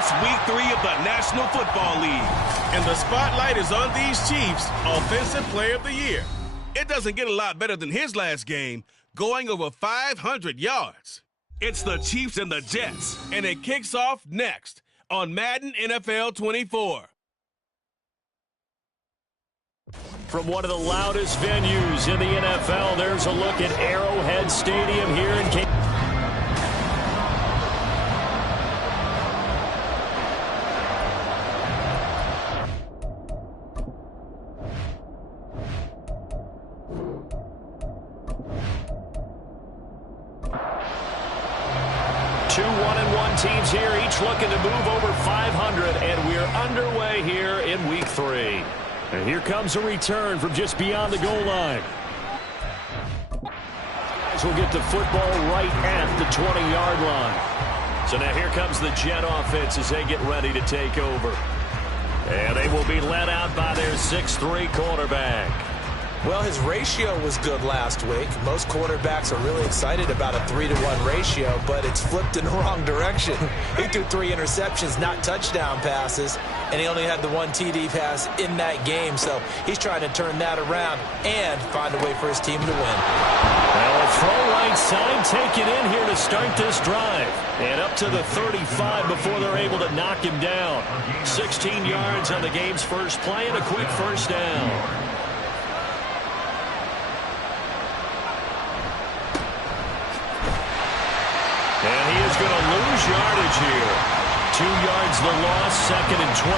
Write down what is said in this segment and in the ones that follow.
It's week 3 of the National Football League, and the spotlight is on these Chiefs' Offensive Player of the Year. It doesn't get a lot better than his last game, going over 500 yards. It's the Chiefs and the Jets, and it kicks off next on Madden NFL 24. From one of the loudest venues in the NFL, there's a look at Arrowhead Stadium here in Kansas. Two 1-1 teams here, each looking to move over 500, and we're underway here in week 3. And here comes a return from just beyond the goal line. Guys will get the football right at the 20-yard line. So now here comes the Jet offense as they get ready to take over. And they will be led out by their 6'3" quarterback. Well, his ratio was good last week. Most quarterbacks are really excited about a 3-to-1 ratio, but it's flipped in the wrong direction. He threw 3 interceptions, not touchdown passes, and he only had the 1 TD pass in that game. So he's trying to turn that around and find a way for his team to win. Well, a throw right side, take it in here to start this drive. And up to the 35 before they're able to knock him down. 16 yards on the game's first play and a quick first down. And he is going to lose yardage here. 2 yards the loss, 2nd and 12.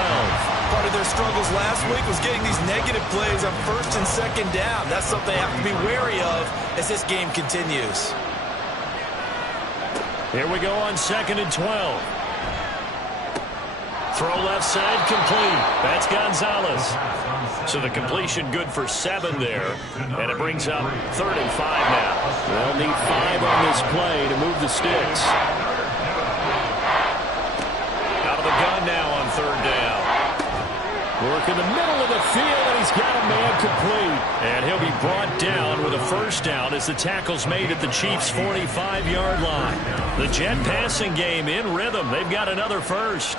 Part of their struggles last week was getting these negative plays on 1st and 2nd down. That's something they have to be wary of as this game continues. Here we go on 2nd and 12. Throw left side, complete. That's Gonzalez. So the completion good for 7 there. And it brings up 3rd and 5 now. They'll need 5 on this play to move the sticks. Out of the gun now on 3rd down. Work in the middle of the field, and he's got a man complete. And he'll be brought down with a first down as the tackle's made at the Chiefs' 45-yard line. The Jet passing game in rhythm. They've got another first.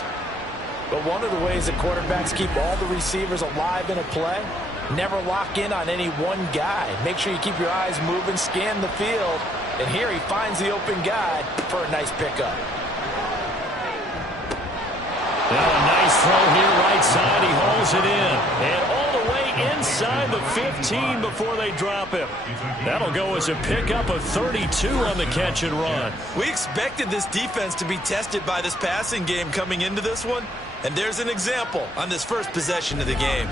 But one of the ways that quarterbacks keep all the receivers alive in a play, never lock in on any one guy. Make sure you keep your eyes moving, scan the field, and here he finds the open guy for a nice pickup. Now a nice throw here right side. He hauls it in. And all the way inside the 15 before they drop him. That'll go as a pickup of 32 on the catch and run. We expected this defense to be tested by this passing game coming into this one. And there's an example on this first possession of the game.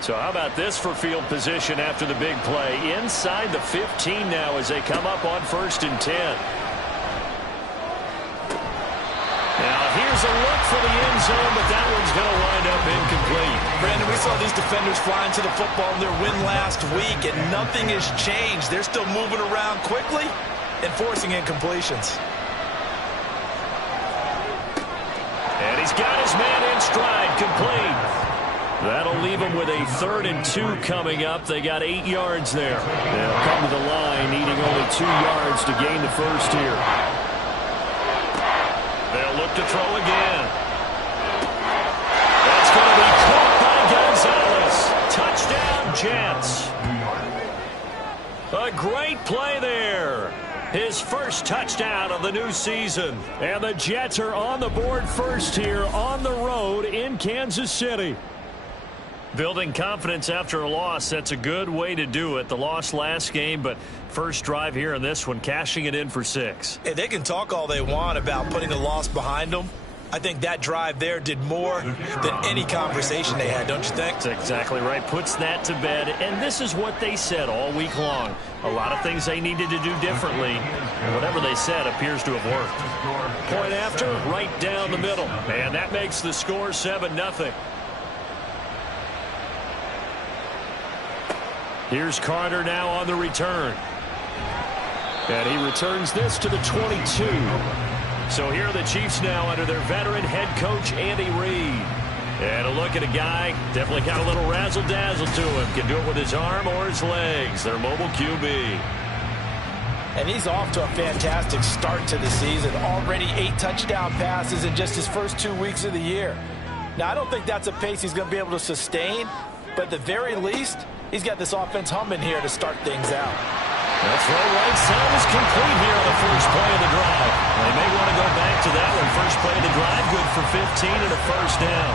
So how about this for field position after the big play? Inside the 15 now as they come up on 1st and 10. Now here's a look for the end zone, but that one's going to wind up incomplete. Brandon, we saw these defenders flying to the football in their win last week, and nothing has changed. They're still moving around quickly and forcing incompletions. And he's got his man in stride, complete. That'll leave him with a 3rd and 2 coming up. They got 8 yards there. They'll come to the line, needing only 2 yards to gain the first here. They'll look to throw again. That's going to be caught by Gonzalez. Touchdown, Jets. A great play there. His first touchdown of the new season. And the Jets are on the board first here on the road in Kansas City. Building confidence after a loss, that's a good way to do it. The loss last game, but first drive here in this one, cashing it in for 6. Hey, they can talk all they want about putting the loss behind them. I think that drive there did more than any conversation they had, don't you think? That's exactly right. Puts that to bed. And this is what they said all week long. A lot of things they needed to do differently. And whatever they said appears to have worked. Point after, right down the middle. And that makes the score 7-0. Here's Carter now on the return. And he returns this to the 22. So here are the Chiefs now under their veteran head coach, Andy Reid. And a look at a guy, definitely got a little razzle-dazzle to him. Can do it with his arm or his legs. Their mobile QB. And he's off to a fantastic start to the season. Already 8 touchdown passes in just his first 2 weeks of the year. Now, I don't think that's a pace he's going to be able to sustain, but at the very least, he's got this offense humming here to start things out. The throw right side is complete here on the first play of the drive. They may want to go back to that one. First play of the drive, good for 15 and a first down.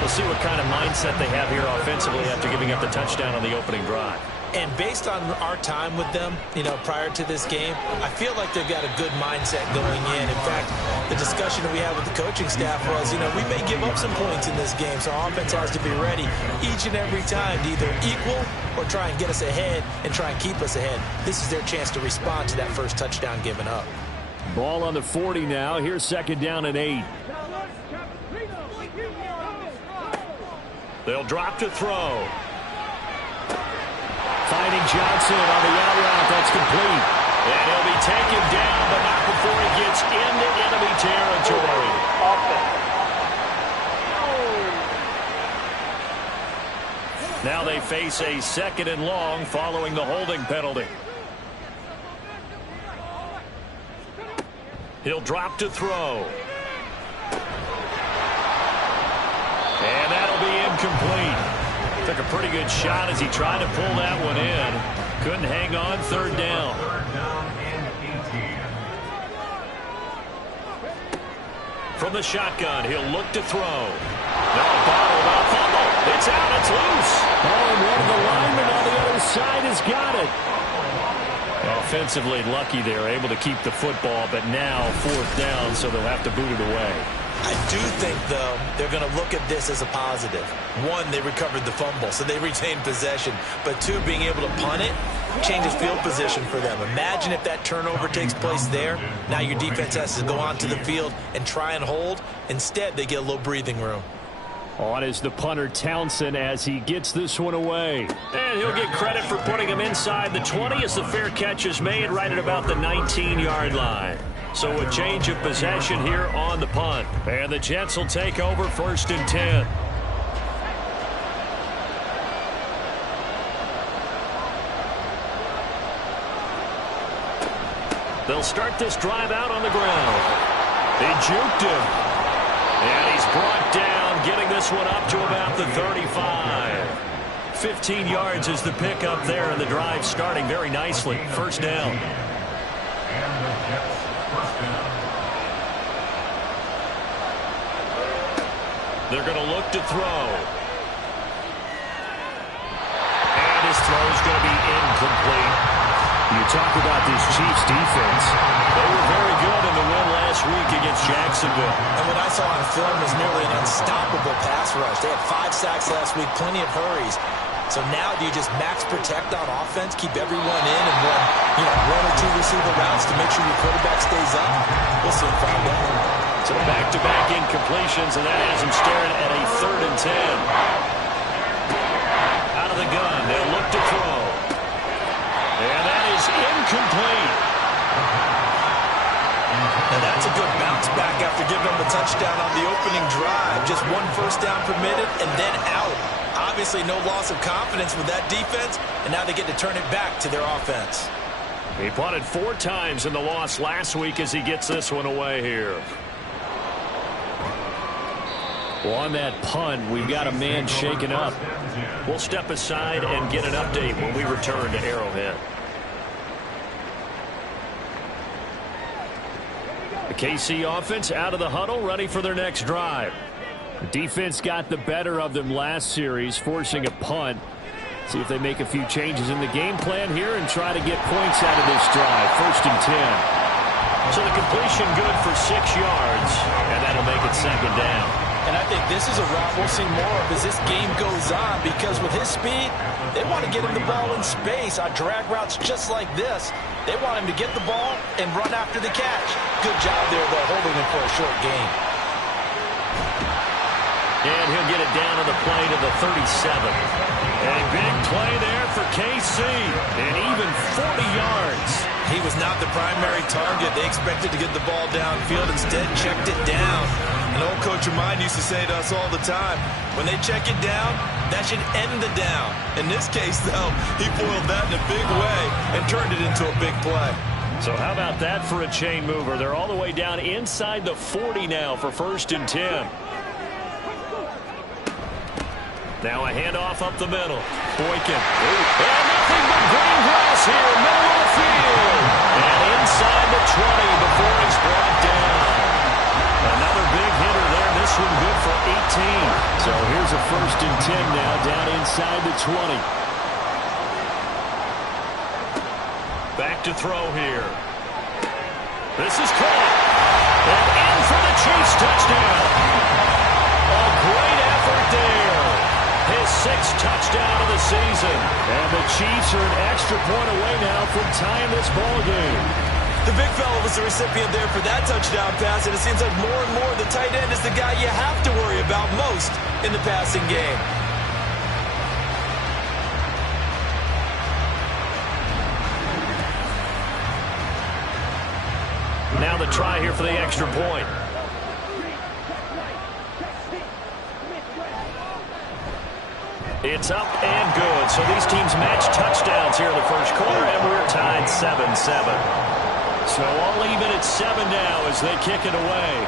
We'll see what kind of mindset they have here offensively after giving up the touchdown on the opening drive. And based on our time with them, prior to this game, I feel like they've got a good mindset going in. In fact, the discussion that we had with the coaching staff was, we may give up some points in this game, so our offense has to be ready each and every time to either equal or try and get us ahead and try and keep us ahead. This is their chance to respond to that first touchdown given up. Ball on the 40 now. Here's second down and 8. They'll drop to throw. Finding Johnson on the out route. That's complete. And he'll be taken down, but not before he gets into enemy territory. Now they face a 2nd and long following the holding penalty. He'll drop to throw. And that'll be incomplete. Took a pretty good shot as he tried to pull that one in. Couldn't hang on. 3rd down. From the shotgun, he'll look to throw. No, bottled up. Fumble. It's out. It's loose. Oh, and one of the linemen on the other side has got it. Offensively lucky they're able to keep the football, but now 4th down, so they'll have to boot it away. I do think, though, they're going to look at this as a positive. 1, they recovered the fumble, so they retained possession. But 2, being able to punt it changes field position for them. Imagine if that turnover takes place there. Now your defense has to go onto the field and try and hold. Instead, they get a little breathing room. On is the punter Townsend as he gets this one away. And he'll get credit for putting him inside the 20 as the fair catch is made right at about the 19-yard line. So a change of possession here on the punt. And the Jets will take over 1st and 10. They'll start this drive out on the ground. They juked him. And he's brought down, getting this one up to about the 35. 15 yards is the pickup there, and the drive starting very nicely. 1st down. They're going to look to throw. And his throw is going to be incomplete. You talk about this Chiefs defense. They were very good in the win last week against Jacksonville. And what I saw on film was nearly an unstoppable pass rush. They had 5 sacks last week, plenty of hurries. So now do you just max protect on offense, keep everyone in, and run, 1 or 2 receiver routes to make sure your quarterback stays up? We'll soon find out. So back-to-back incompletions, and that has him staring at a 3rd and 10. Out of the gun, they'll look to throw. And that is incomplete. And that's a good bounce back after giving them a touchdown on the opening drive. Just 1 first down permitted and then out. Obviously no loss of confidence with that defense, and now they get to turn it back to their offense. He punted 4 times in the loss last week as he gets this one away here. Well, on that punt, we've got a man shaken up. We'll step aside and get an update when we return to Arrowhead. The KC offense out of the huddle, ready for their next drive. The defense got the better of them last series, forcing a punt. See if they make a few changes in the game plan here and try to get points out of this drive. 1st and 10. So the completion good for 6 yards, and that'll make it 2nd down. And I think this is a route we'll see more of as this game goes on, because with his speed, they want to get him the ball in space on drag routes just like this. They want him to get the ball and run after the catch. Good job there, though, holding him for a short gain. And he'll get it down to the play to the 37. A big play there for KC, and even 40 yards. He was not the primary target. They expected to get the ball downfield. Instead, checked it down. An old coach of mine used to say to us all the time, when they check it down, that should end the down. In this case, though, he foiled that in a big way and turned it into a big play. So how about that for a chain mover? They're all the way down inside the 40 now for 1st and 10. Now a handoff up the middle. Boykin. And nothing but green grass here. Middle of the field. And inside the 20 before he's brought down. Another big hitter there. This one good for 18. So here's a 1st and 10 now down inside the 20. Back to throw here. This is caught. And in for the Chiefs touchdown. A great effort there. His 6th touchdown of the season. And the Chiefs are an extra point away now from tying this ball game. The big fella was the recipient there for that touchdown pass, and it seems like more and more the tight end is the guy you have to worry about most in the passing game. Now the try here for the extra point. It's up and good. So these teams match touchdowns here in the first quarter, and we're tied 7-7. So all even at 7 now as they kick it away.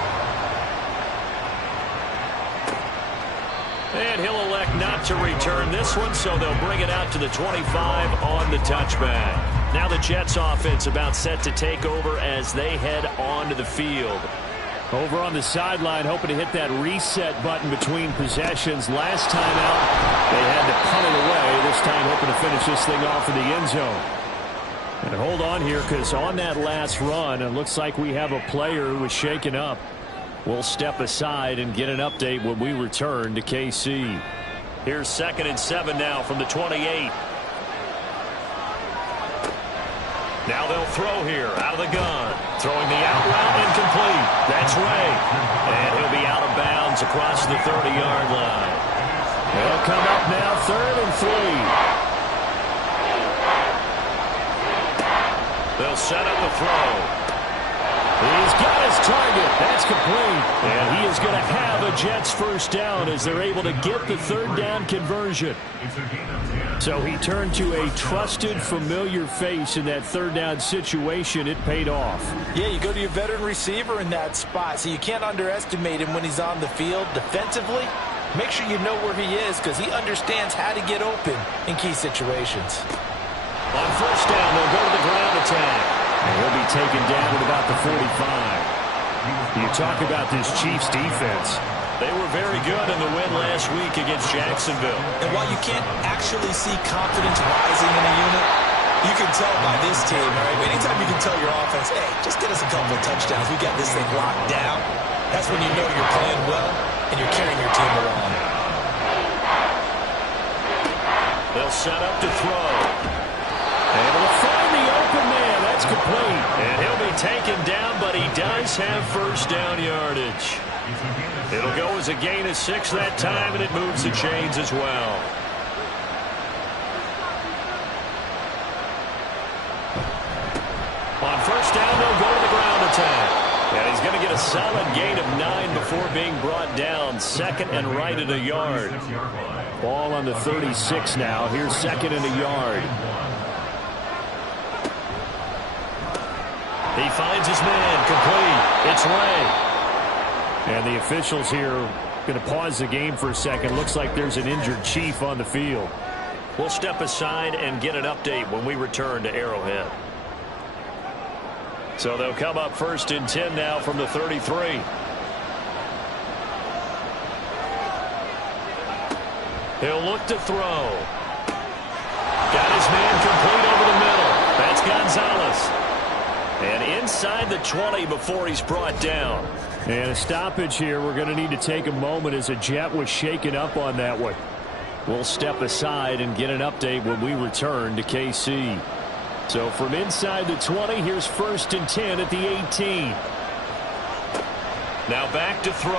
And he'll elect not to return this one, so they'll bring it out to the 25 on the touchback. Now the Jets offense about set to take over as they head onto the field. Over on the sideline, hoping to hit that reset button between possessions. Last time out, they had to punt it away. This time hoping to finish this thing off in the end zone. And hold on here, because on that last run, it looks like we have a player who was shaken up. We'll step aside and get an update when we return to KC. Here's 2nd and 7 now from the 28. Now they'll throw here out of the gun. Throwing the out route incomplete. That's Ray. And he'll be out of bounds across the 30-yard line. They'll come up now 3rd and 3. They'll set up a throw. He's got his target. That's complete. And he is going to have a Jets first down as they're able to get the 3rd down conversion. So he turned to a trusted, familiar face in that 3rd down situation. It paid off. Yeah, you go to your veteran receiver in that spot, so you can't underestimate him when he's on the field defensively. Make sure you know where he is because he understands how to get open in key situations. On 1st down, they'll go to the ground attack. And he'll be taken down at about the 45. You talk about this Chiefs defense. They were very good in the win last week against Jacksonville. And while you can't actually see confidence rising in a unit, you can tell by this team, all right? Anytime you can tell your offense, hey, just get us a couple of touchdowns. We got this thing locked down. That's when you know you're playing well and you're carrying your team along. They'll set up to throw. And he'll find the open man. That's complete. And he'll be taken down, but he does have 1st down yardage. It'll go as a gain of 6 that time, and it moves the chains as well. On 1st down, they'll go to the ground attack. And he's going to get a solid gain of 9 before being brought down. 2nd and right at a yard. Ball on the 36 now. Here's 2nd and a yard. He finds his man, complete. It's Ray. And the officials here going to pause the game for a second. Looks like there's an injured Chief on the field. We'll step aside and get an update when we return to Arrowhead. So they'll come up 1st and 10 now from the 33. He'll look to throw. Got his man complete over the middle. That's Gonzalez. And inside the 20 before he's brought down. And a stoppage here. We're going to need to take a moment as a Jet was shaken up on that one. We'll step aside and get an update when we return to KC. So from inside the 20, here's 1st and 10 at the 18. Now back to throw.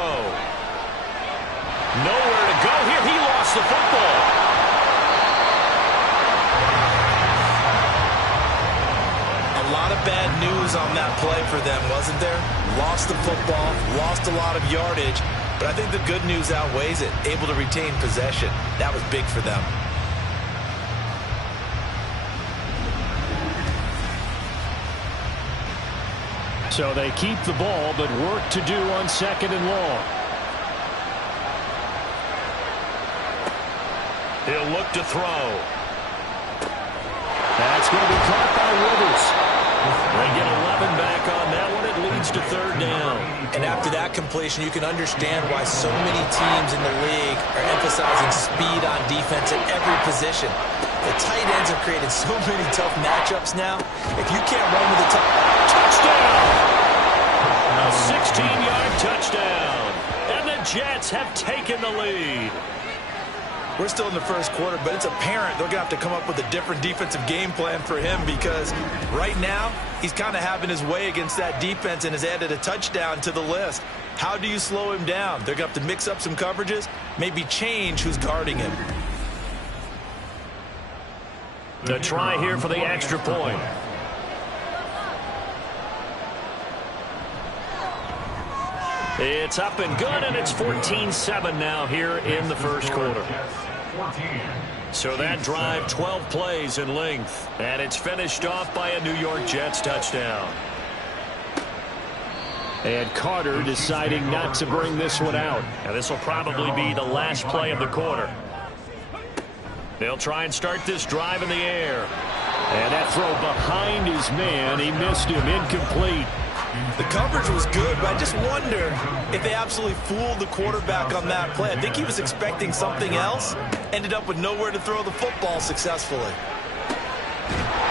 Nowhere to go here. He lost the football. A lot of bad news on that play for them, wasn't there? Lost the football, lost a lot of yardage, but I think the good news outweighs it. Able to retain possession. That was big for them. So they keep the ball, but work to do on 2nd and long. He'll look to throw. That's going to be caught by Rivers. They get 11 back on that one. It leads to 3rd down. And after that completion, you can understand why so many teams in the league are emphasizing speed on defense at every position. The tight ends have created so many tough matchups now. If you can't run with the top... Touchdown! A 16-yard touchdown. And the Jets have taken the lead. We're still in the first quarter, but it's apparent they're going to have to come up with a different defensive game plan for him because right now he's kind of having his way against that defense and has added a touchdown to the list. How do you slow him down? They're going to have to mix up some coverages, maybe change who's guarding him. The try here for the extra point. It's up and good, and it's 14-7 now here in the first quarter. So that drive, 12 plays in length, and it's finished off by a New York Jets touchdown. And Carter deciding not to bring this one out. And this will probably be the last play of the quarter. They'll try and start this drive in the air. And that throw behind his man, he missed him, incomplete. The coverage was good, but I just wonder if they absolutely fooled the quarterback on that play. I think he was expecting something else, ended up with nowhere to throw the football successfully.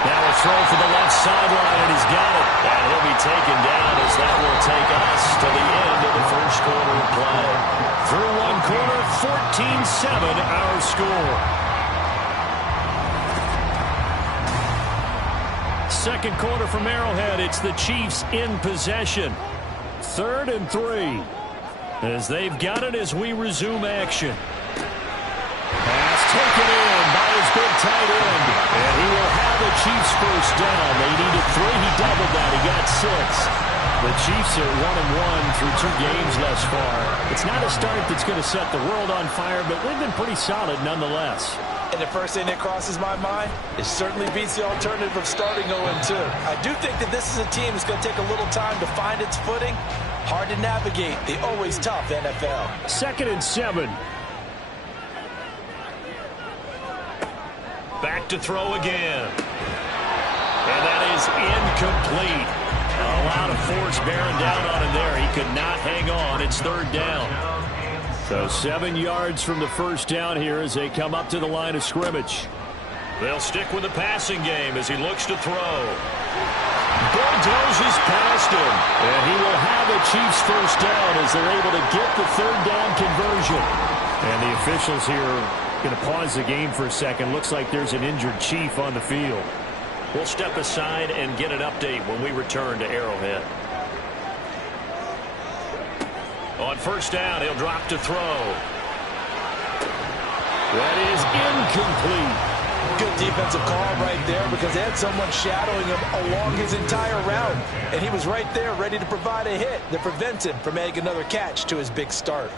Now a throw for the left sideline, and he's got it. And he'll be taken down as that will take us to the end of the first quarter of play. Through one quarter, 14-7 our score. Second quarter from Arrowhead. It's the Chiefs in possession. 3rd and 3. As they've got it as we resume action. Pass taken in by his big tight end. And he will have the Chiefs first down. They needed 3. He doubled that. He got 6. The Chiefs are 1-1 through 2 games thus far. It's not a start that's going to set the world on fire, but they've been pretty solid nonetheless. And the first thing that crosses my mind, it certainly beats the alternative of starting 0-2. I do think that this is a team that's going to take a little time to find its footing. Hard to navigate the always tough NFL. 2nd and 7. Back to throw again. And that is incomplete. A lot of force bearing down on him there. He could not hang on. It's 3rd down. So 7 yards from the first down here as they come up to the line of scrimmage. They'll stick with the passing game as he looks to throw. Bulldozes past him. And he will have the Chiefs first down as they're able to get the 3rd down conversion. And the officials here are going to pause the game for a second. Looks like there's an injured Chief on the field. We'll step aside and get an update when we return to Arrowhead. On first down, he'll drop to throw. That is incomplete. Good defensive call right there because they had someone shadowing him along his entire route. And he was right there ready to provide a hit that prevents him from adding another catch to his big start.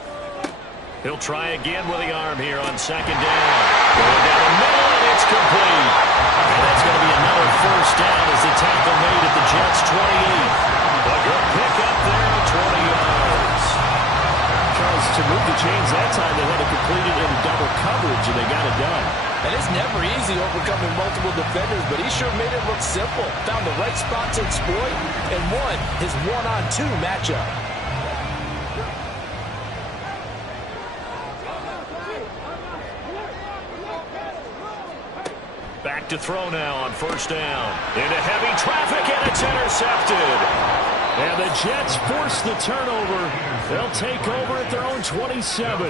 He'll try again with the arm here on 2nd down. Going down the middle, and it's complete. And that's going to be another first down as the tackle made at the Jets' 28. A good pick up there at 20 yards. Because to move the chains that time, they had to complete it in double coverage, and they got it done. And it's never easy overcoming multiple defenders, but he sure made it look simple. Found the right spot to exploit and won his 1-on-2 matchup. Back to throw now on first down. Into heavy traffic, and it's intercepted. And the Jets force the turnover. They'll take over at their own 27.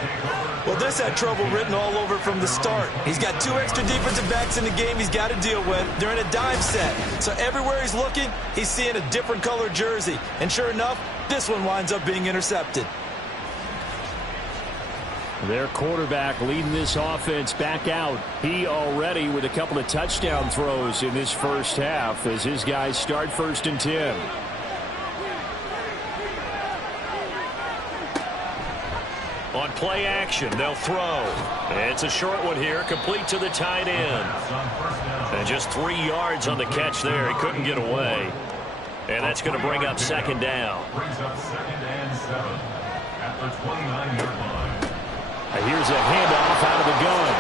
Well, this had trouble written all over from the start. He's got 2 extra defensive backs in the game he's got to deal with. They're in a dime set. So everywhere he's looking, he's seeing a different color jersey. And sure enough, this one winds up being intercepted. Their quarterback leading this offense back out. He already with a couple of touchdown throws in this first half as his guys start 1st and 10. On play action, they'll throw. And it's a short one here, complete to the tight end. And just 3 yards on the catch there. He couldn't get away. And that's going to bring up second down. Brings up 2nd and 7 at the 29-yard line. Here's a handoff out of the gun.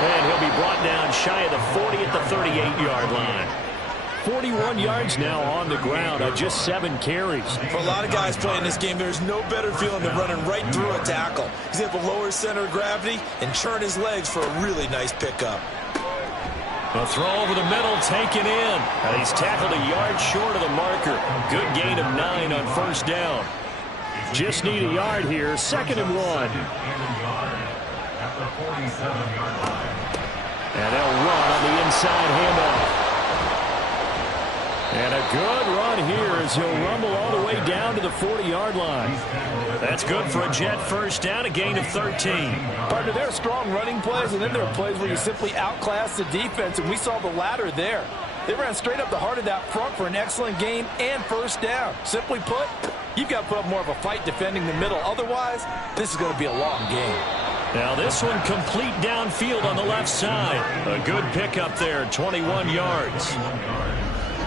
And he'll be brought down shy of the 40 at the 38-yard line. 41 yards now on the ground on just 7 carries. For a lot of guys playing this game, there's no better feeling than running right through a tackle. He's able to lower his center of gravity and churn his legs for a really nice pickup. A throw over the middle, taken in. And he's tackled a yard short of the marker. Good gain of 9 on first down. Just need a yard here, 2nd and 1. At the 47-yard line. And they'll run on the inside handoff. And a good run here as he'll rumble all the way down to the 40-yard line. That's good for a Jet first down, a gain of 13. Partner, there are strong running plays, and then there are plays where you simply outclass the defense, and we saw the latter there. They ran straight up the heart of that front for an excellent gain and first down. Simply put, you've got to put up more of a fight defending the middle. Otherwise, this is going to be a long game. Now this one complete downfield on the left side. A good pickup there, 21 yards.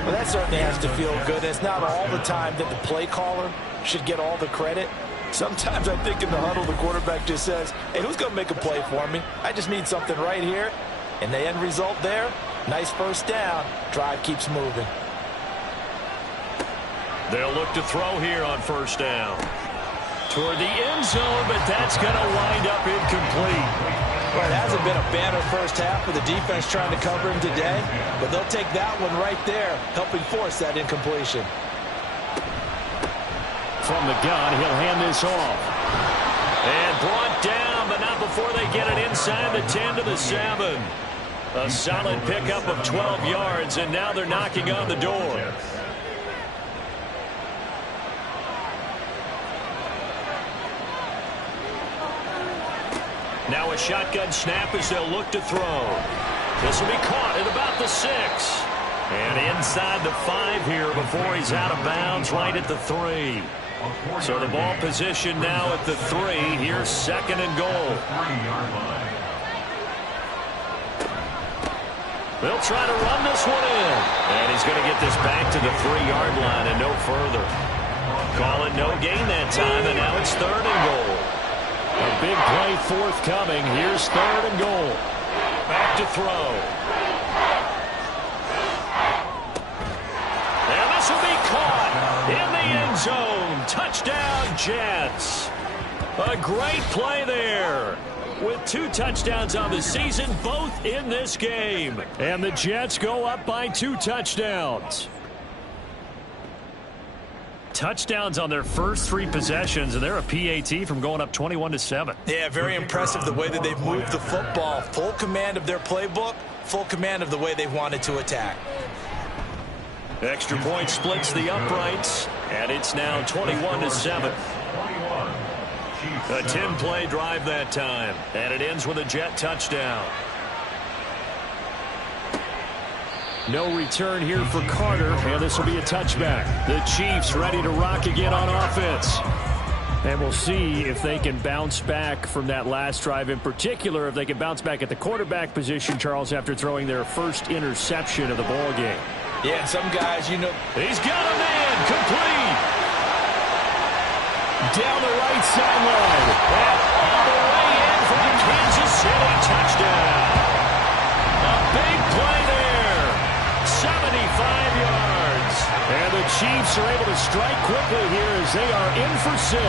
Well, that certainly has to feel good. It's not all the time that the play caller should get all the credit. Sometimes I think in the huddle, the quarterback just says, hey, who's going to make a play for me? I just need something right here. And the end result there, nice first down. Drive keeps moving. They'll look to throw here on first down. Toward the end zone, but that's going to wind up incomplete. Well, it hasn't been a banner first half with the defense trying to cover him today, but they'll take that one right there, helping force that incompletion. From the gun, he'll hand this off. And brought down, but not before they get it inside the 10 to the 7. A solid pickup of 12 yards, and now they're knocking on the door. Now a shotgun snap as they'll look to throw. This will be caught at about the 6. And inside the 5 here before he's out of bounds right at the 3. So the ball position now at the 3. Here's 2nd and goal. They'll try to run this one in. And he's going to get this back to the 3-yard line and no further. Call it no gain that time, and now it's 3rd and goal. A big play forthcoming. Here's 3rd and goal. Back to throw. And this will be caught in the end zone. Touchdown, Jets. A great play there. With 2 touchdowns on the season, both in this game. And the Jets go up by 2 touchdowns. Touchdowns on their first 3 possessions, and they're a PAT from going up 21-7. Yeah, very impressive the way that they've moved the football. Full command of their playbook, full command of the way they've wanted to attack. Extra point splits the uprights, and it's now 21-7. A 10-play drive that time, and it ends with a Jet touchdown. No return here for Carter, and this will be a touchback. The Chiefs ready to rock again on offense. And we'll see if they can bounce back from that last drive, in particular if they can bounce back at the quarterback position, Charles, after throwing their first interception of the ball game. Yeah, and some guys, you know. He's got a man, complete. Down the right sideline. And all the way in for the Kansas City touchdown. A big play there. 75 yards. And the Chiefs are able to strike quickly here as they are in for 6.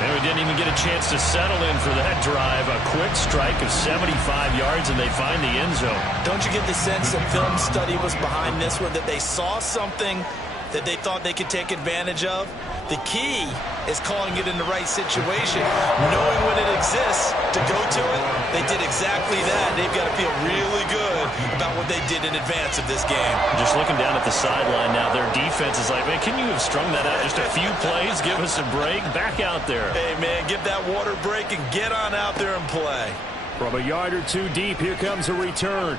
And we didn't even get a chance to settle in for that drive. A quick strike of 75 yards, and they find the end zone. Don't you get the sense that film study was behind this one, that they saw something that they thought they could take advantage of? The key is calling it in the right situation, knowing when it exists to go to it. They did exactly that. They've got to feel really good about what they did in advance of this game. Just looking down at the sideline now, their defense is like, man, can you have strung that out just a few plays? Give us a break. Back out there. Hey, man, give that water break and get on out there and play. From a yard or 2 deep, here comes a return.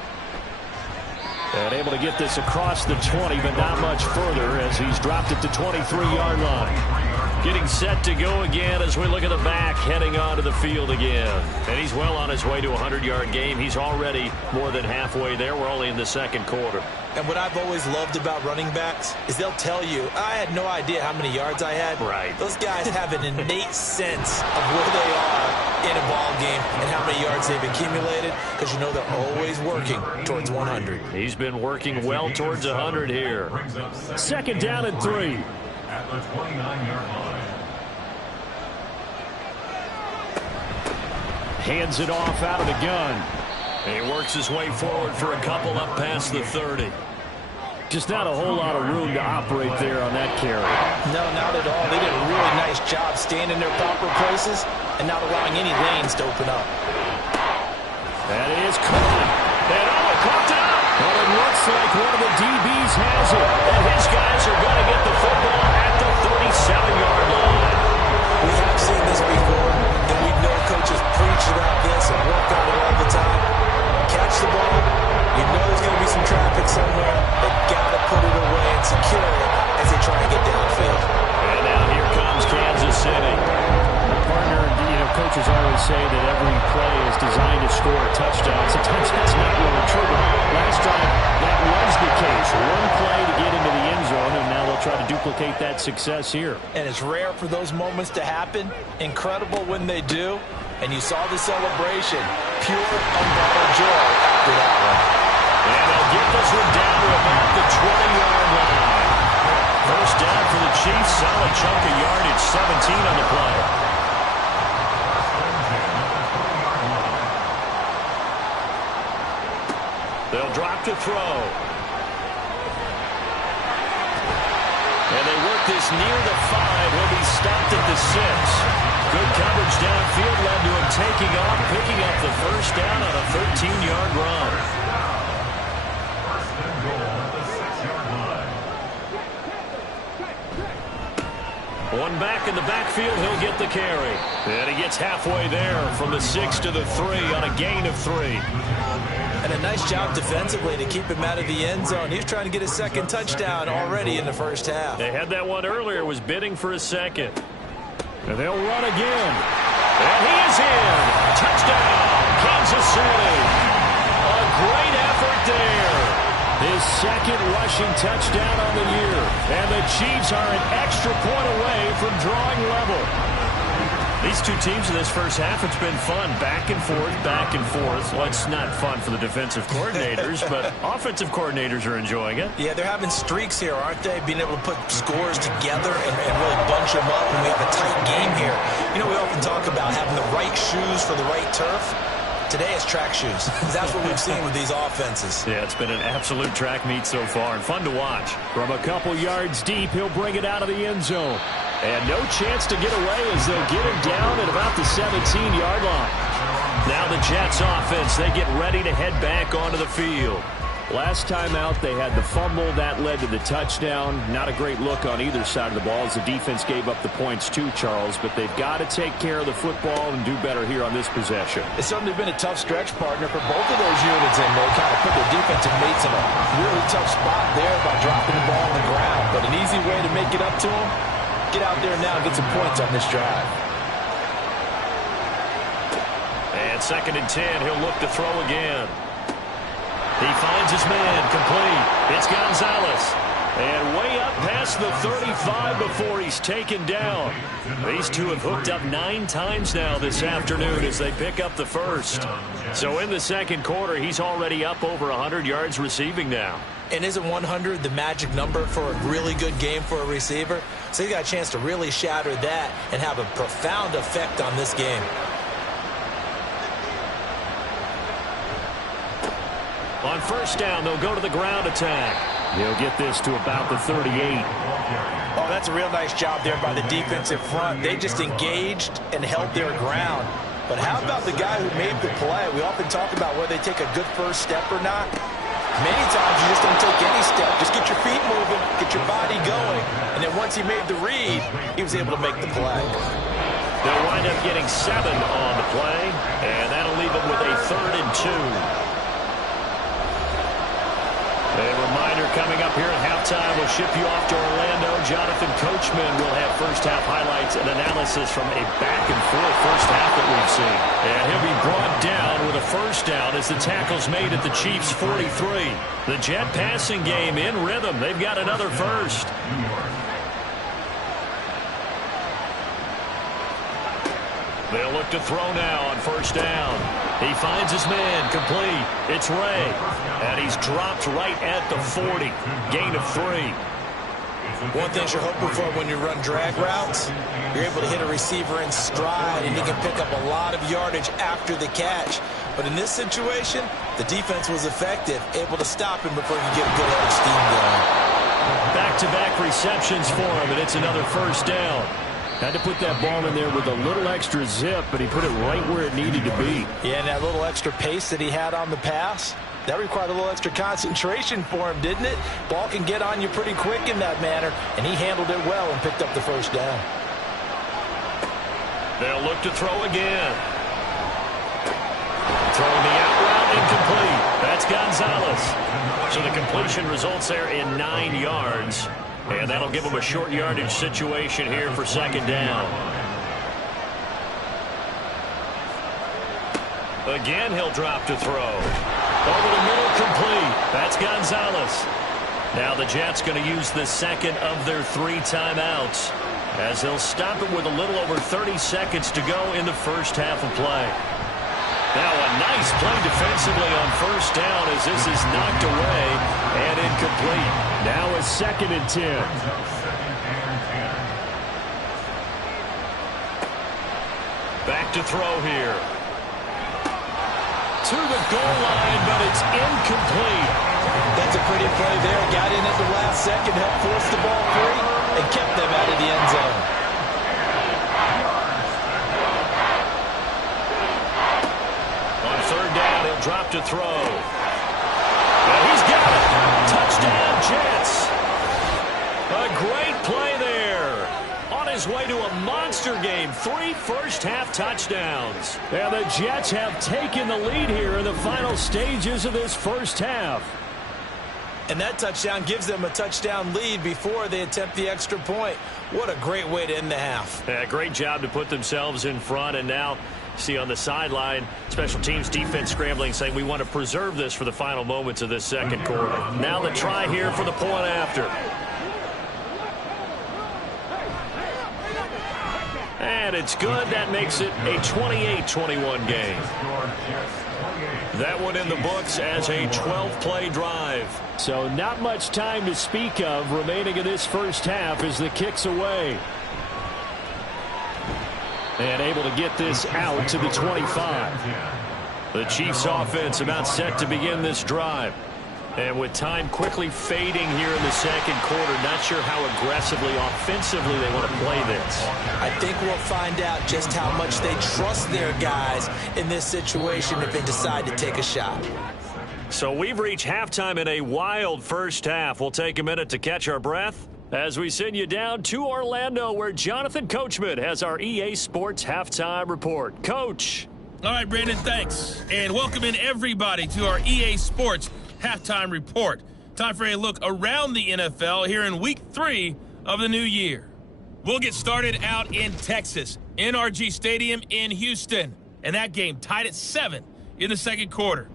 And able to get this across the 20, but not much further as he's dropped it to 23-yard line. Getting set to go again as we look at the back, heading onto the field again. And he's well on his way to a 100-yard game. He's already more than halfway there. We're only in the second quarter. And what I've always loved about running backs is they'll tell you, I had no idea how many yards I had. Right. Those guys have an innate sense of where they are in a ball game and how many yards they've accumulated, because you know they're always working towards 100. He's been working well towards 100 here. Second down and 3. At the 29-yard line. Hands it off out of the gun. And he works his way forward for a couple up past the 30. Just not a whole lot of room to operate there on that carry. No, not at all. They did a really nice job staying in their proper places and not allowing any lanes to open up. That is caught. And caught out. Well, it looks like one of the DBs has it. And his guys are going to get the football at the 37-yard line. We have seen this before, and we know coaches preach about this and work on it all the time. Catch the ball. You know there's going to be some traffic somewhere. They've got to put it away and secure it as they try and get downfield. And now here comes Kansas City. Partner, coaches always say that every play is designed to score a touchdown. Sometimes that's not really true. Last time, that was the case. One play to get into the end zone, and now they'll try to duplicate that success here. And it's rare for those moments to happen. Incredible when they do. And you saw the celebration. Pure, unbridled joy after that one. And they'll get this one down to about the 20-yard line. First down for the Chiefs. Solid chunk of yardage. 17 on the play. They'll drop to throw. And they work this near the 5. He'll be stopped at the 6. Good coverage downfield led to him taking off, picking up the first down on a 13-yard run. First and goal at the 6-yard line. One back in the backfield, he'll get the carry. And he gets halfway there from the 6 to the 3 on a gain of 3. And a nice job defensively to keep him out of the end zone. He's trying to get his second touchdown already in the first half. They had that one earlier, was bidding for a second. And they'll run again. And he is in. Touchdown, Kansas City. A great effort there. His second rushing touchdown on the year. And the Chiefs are an extra point away from drawing level. These two teams in this first half, it's been fun. Back and forth, back and forth. Well, it's not fun for the defensive coordinators, but offensive coordinators are enjoying it. Yeah, they're having streaks here, aren't they? Being able to put scores together and really bunch them up when we have a tight game here. You know, we often talk about having the right shoes for the right turf. Today it's track shoes. That's what we've seen with these offenses. Yeah, it's been an absolute track meet so far and fun to watch. From a couple yards deep, he'll bring it out of the end zone. And no chance to get away as they'll get him down at about the 17-yard line. Now the Jets offense, they get ready to head back onto the field. Last time out, they had the fumble. That led to the touchdown. Not a great look on either side of the ball as the defense gave up the points too, Charles. But they've got to take care of the football and do better here on this possession. It's certainly been a tough stretch, partner, for both of those units, and they kind of put their defensive mates in a really tough spot there by dropping the ball on the ground. But an easy way to make it up to them, get out there now and get some points on this drive. And 2nd and 10, he'll look to throw again. He finds his man, complete. It's Gonzalez. And way up past the 35 before he's taken down. These two have hooked up 9 times now this afternoon as they pick up the first. So in the second quarter, he's already up over 100 yards receiving now. And isn't 100 the magic number for a really good game for a receiver? So he's got a chance to really shatter that and have a profound effect on this game. On first down, they'll go to the ground attack. He'll get this to about the 38. Oh, that's a real nice job there by the defensive front. They just engaged and held their ground. But how about the guy who made the play? We often talk about whether they take a good first step or not. Many times you just don't take any step. Just get your feet moving, get your body going. And then once he made the read, he was able to make the play. They'll wind up getting 7 on the play, and that'll leave them with a 3rd and 2. A reminder Coming up here at halftime, we'll ship you off to Orlando. Jonathan Coachman will have first-half highlights and analysis from a back-and-forth first half that we've seen. And he'll be brought down with a first down as the tackle's made at the Chiefs' 43. The Jet passing game in rhythm. They've got another first. They'll look to throw now on first down. He finds his man, complete. It's Ray. And he's dropped right at the 40. Gain of 3. One thing you're hoping for when you run drag routes, you're able to hit a receiver in stride, and he can pick up a lot of yardage after the catch. But in this situation, the defense was effective, able to stop him before he could get a good head of steam going. Back-to-back receptions for him, and it's another first down. Had to put that ball in there with a little extra zip, but he put it right where it needed to be. Yeah, and that little extra pace that he had on the pass, that required a little extra concentration for him, didn't it? Ball can get on you pretty quick in that manner, and he handled it well and picked up the first down. They'll look to throw again. Throwing the out route, incomplete. That's Gonzalez. So the completion results there in 9 yards. And that'll give him a short yardage situation here for second down. Again, he'll drop to throw. Over the middle, complete. That's Gonzalez. Now the Jets going to use the second of their 3 timeouts, as they'll stop it with a little over 30 seconds to go in the first half of play. Now a nice play defensively on first down as this is knocked away and incomplete. Now a 2nd and 10. Back to throw here. To the goal line, but it's incomplete. That's a pretty play there. Got in at the last second, helped force the ball free, and kept them out of the end zone. Drop to throw. And he's got it. Touchdown, Jets. A great play there. On his way to a monster game. 3 first-half touchdowns. And the Jets have taken the lead here in the final stages of this first half. And that touchdown gives them a touchdown lead before they attempt the extra point. What a great way to end the half. Yeah, great job to put themselves in front, and now see on the sideline, special teams defense scrambling, saying we want to preserve this for the final moments of this second quarter. Now the try here for the point after. And it's good. That makes it a 28-21 game. That one in the books as a 12-play drive. So not much time to speak of remaining in this first half as the kick's away. And able to get this out to the 25. The Chiefs offense about set to begin this drive. And with time quickly fading here in the second quarter, not sure how aggressively, offensively they want to play this. I think we'll find out just how much they trust their guys in this situation if they decide to take a shot. So we've reached halftime in a wild first half. We'll take a minute to catch our breath as we send you down to Orlando, where Jonathan Coachman has our EA Sports Halftime Report. Coach. All right, Brandon, thanks. And welcome in everybody to our EA Sports Halftime Report. Time for a look around the NFL here in Week 3 of the new year. We'll get started out in Texas, NRG Stadium in Houston. And that game tied at 7 in the second quarter.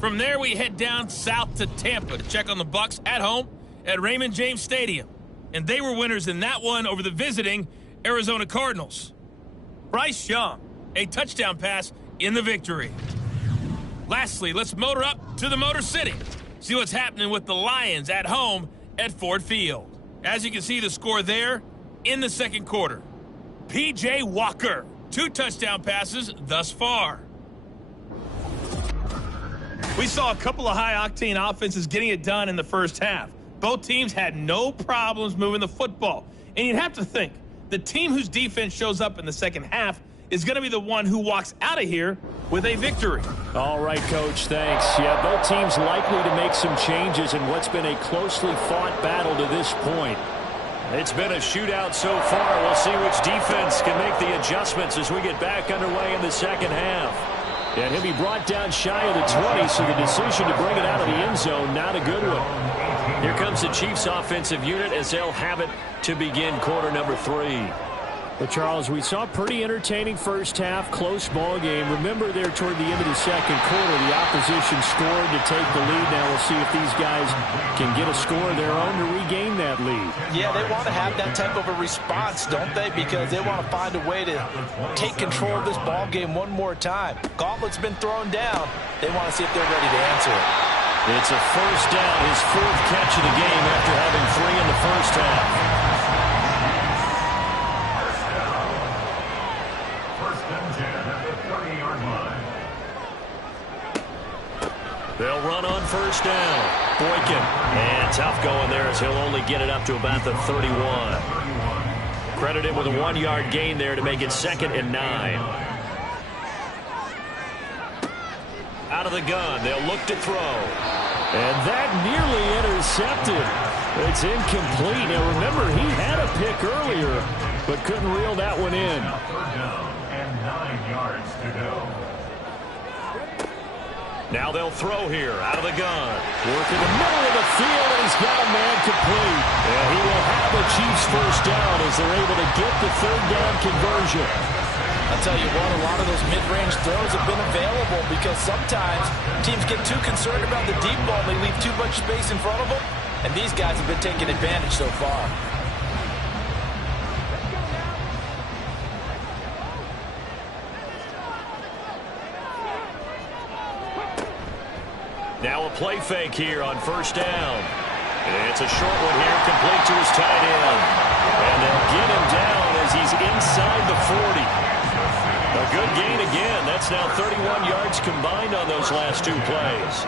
From there, we head down south to Tampa to check on the Bucs at home at Raymond James Stadium. And they were winners in that one over the visiting Arizona Cardinals. Bryce Young, a touchdown pass in the victory. Lastly, let's motor up to the Motor City. See what's happening with the Lions at home at Ford Field. As you can see, the score there in the second quarter. P.J. Walker, 2 touchdown passes thus far. We saw a couple of high-octane offenses getting it done in the first half. Both teams had no problems moving the football. And you'd have to think, the team whose defense shows up in the second half is going to be the one who walks out of here with a victory. All right, Coach, thanks. Yeah, both teams likely to make some changes in what's been a closely fought battle to this point. It's been a shootout so far. We'll see which defense can make the adjustments as we get back underway in the second half. And he'll be brought down shy of the 20, so the decision to bring it out of the end zone, not a good one. Here comes the Chiefs offensive unit as they'll have it to begin quarter number 3. Well, Charles, we saw a pretty entertaining first half, close ball game. Remember there toward the end of the second quarter, the opposition scored to take the lead. Now we'll see if these guys can get a score of their own to regain that lead. Yeah, they want to have that type of a response, don't they? Because they want to find a way to take control of this ball game one more time. Gauntlet's been thrown down. They want to see if they're ready to answer it. It's a first down, his 4th catch of the game after having 3 in the first half. They'll run on first down. Boykin. And tough going there as he'll only get it up to about the 31. Credited with a 1-yard gain there to make it 2nd and 9. Out of the gun. They'll look to throw. And that nearly intercepted. It's incomplete. Now remember, he had a pick earlier, but couldn't reel that one in. 3rd down and 9 yards to go. Now they'll throw here out of the gun. Work in the middle of the field, and he's got a man complete. And he will have the Chiefs first down as they're able to get the 3rd down conversion. I'll tell you what, a lot of those mid-range throws have been available because sometimes teams get too concerned about the deep ball and they leave too much space in front of them. And these guys have been taking advantage so far. Now a play fake here on first down. It's a short one here, complete to his tight end. And they'll get him down as he's inside the 40. A good gain again. That's now 31 yards combined on those last 2 plays.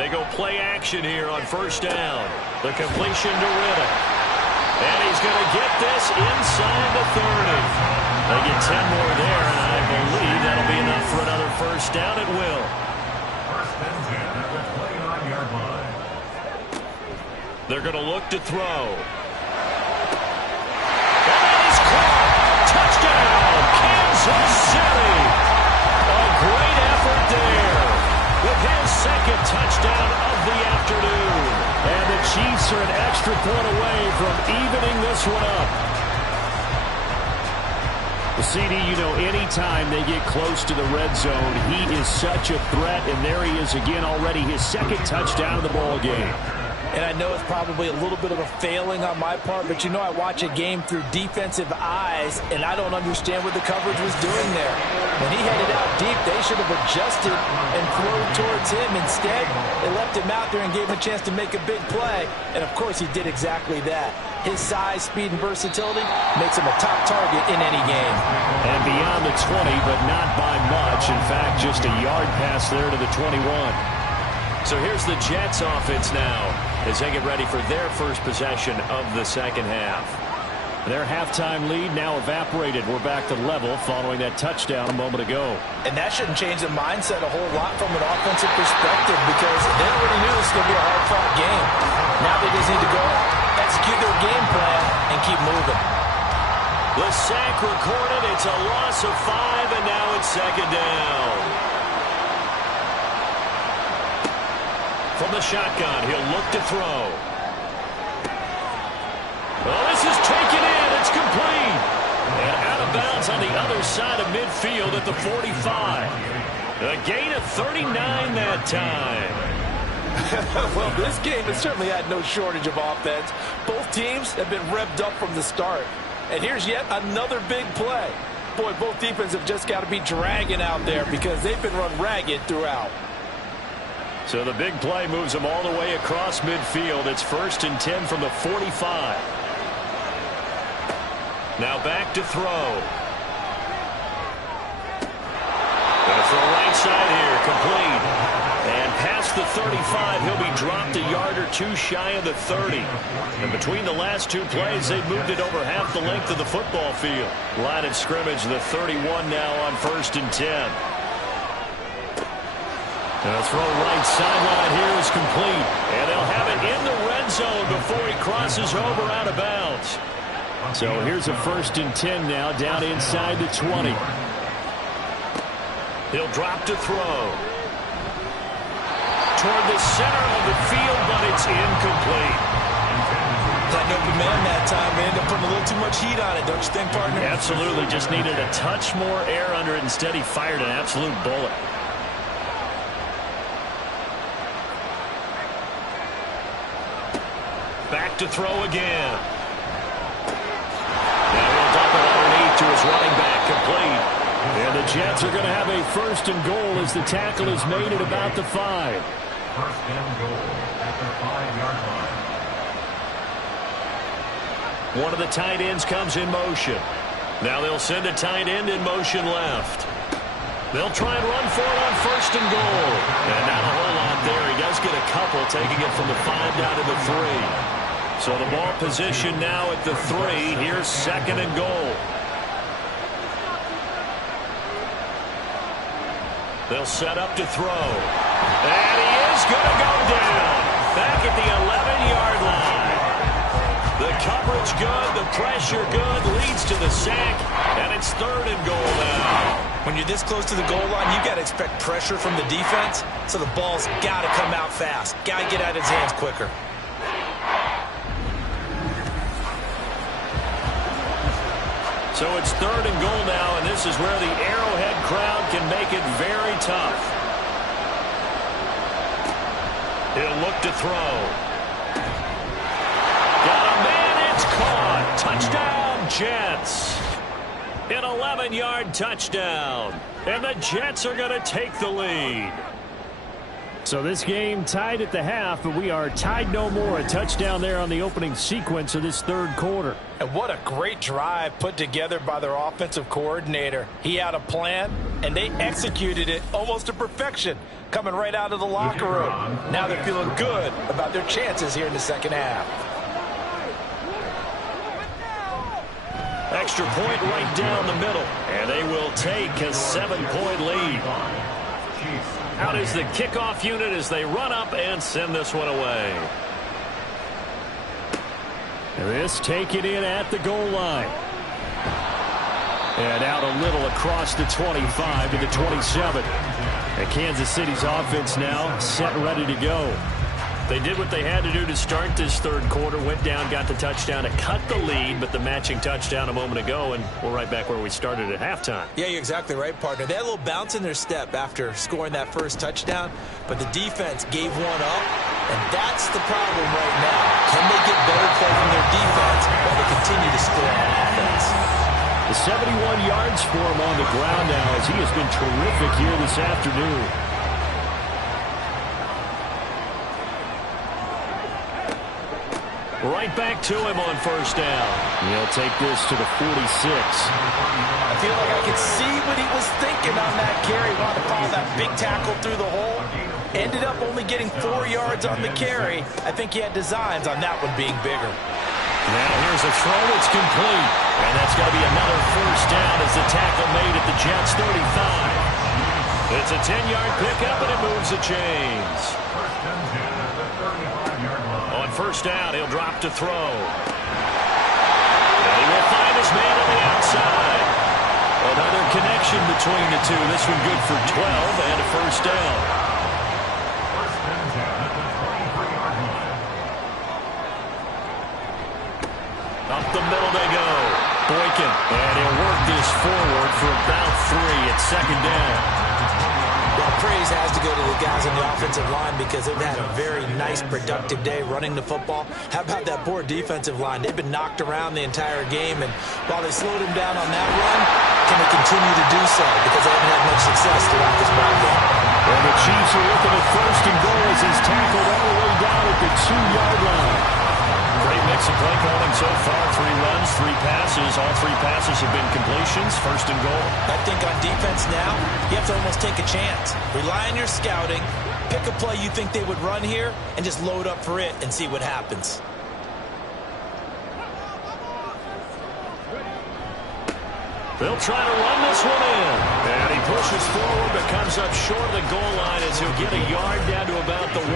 They go play action here on first down. The completion to Riddick. And he's going to get this inside the 30. They get 10 more there, and I believe that'll be enough for another first down. It will. 1st and 10 at the 29-yard line. They're going to look to throw. And he's caught. Touchdown, Kansas City. A great effort there with his 2nd touchdown of the afternoon. And the Chiefs are an extra point away from evening this one up. CD, you know, anytime they get close to the red zone, he is such a threat, and there he is again already, his 2nd touchdown of the ball game. And I know it's probably a little bit of a failing on my part, but you know I watch a game through defensive eyes, and I don't understand what the coverage was doing there. When he headed out deep, they should have adjusted and thrown towards him. Instead, they left him out there and gave him a chance to make a big play. And, of course, he did exactly that. His size, speed, and versatility makes him a top target in any game. And beyond the 20, but not by much. In fact, just a yard pass there to the 21. So here's the Jets offense now as they get ready for their first possession of the second half. Their halftime lead now evaporated. We're back to level following that touchdown a moment ago. And that shouldn't change the mindset a whole lot from an offensive perspective because they already knew this was going to be a hard-fought game. Now they just need to go execute their game plan and keep moving. The sack recorded. It's a loss of 5, and now it's 2nd down. From the shotgun, he'll look to throw. Well, this is taken in. It's complete. And out of bounds on the other side of midfield at the 45. A gain of 39 that time. Well, this game has certainly had no shortage of offense. Both teams have been revved up from the start. And here's yet another big play. Boy, both defenses have just got to be dragging out there because they've been run ragged throughout. So the big play moves them all the way across midfield. It's 1st and 10 from the 45. Now back to throw. Gonna throw right side here, complete. And past the 35, he'll be dropped a yard or 2 shy of the 30. And between the last 2 plays, they've moved it over half the length of the football field. Line of scrimmage, the 31 now on 1st and 10. And a throw right sideline here is complete. And they'll have it in the red zone before he crosses over out of bounds. So here's a 1st and 10 now, down inside the 20. He'll drop to throw. Toward the center of the field, but it's incomplete. That open man that time ended up putting a little too much heat on it, don't you think, partner? Absolutely. Just needed a touch more air under it. Instead, he fired an absolute bullet. Back to throw again. Now he'll dump it underneath to his running back, complete. And the Jets are going to have a 1st and goal as the tackle is made at about the 5. 1st and goal at the 5-yard line. One of the tight ends comes in motion. Now they'll send a tight end in motion left. They'll try and run for it on 1st and goal. And not a whole lot there. He does get a couple, taking it from the 5 down to the 3. So the ball position now at the 3. Here's 2nd and goal. They'll set up to throw. And he is going to go down. Back at the 11-yard line. The coverage good, the pressure good, leads to the sack, and it's 3rd and goal now. When you're this close to the goal line, you got to expect pressure from the defense, so the ball's got to come out fast. Got to get out of his hands quicker. So it's 3rd and goal now, and this is where the Arrowhead crowd can make it very tough. He'll look to throw. Got a man, it's caught. Touchdown, Jets. An 11-yard touchdown. And the Jets are going to take the lead. So this game tied at the half, but we are tied no more. A touchdown there on the opening sequence of this 3rd quarter. And what a great drive put together by their offensive coordinator. He had a plan, and they executed it almost to perfection, coming right out of the locker room. Now they're feeling good about their chances here in the 2nd half. Extra point right down the middle, and they will take a 7-point lead. Out is the kickoff unit as they run up and send this one away. This taken in at the goal line. And out a little across the 25 to the 27. And Kansas City's offense now set and ready to go. They did what they had to do to start this 3rd quarter. Went down, got the touchdown to cut the lead, but the matching touchdown a moment ago, and we're right back where we started at halftime. Yeah, you're exactly right, partner. They had a little bounce in their step after scoring that first touchdown, but the defense gave one up, and that's the problem right now. Can they get better play from their defense while they continue to score on offense? The 71 yards for him on the ground now as he has been terrific here this afternoon. Right back to him on 1st down. He'll take this to the 46. I feel like I could see what he was thinking on that carry. Wanted to follow that big tackle through the hole. Ended up only getting 4 yards on the carry. I think he had designs on that one being bigger. Now here's a throw. It's complete. And that's going to be another 1st down as the tackle made at the Jets' 35. It's a 10-yard pickup, and it moves the chains. On 1st down, he'll drop to throw. And he will find his man on the outside. Another connection between the two. This one good for 12 and a 1st down. Up the middle they go. Boykin. And he'll work this forward for about 3 at 2nd down. Well, praise has to go to the guys on the offensive line because they've had a very nice, productive day running the football. How about that poor defensive line? They've been knocked around the entire game, and while they slowed him down on that run, can they continue to do so? Because they haven't had much success throughout this ball game. And the Chiefs are looking at 1st and goal as he's tackled all the way down at the 2-yard line. Great mix of play calling so far. 3 runs, 3 passes. All 3 passes have been completions. 1st and goal. I think on defense now, you have to almost take a chance. Rely on your scouting. Pick a play you think they would run here and just load up for it and see what happens. They'll try to run this one in. And he pushes forward but comes up short of the goal line as he'll get a yard down to about the 1.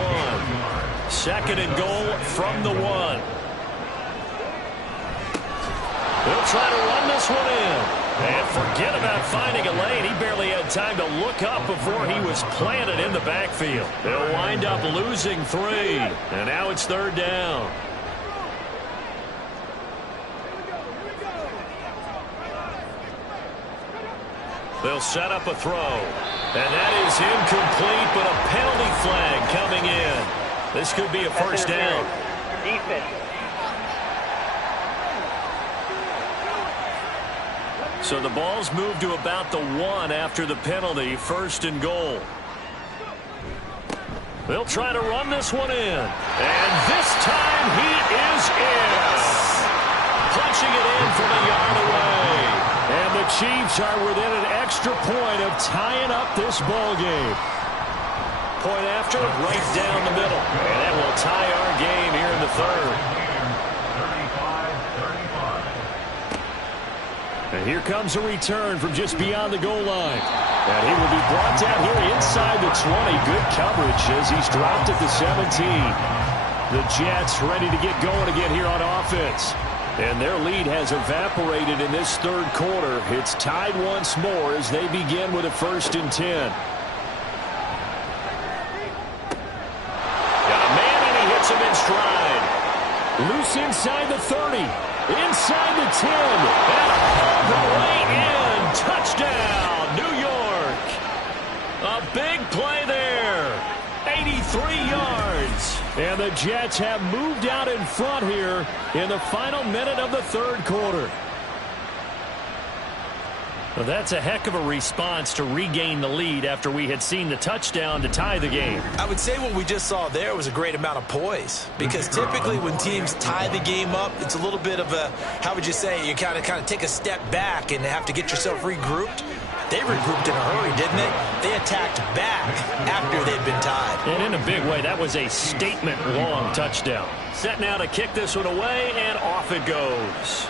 2nd and goal from the 1. They'll try to run this one in. And forget about finding a lane. He barely had time to look up before he was planted in the backfield. They'll wind up losing 3. And now it's 3rd down. They'll set up a throw. And that is incomplete, but a penalty flag coming in. This could be a first down. Defense. So the ball's moved to about the 1 after the penalty, 1st and goal. They'll try to run this one in. And this time he is in. Punching it in from a yard away. And the Chiefs are within an extra point of tying up this ball game. Point after, right down the middle. And that will tie our game here in the 3rd. And here comes a return from just beyond the goal line. And he will be brought down here inside the 20. Good coverage as he's dropped at the 17. The Jets ready to get going again here on offense. And their lead has evaporated in this 3rd quarter. It's tied once more as they begin with a 1st and 10. Got a man and he hits him in stride. Loose inside the 30. Inside the 10. And all the way in. Touchdown, New York. A big play there. 83 yards. And the Jets have moved out in front here in the final minute of the 3rd quarter. Well, that's a heck of a response to regain the lead after we had seen the touchdown to tie the game. I would say what we just saw there was a great amount of poise, because typically when teams tie the game up, it's a little bit of a, how would you say, you kind of take a step back and have to get yourself regrouped. They regrouped in a hurry, didn't they? They attacked back after they'd been tied. And in a big way, that was a statement-long touchdown. Set now to kick this one away, and off it goes.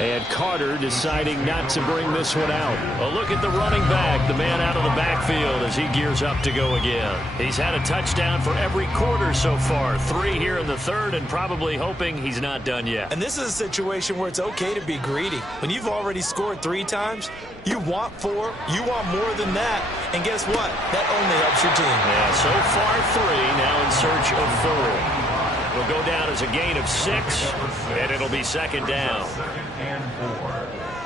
And Carter deciding not to bring this one out. A look at the running back, the man out of the backfield as he gears up to go again. He's had a touchdown for every quarter so far. 3 here in the 3rd, and probably hoping he's not done yet. And this is a situation where it's okay to be greedy. When you've already scored 3 times, you want 4, you want more than that. And guess what? That only helps your team. Yeah, so far 3, now in search of 4. It'll go down as a gain of 6, and it'll be 2nd down. 2nd and 4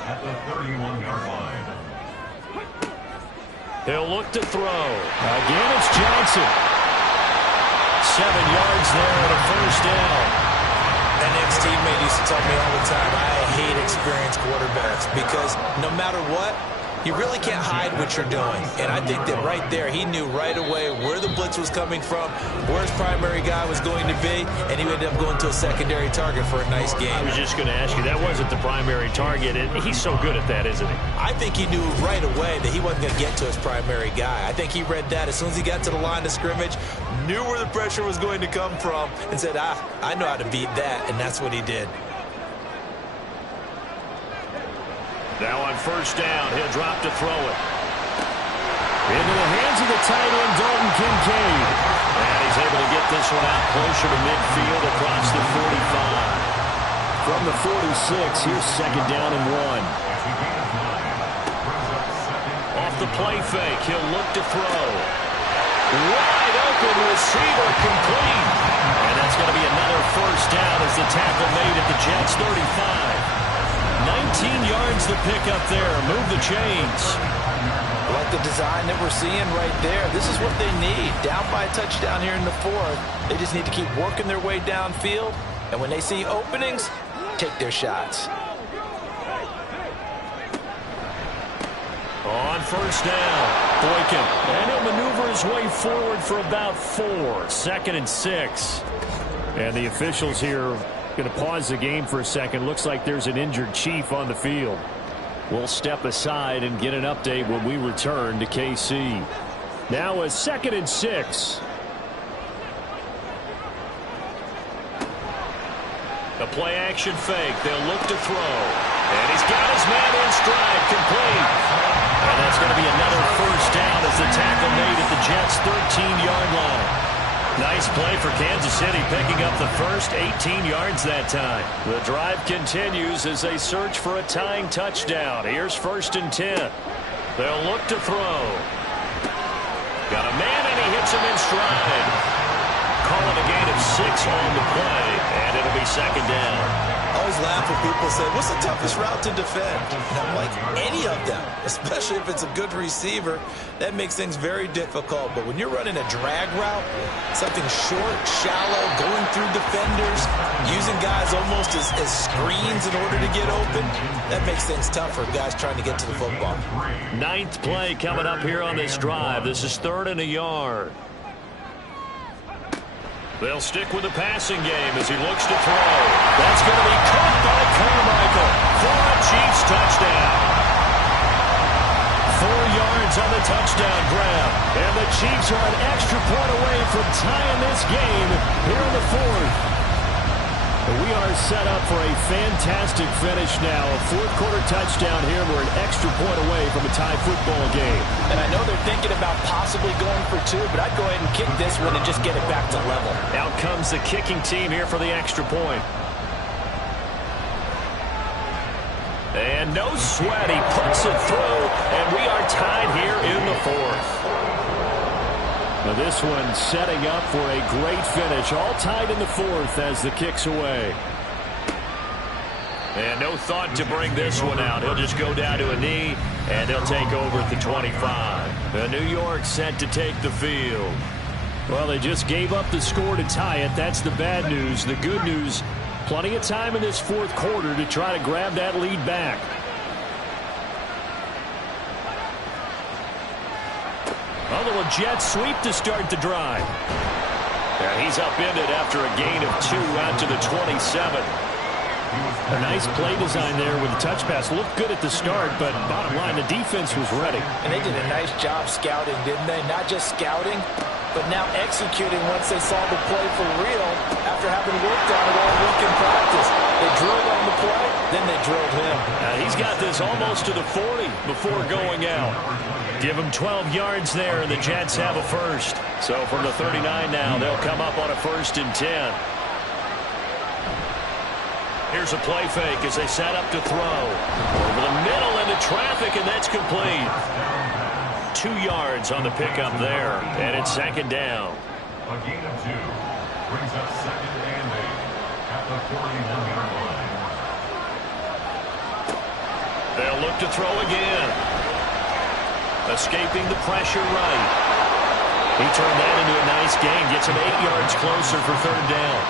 at the 31-yard line. He'll look to throw. Again, it's Johnson. 7 yards there and a first down. An ex-teammate used to tell me all the time, I hate experienced quarterbacks, because no matter what, you really can't hide what you're doing. And I think that right there, he knew right away where the blitz was coming from, where his primary guy was going to be, and he ended up going to a secondary target for a nice game. I was just going to ask you, that wasn't the primary target, and he's so good at that, isn't he? I think he knew right away that he wasn't going to get to his primary guy. I think he read that as soon as he got to the line of scrimmage, knew where the pressure was going to come from, and said, I know how to beat that, and that's what he did. Now on first down, he'll drop to throw it. Into the hands of the tight end, Dalton Kincaid. And he's able to get this one out closer to midfield across the 45. From the 46, here's 2nd down and 1. Off the play fake, he'll look to throw. Wide open receiver, complete. And that's going to be another first down as the tackle made at the Jets' 35. 19 yards to pick up there. Move the chains. Like the design that we're seeing right there. This is what they need. Down by a touchdown here in the 4th. They just need to keep working their way downfield. And when they see openings, take their shots. On first down, Boykin. And he'll maneuver his way forward for about 4. 2nd and 6. And the officials here going to pause the game for a second. Looks like there's an injured Chief on the field. We'll step aside and get an update when we return to KC. Now a 2nd and 6. A play action fake. They'll look to throw. And he's got his man in stride, complete. And that's going to be another first down as the tackle made at the Jets' 13-yard line. Nice play for Kansas City, picking up the first 18 yards that time. The drive continues as they search for a tying touchdown. Here's 1st and 10. They'll look to throw. Got a man, and he hits him in stride. Calling a gain of 6 on the play, and it'll be 2nd down. I always laugh when people say, what's the toughest route to defend? And I'm like, any of them, especially if it's a good receiver. That makes things very difficult. But when you're running a drag route, something short, shallow, going through defenders, using guys almost as screens in order to get open, that makes things tough for guys trying to get to the football. 9th play coming up here on this drive. This is 3rd and a yard. They'll stick with the passing game as he looks to throw. That's going to be caught by Carmichael for a Chiefs touchdown. 4 yards on the touchdown grab. And the Chiefs are an extra point away from tying this game here in the 4th. We are set up for a fantastic finish now. A 4th-quarter touchdown here. We're an extra point away from a tie football game. And I know they're thinking about possibly going for 2, but I'd go ahead and kick this one and just get it back to level. Out comes the kicking team here for the extra point. And no sweat. He puts it through, and we are tied here in the 4th. Now this one setting up for a great finish. All tied in the 4th as the kick's away. And no thought to bring this one out. He'll just go down to a knee, and they'll take over at the 25. The New York set to take the field. Well, they just gave up the score to tie it. That's the bad news. The good news, plenty of time in this 4th quarter to try to grab that lead back. A little jet sweep to start the drive. Yeah, he's upended after a gain of 2 out to the 27. A nice play design there with the touch pass. Looked good at the start, but bottom line, the defense was ready. And they did a nice job scouting, didn't they? Not just scouting, but now executing once they saw the play for real after having worked on it all week in practice. They drilled on the play, then they drilled him. He's got this almost to the 40 before going out. Give him 12 yards there, and the Jets have a first. So from the 39 now, they'll come up on a 1st and 10. Here's a play fake as they set up to throw. Over the middle into traffic, and that's complete. 2 yards on the pickup there, and it's 2nd down. A gain of 2 brings up 2nd and 8 at the 41-yard line. They'll look to throw again. Escaping the pressure right. He turned that into a nice gain. Gets him 8 yards closer for 3rd down.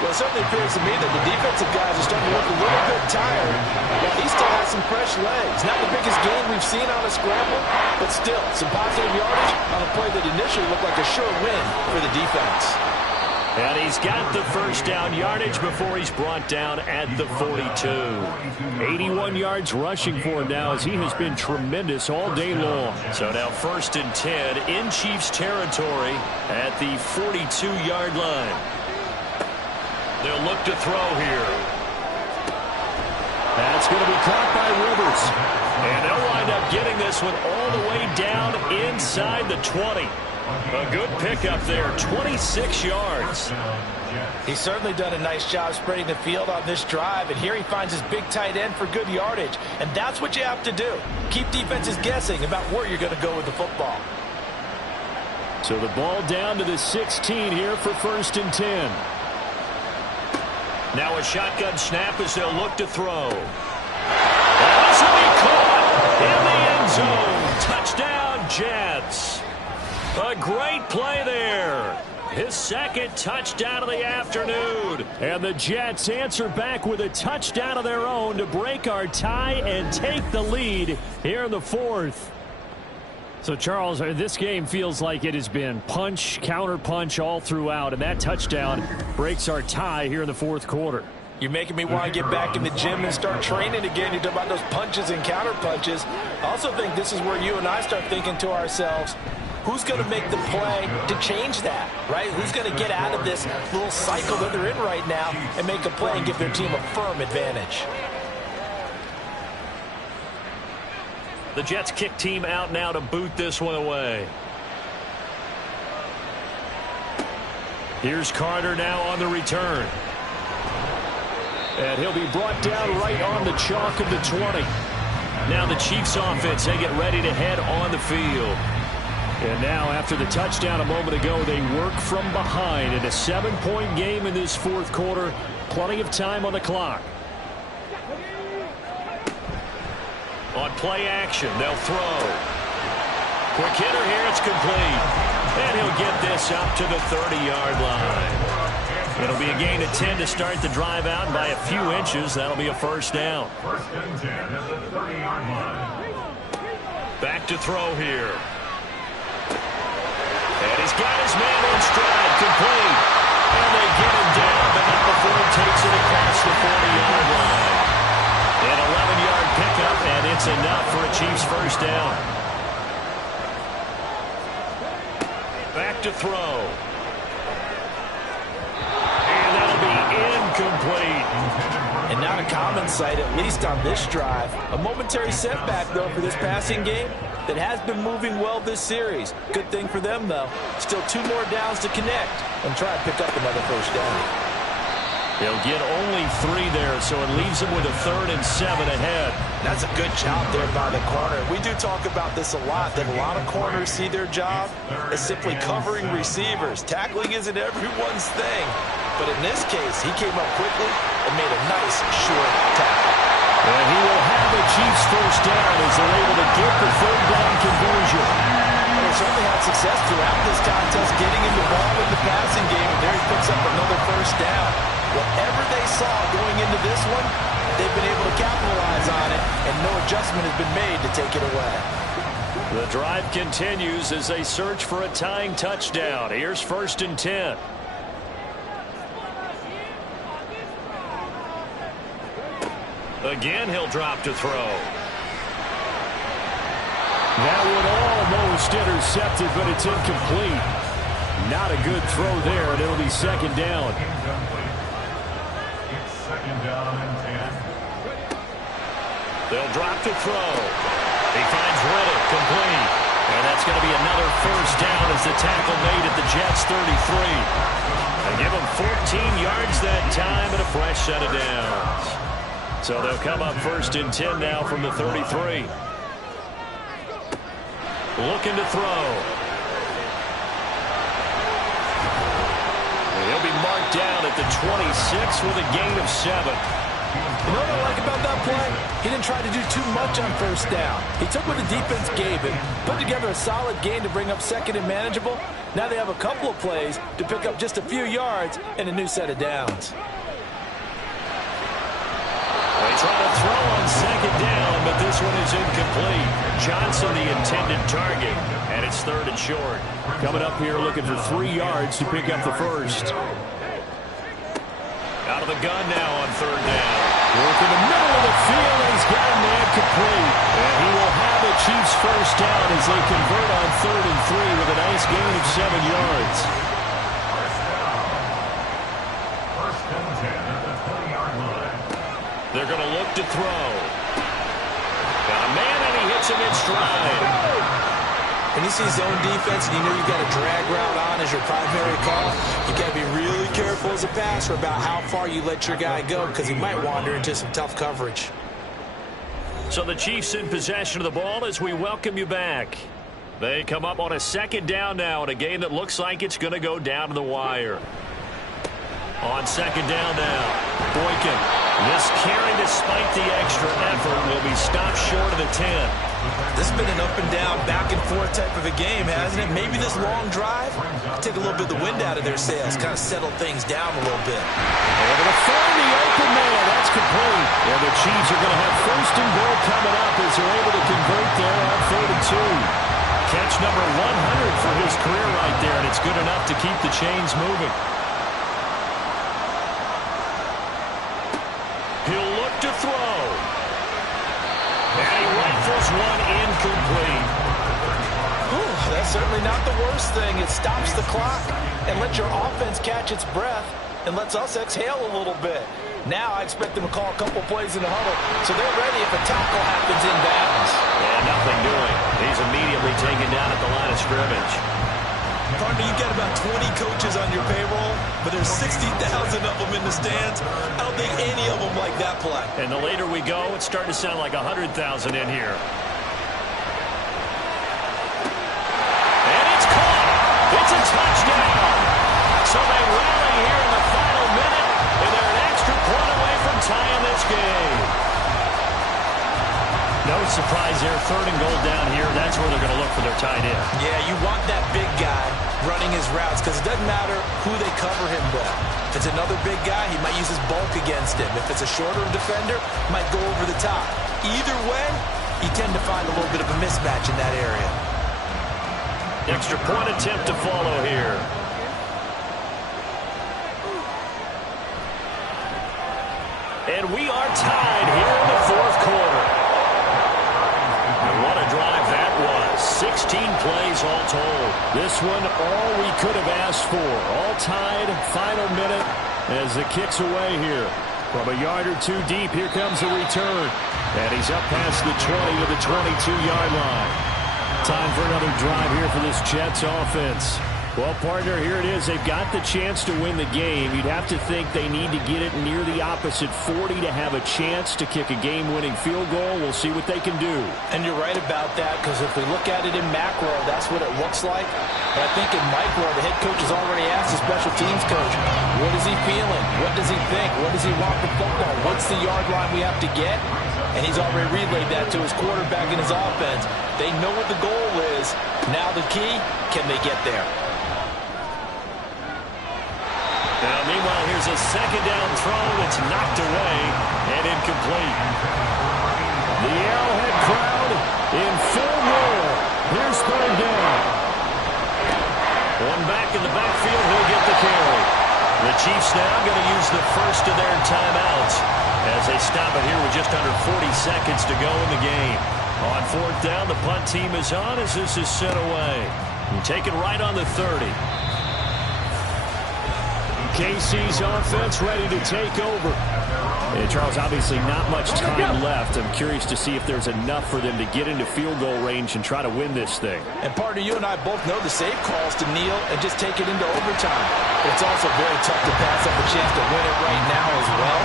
Well, it certainly appears to me that the defensive guys are starting to look a little bit tired. But he still has some fresh legs. Not the biggest gain we've seen on a scramble, but still some positive yardage on a play that initially looked like a sure win for the defense. And he's got the first down yardage before he's brought down at the 42. 81 yards rushing for him now as he has been tremendous all day long. So now 1st and 10 in Chiefs territory at the 42-yard line. They'll look to throw here. That's going to be caught by Rivers. And they'll wind up getting this one all the way down inside the 20. A good pickup there, 26 yards. He's certainly done a nice job spreading the field on this drive, and here he finds his big tight end for good yardage. And that's what you have to do. Keep defenses guessing about where you're going to go with the football. So the ball down to the 16 here for 1st and 10. Now a shotgun snap as they'll look to throw. And this will be caught in the end zone. Touchdown, Jets. A great play there. His 2nd touchdown of the afternoon. And the Jets answer back with a touchdown of their own to break our tie and take the lead here in the 4th. So, Charles, this game feels like it has been punch, counter punch all throughout, and that touchdown breaks our tie here in the 4th quarter. You're making me want to get back in the gym and start training again. You talk about those punches and counter punches. I also think this is where you and I start thinking to ourselves, who's going to make the play to change that, right? Who's going to get out of this little cycle that they're in right now and make a play and give their team a firm advantage? The Jets kick team out now to boot this one away. Here's Carter now on the return. And he'll be brought down right on the chalk of the 20. Now the Chiefs offense, they get ready to head on the field. And now after the touchdown a moment ago, they work from behind in a 7-point game in this fourth quarter. Plenty of time on the clock. On play action, they'll throw. Quick hitter here, it's complete. And he'll get this up to the 30-yard line. It'll be a gain of 10 to start the drive out. By a few inches, that'll be a first down. First and 10 at the 30-yard line. Back to throw here. And he's got his man in stride, complete. And they get him down, but not before he takes it across the 40-yard line. An 11-yard pickup, and it's enough for a Chiefs first down. Back to throw. And that'll be incomplete. And not a common sight, at least on this drive. A momentary setback, though, for this passing game that has been moving well this series. Good thing for them, though. Still 2 more downs to connect and try and pick up another first down. They'll get only 3 there, so it leaves them with a 3rd and 7 ahead. That's a good job there by the corner. We do talk about this a lot, that a lot of corners see their job as simply covering receivers. Tackling isn't everyone's thing. But in this case, he came up quickly and made a nice, short tackle. And he will have the Chiefs first down as they're able to get the 3rd down conversion. And they certainly had success throughout this contest, getting him the ball in the passing game, and there he picks up another first down. Whatever they saw going into this one, they've been able to capitalize on it, and no adjustment has been made to take it away. The drive continues as they search for a tying touchdown. Here's 1st and 10. Again, he'll drop to throw. That one almost intercepted, but it's incomplete. Not a good throw there, and it'll be 2nd down. It's 2nd down and 10. They'll drop to throw. He finds Riddick, complete. And that's going to be another first down as the tackle made at the Jets' 33. They give him 14 yards that time and a fresh set of downs. So they'll come up 1st and 10 now from the 33. Looking to throw. He'll be marked down at the 26 with a gain of 7. You know what I like about that play? He didn't try to do too much on first down. He took what the defense gave him, put together a solid gain to bring up 2nd and manageable. Now they have a couple of plays to pick up just a few yards and a new set of downs. They try to throw on 2nd down, but this one is incomplete. Johnson the intended target, and it's 3rd and short. Coming up here looking for 3 yards to pick up the first. Out of the gun now on 3rd down. Work in the middle of the field, and he's got a man complete. And he will have the Chiefs first down as they convert on 3rd and 3 with a nice gain of 7 yards. First and 10 at the 20-yard line. They're going to look to throw. Got a man, and he hits him in stride. When you see zone defense and you know you've got a drag route on as your primary call, you've got to be really careful as a passer about how far you let your guy go because he might wander into some tough coverage. So the Chiefs in possession of the ball as we welcome you back. They come up on a 2nd down now in a game that looks like it's going to go down to the wire. On 2nd down now, Boykin. This carry, despite the extra effort, will be stopped short of the 10. This has been an up-and-down, back-and-forth type of a game, hasn't it? Maybe this long drive take a little bit of the wind out of their sails, kind of settle things down a little bit. Able to find the open man. That's complete. And the Chiefs are going to have 1st and goal coming up as they're able to convert there on 3rd and 2. Catch number 100 for his career right there, and it's good enough to keep the chains moving. He'll look to throw. And he rifles one incomplete. Whew, that's certainly not the worst thing. It stops the clock and lets your offense catch its breath and lets us exhale a little bit. Now I expect them to call a couple plays in the huddle so they're ready if a tackle happens in bounds. And nothing doing. He's immediately taken down at the line of scrimmage. Partner, you've got about 20 coaches on your payroll, but there's 60,000 of them in the stands. I don't think any of them like that play. And the later we go, it's starting to sound like 100,000 in here. And it's caught. It's a touchdown. So they rally here in the final minute, and they're an extra point away from tying this game. No surprise there, 3rd and goal down here. That's where they're going to look for their tight end. Yeah, you want that big guy running his routes because it doesn't matter who they cover him with. If it's another big guy, he might use his bulk against him. If it's a shorter defender, he might go over the top. Either way, you tend to find a little bit of a mismatch in that area. Extra point attempt to follow here. And we are tied here in the 4th quarter. And what a drive that was. 16 plays all told. This one all we could have asked for. All tied, final minute as the kick's away here. From a yard or two deep, here comes the return. And he's up past the 20 to the 22-yard line. Time for another drive here for this Jets offense. Well, partner, here it is. They've got the chance to win the game. You'd have to think they need to get it near the opposite 40 to have a chance to kick a game-winning field goal. We'll see what they can do. And you're right about that, because if we look at it in macro, that's what it looks like. But I think in micro, the head coach has already asked the special teams coach, what is he feeling? What does he think? What does he want the football? What's the yard line we have to get? And he's already relayed that to his quarterback and his offense. They know what the goal is. Now the key, can they get there? Now, meanwhile, here's a 2nd down throw that's knocked away and incomplete. The Arrowhead crowd in full roar. Here's 3rd down. One back in the backfield, he'll get the carry. The Chiefs now going to use the first of their timeouts as they stop it here with just under 40 seconds to go in the game. On 4th down, the punt team is on as this is sent away. And take it right on the 30. KC's offense ready to take over. And Charles, obviously not much time left. I'm curious to see if there's enough for them to get into field goal range and try to win this thing. And partner, you and I both know the save calls to kneel and just take it into overtime. But it's also very tough to pass up a chance to win it right now as well.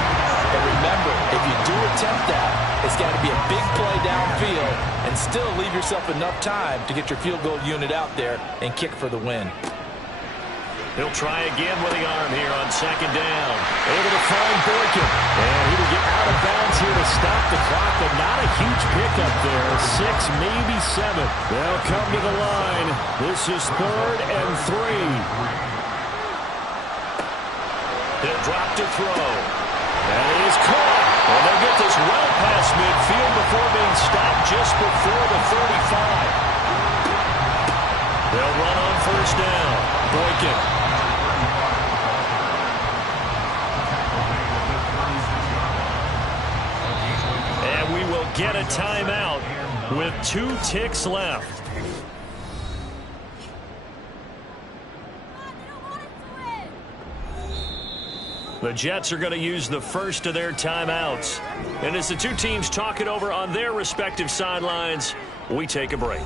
But remember, if you do attempt that, it's got to be a big play downfield and still leave yourself enough time to get your field goal unit out there and kick for the win. He'll try again with the arm here on 2nd down. Able to find Boykin. And he will get out of bounds here to stop the clock, but not a huge pickup there. 6, maybe 7. They'll come to the line. This is 3rd and 3. He'll drop to throw. And he is caught. And they'll get this well past midfield before being stopped just before the 35. They'll run on 1st down. Boykin. And we will get a timeout with 2 ticks left. The Jets are going to use the first of their timeouts. And as the two teams talk it over on their respective sidelines, we take a break.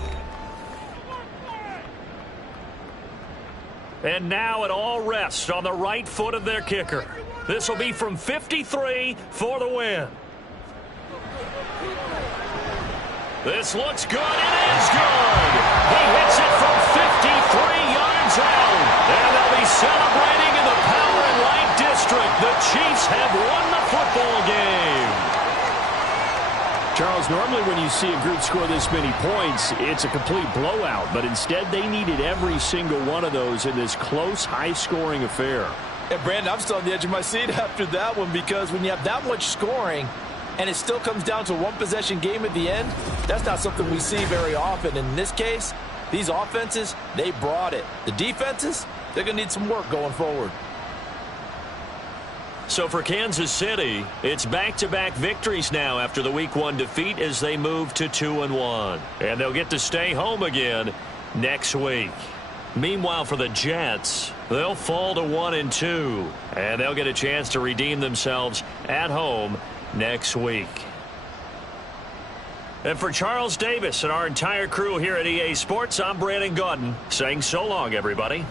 And now it all rests on the right foot of their kicker. This will be from 53 for the win. This looks good. It is good. He hits it from 53 yards out. And they'll be celebrating in the Power and Light District. The Chiefs have won the football game. Charles, normally when you see a group score this many points, it's a complete blowout. But instead, they needed every single one of those in this close, high-scoring affair. And Brandon, I'm still on the edge of my seat after that one, because when you have that much scoring and it still comes down to a one-possession game at the end, that's not something we see very often. In this case, these offenses, they brought it. The defenses, they're going to need some work going forward. So for Kansas City, it's back-to-back victories now after the Week 1 defeat as they move to 2-1. And they'll get to stay home again next week. Meanwhile, for the Jets, they'll fall to 1-2. And they'll get a chance to redeem themselves at home next week. And for Charles Davis and our entire crew here at EA Sports, I'm Brandon Gaudin saying so long, everybody.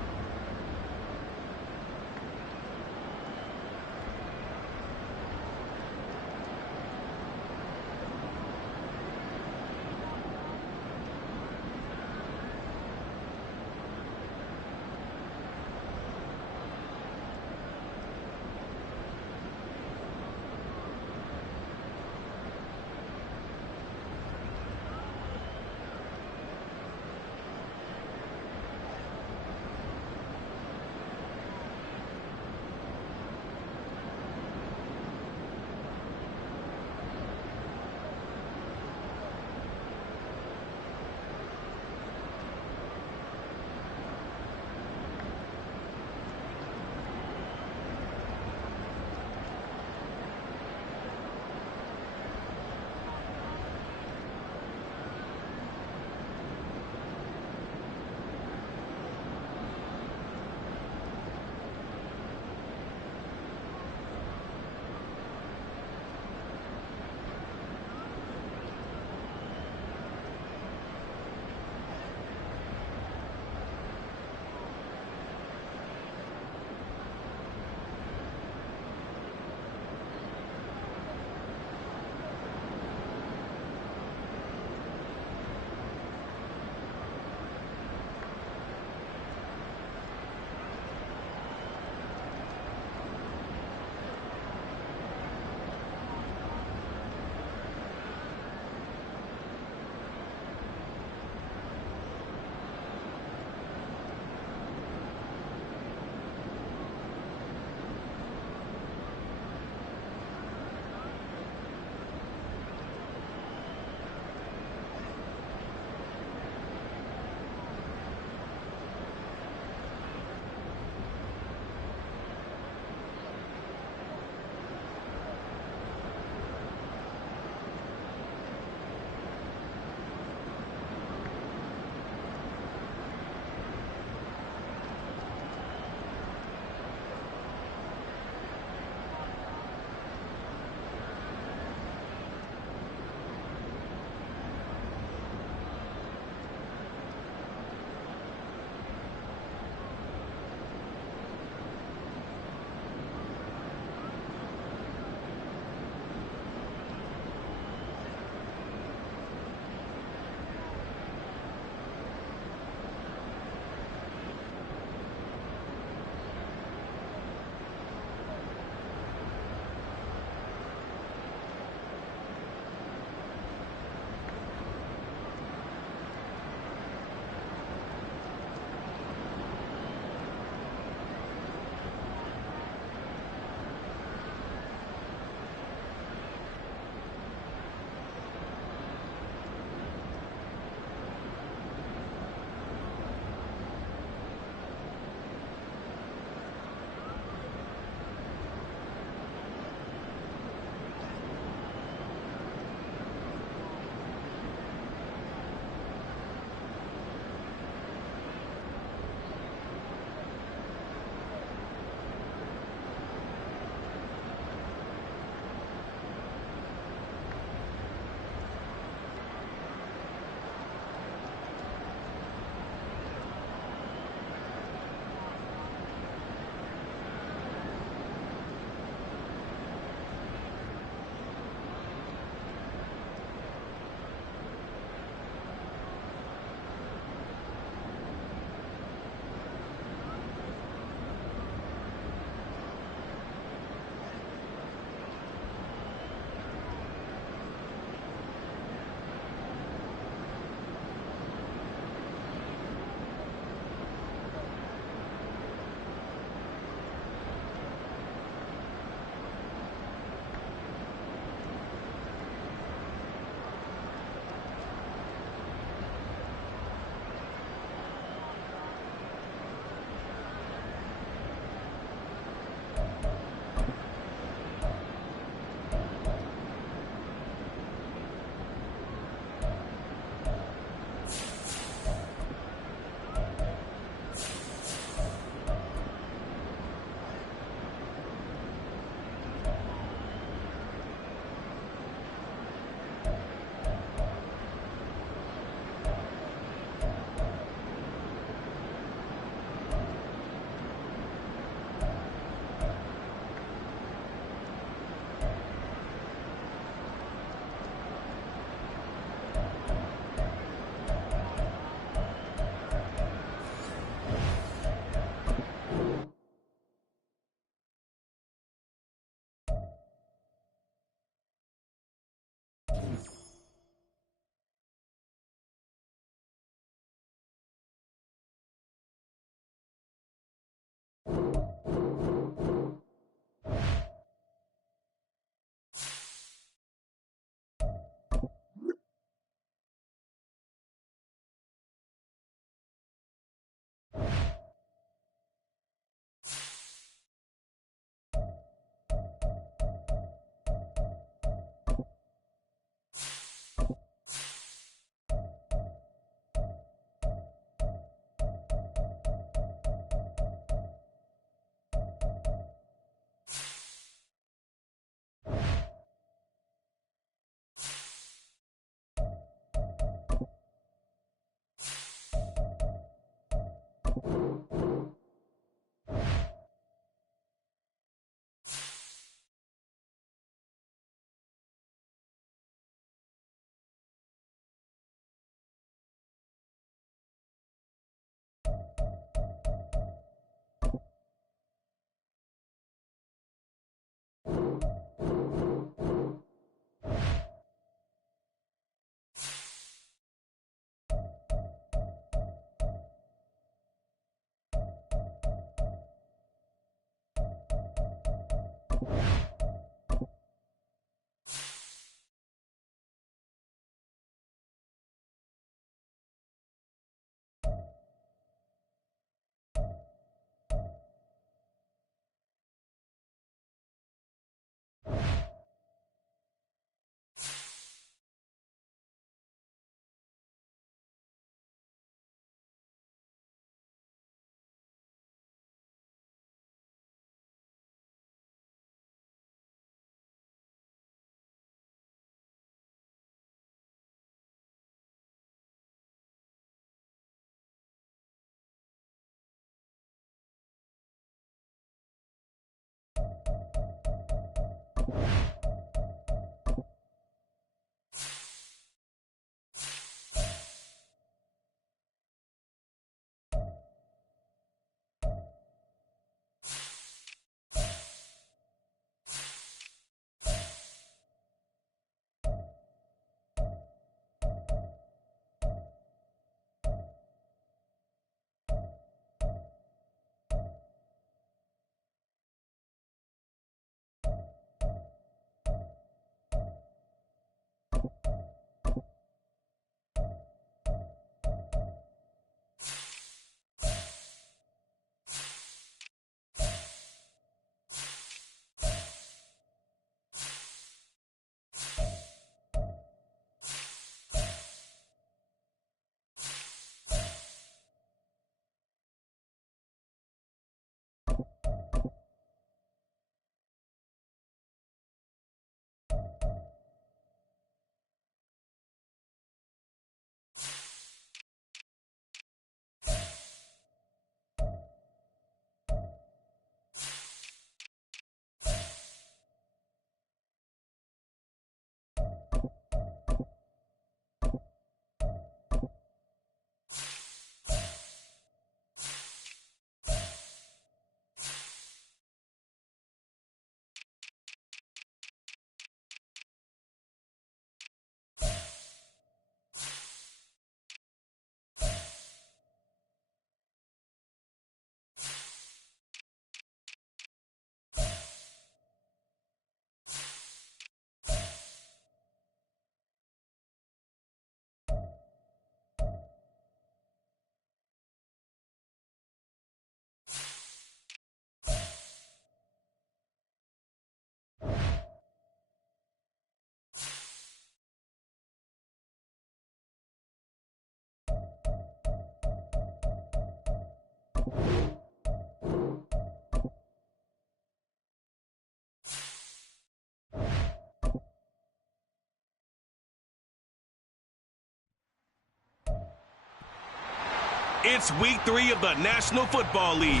It's week 3 of the National Football League,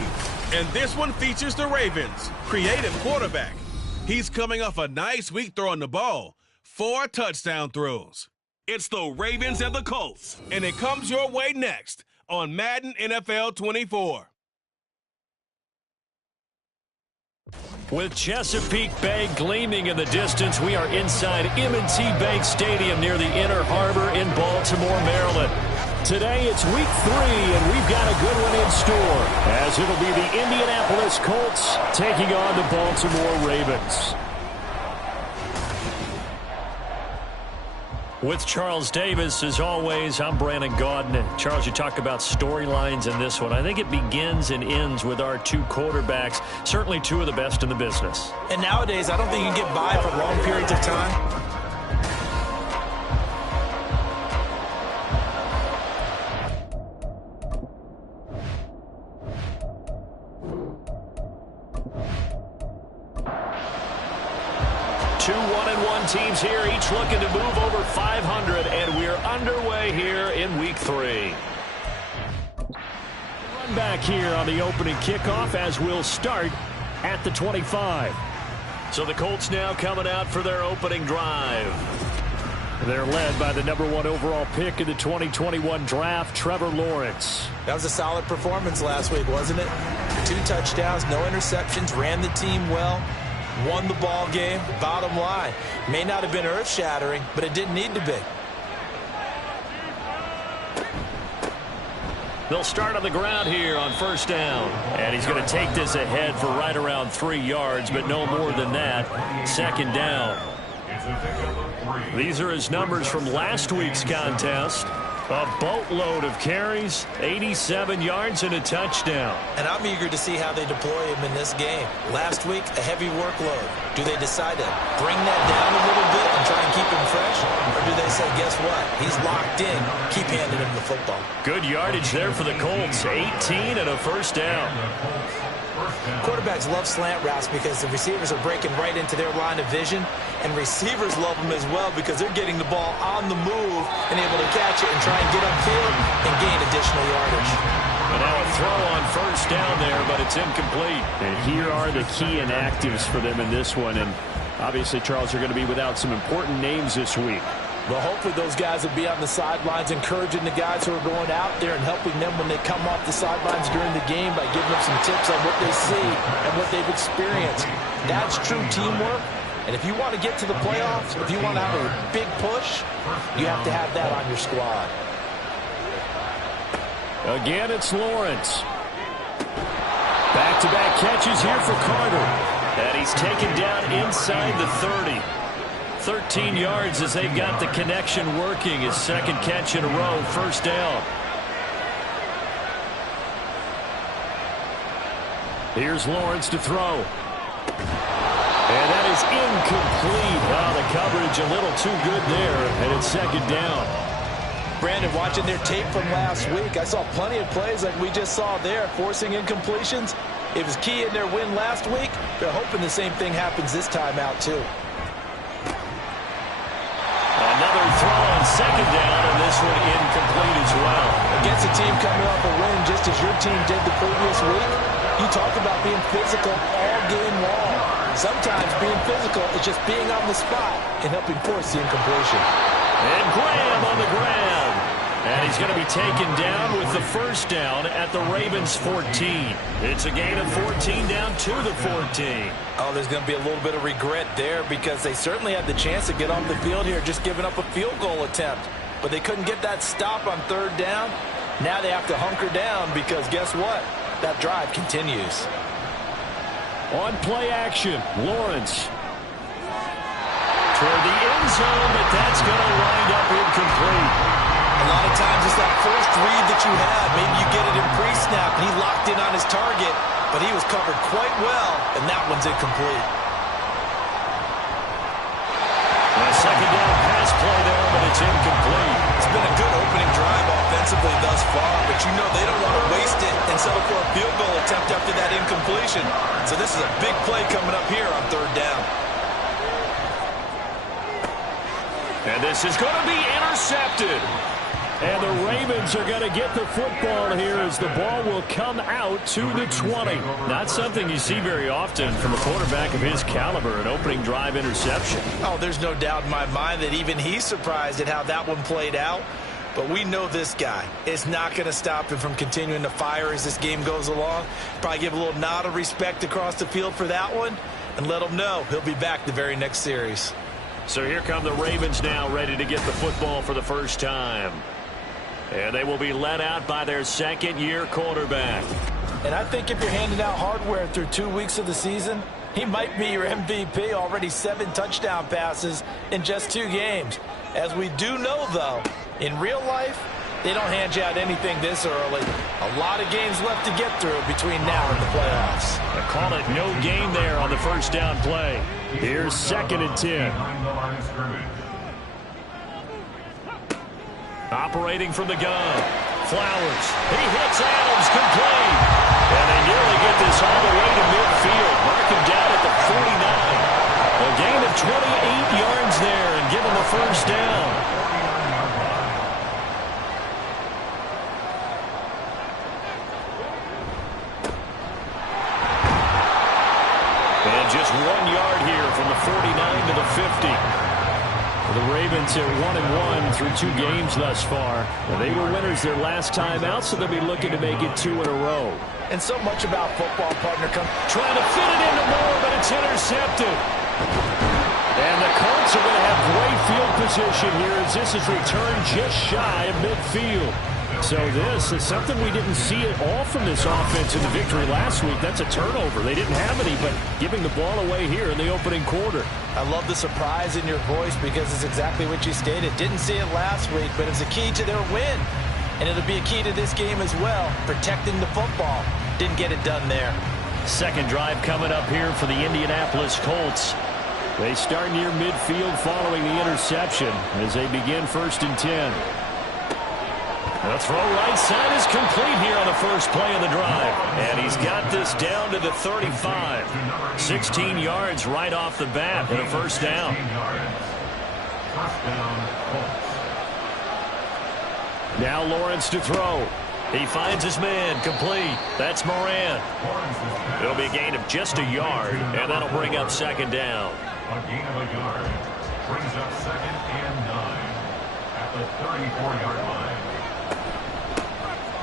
and this one features the Ravens' creative quarterback. He's coming off a nice week throwing the ball, 4 touchdown throws. It's the Ravens and the Colts, and it comes your way next on Madden NFL 24. With Chesapeake Bay gleaming in the distance, we are inside M&T Bank Stadium near the Inner Harbor in Baltimore, Maryland. Today it's week 3, and we've got a good one in store, as it'll be the Indianapolis Colts taking on the Baltimore Ravens. With Charles Davis, as always, I'm Brandon Gaudin. Charles, you talk about storylines in this one. I think it begins and ends with our two quarterbacks, certainly two of the best in the business. And nowadays, I don't think you can get by for long periods of time. Two 1-1 teams here, each looking to move over 500, and we're underway here in week 3. Run back here on the opening kickoff as we'll start at the 25. So the Colts now coming out for their opening drive. They're led by the #1 overall pick in the 2021 draft, Trevor Lawrence. That was a solid performance last week, wasn't it? 2 touchdowns, no interceptions, ran the team well. Won the ball game. Bottom line, may not have been earth-shattering, but it didn't need to be. They'll start on the ground here on first down. And he's going to take this ahead for right around 3 yards, but no more than that. Second down. These are his numbers from last week's contest. A boatload of carries, 87 yards and a touchdown. And I'm eager to see how they deploy him in this game. Last week, a heavy workload. Do they decide to bring that down a little bit and try and keep him fresh? Or do they say, guess what? He's locked in. Keep handing him the football. Good yardage there for the Colts. 18 and a first down. Quarterbacks love slant routes because the receivers are breaking right into their line of vision, and receivers love them as well because they're getting the ball on the move and able to catch it and try and get upfield and gain additional yardage. And now a throw on first down there, but it's incomplete. And here are the key inactives for them in this one. And obviously, Charles, are going to be without some important names this week. Well, hopefully those guys will be on the sidelines encouraging the guys who are going out there and helping them when they come off the sidelines during the game by giving them some tips on what they see and what they've experienced. That's true teamwork. And if you want to get to the playoffs, if you want to have a big push, you have to have that on your squad. Again, it's Lawrence. Back-to-back catches here for Carter. And he's taken down inside the 30. 13 yards as they've got the connection working. His second catch in a row, first down. Here's Lawrence to throw. And that is incomplete. Oh, the coverage a little too good there, and it's second down. Brandon, watching their tape from last week, I saw plenty of plays like we just saw there, forcing incompletions. It was key in their win last week. They're hoping the same thing happens this time out, too. Another throw on second down, and this one incomplete as well. Against a team coming off a win just as your team did the previous week, you talk about being physical all game long. Sometimes being physical is just being on the spot and helping force the incompletion. And Graham on the ground. And he's going to be taken down with the first down at the Ravens' 14. It's a gain of 14 down to the 14. Oh, there's going to be a little bit of regret there because they certainly had the chance to get off the field here just giving up a field goal attempt. But they couldn't get that stop on third down. Now they have to hunker down because guess what? That drive continues. On play action, Lawrence. Toward the end zone, but that's going to wind up incomplete. A lot of times it's that first read that you have. Maybe you get it in pre-snap, and he locked in on his target, but he was covered quite well, and that one's incomplete. A second down pass play there, but it's incomplete. It's been a good opening drive offensively thus far, but you know they don't want to waste it and settle for a field goal attempt after that incompletion. So this is a big play coming up here on third down. And this is going to be intercepted. And the Ravens are going to get the football here as the ball will come out to the 20. Not something you see very often from a quarterback of his caliber, an opening drive interception. Oh, there's no doubt in my mind that even he's surprised at how that one played out. But we know this guy. It's not going to stop him from continuing to fire as this game goes along. Probably give a little nod of respect across the field for that one and let him know he'll be back the very next series. So here come the Ravens now, ready to get the football for the first time. And they will be let out by their second-year quarterback. And I think if you're handing out hardware through 2 weeks of the season, he might be your MVP. Already 7 touchdown passes in just 2 games. As we do know, though, in real life, they don't hand you out anything this early. A lot of games left to get through between now and the playoffs. They call it no gain there on the first down play. Here's 2nd and 10. Operating from the gun. Flowers. He hits Adams complete. And they nearly get this all the way to midfield. Mark him down at the 49. A gain of 28 yards there and give him the first down. And just 1 yard here from the 49 to the 50. The Ravens are 1-1 through 2 games thus far. They were winners their last time out, so they'll be looking to make it 2 in a row. And so much about football, partner. Trying to fit it into Moore, but it's intercepted. And the Colts are going to have great field position here as this is returned just shy of midfield. So this is something we didn't see at all from this offense in the victory last week. That's a turnover. They didn't have any, but giving the ball away here in the opening quarter. I love the surprise in your voice because it's exactly what you stated. Didn't see it last week, but it's a key to their win. And it'll be a key to this game as well, protecting the football. Didn't get it done there. Second drive coming up here for the Indianapolis Colts. They start near midfield following the interception as they begin 1st and 10. The throw right side is complete here on the first play of the drive. And he's got this down to the 35. 16 yards right off the bat and a first down. Now Lawrence to throw. He finds his man complete. That's Moran. It'll be a gain of just a yard, and that'll bring up 2nd down. A gain of a yard brings up 2nd and 9 at the 34-yard line.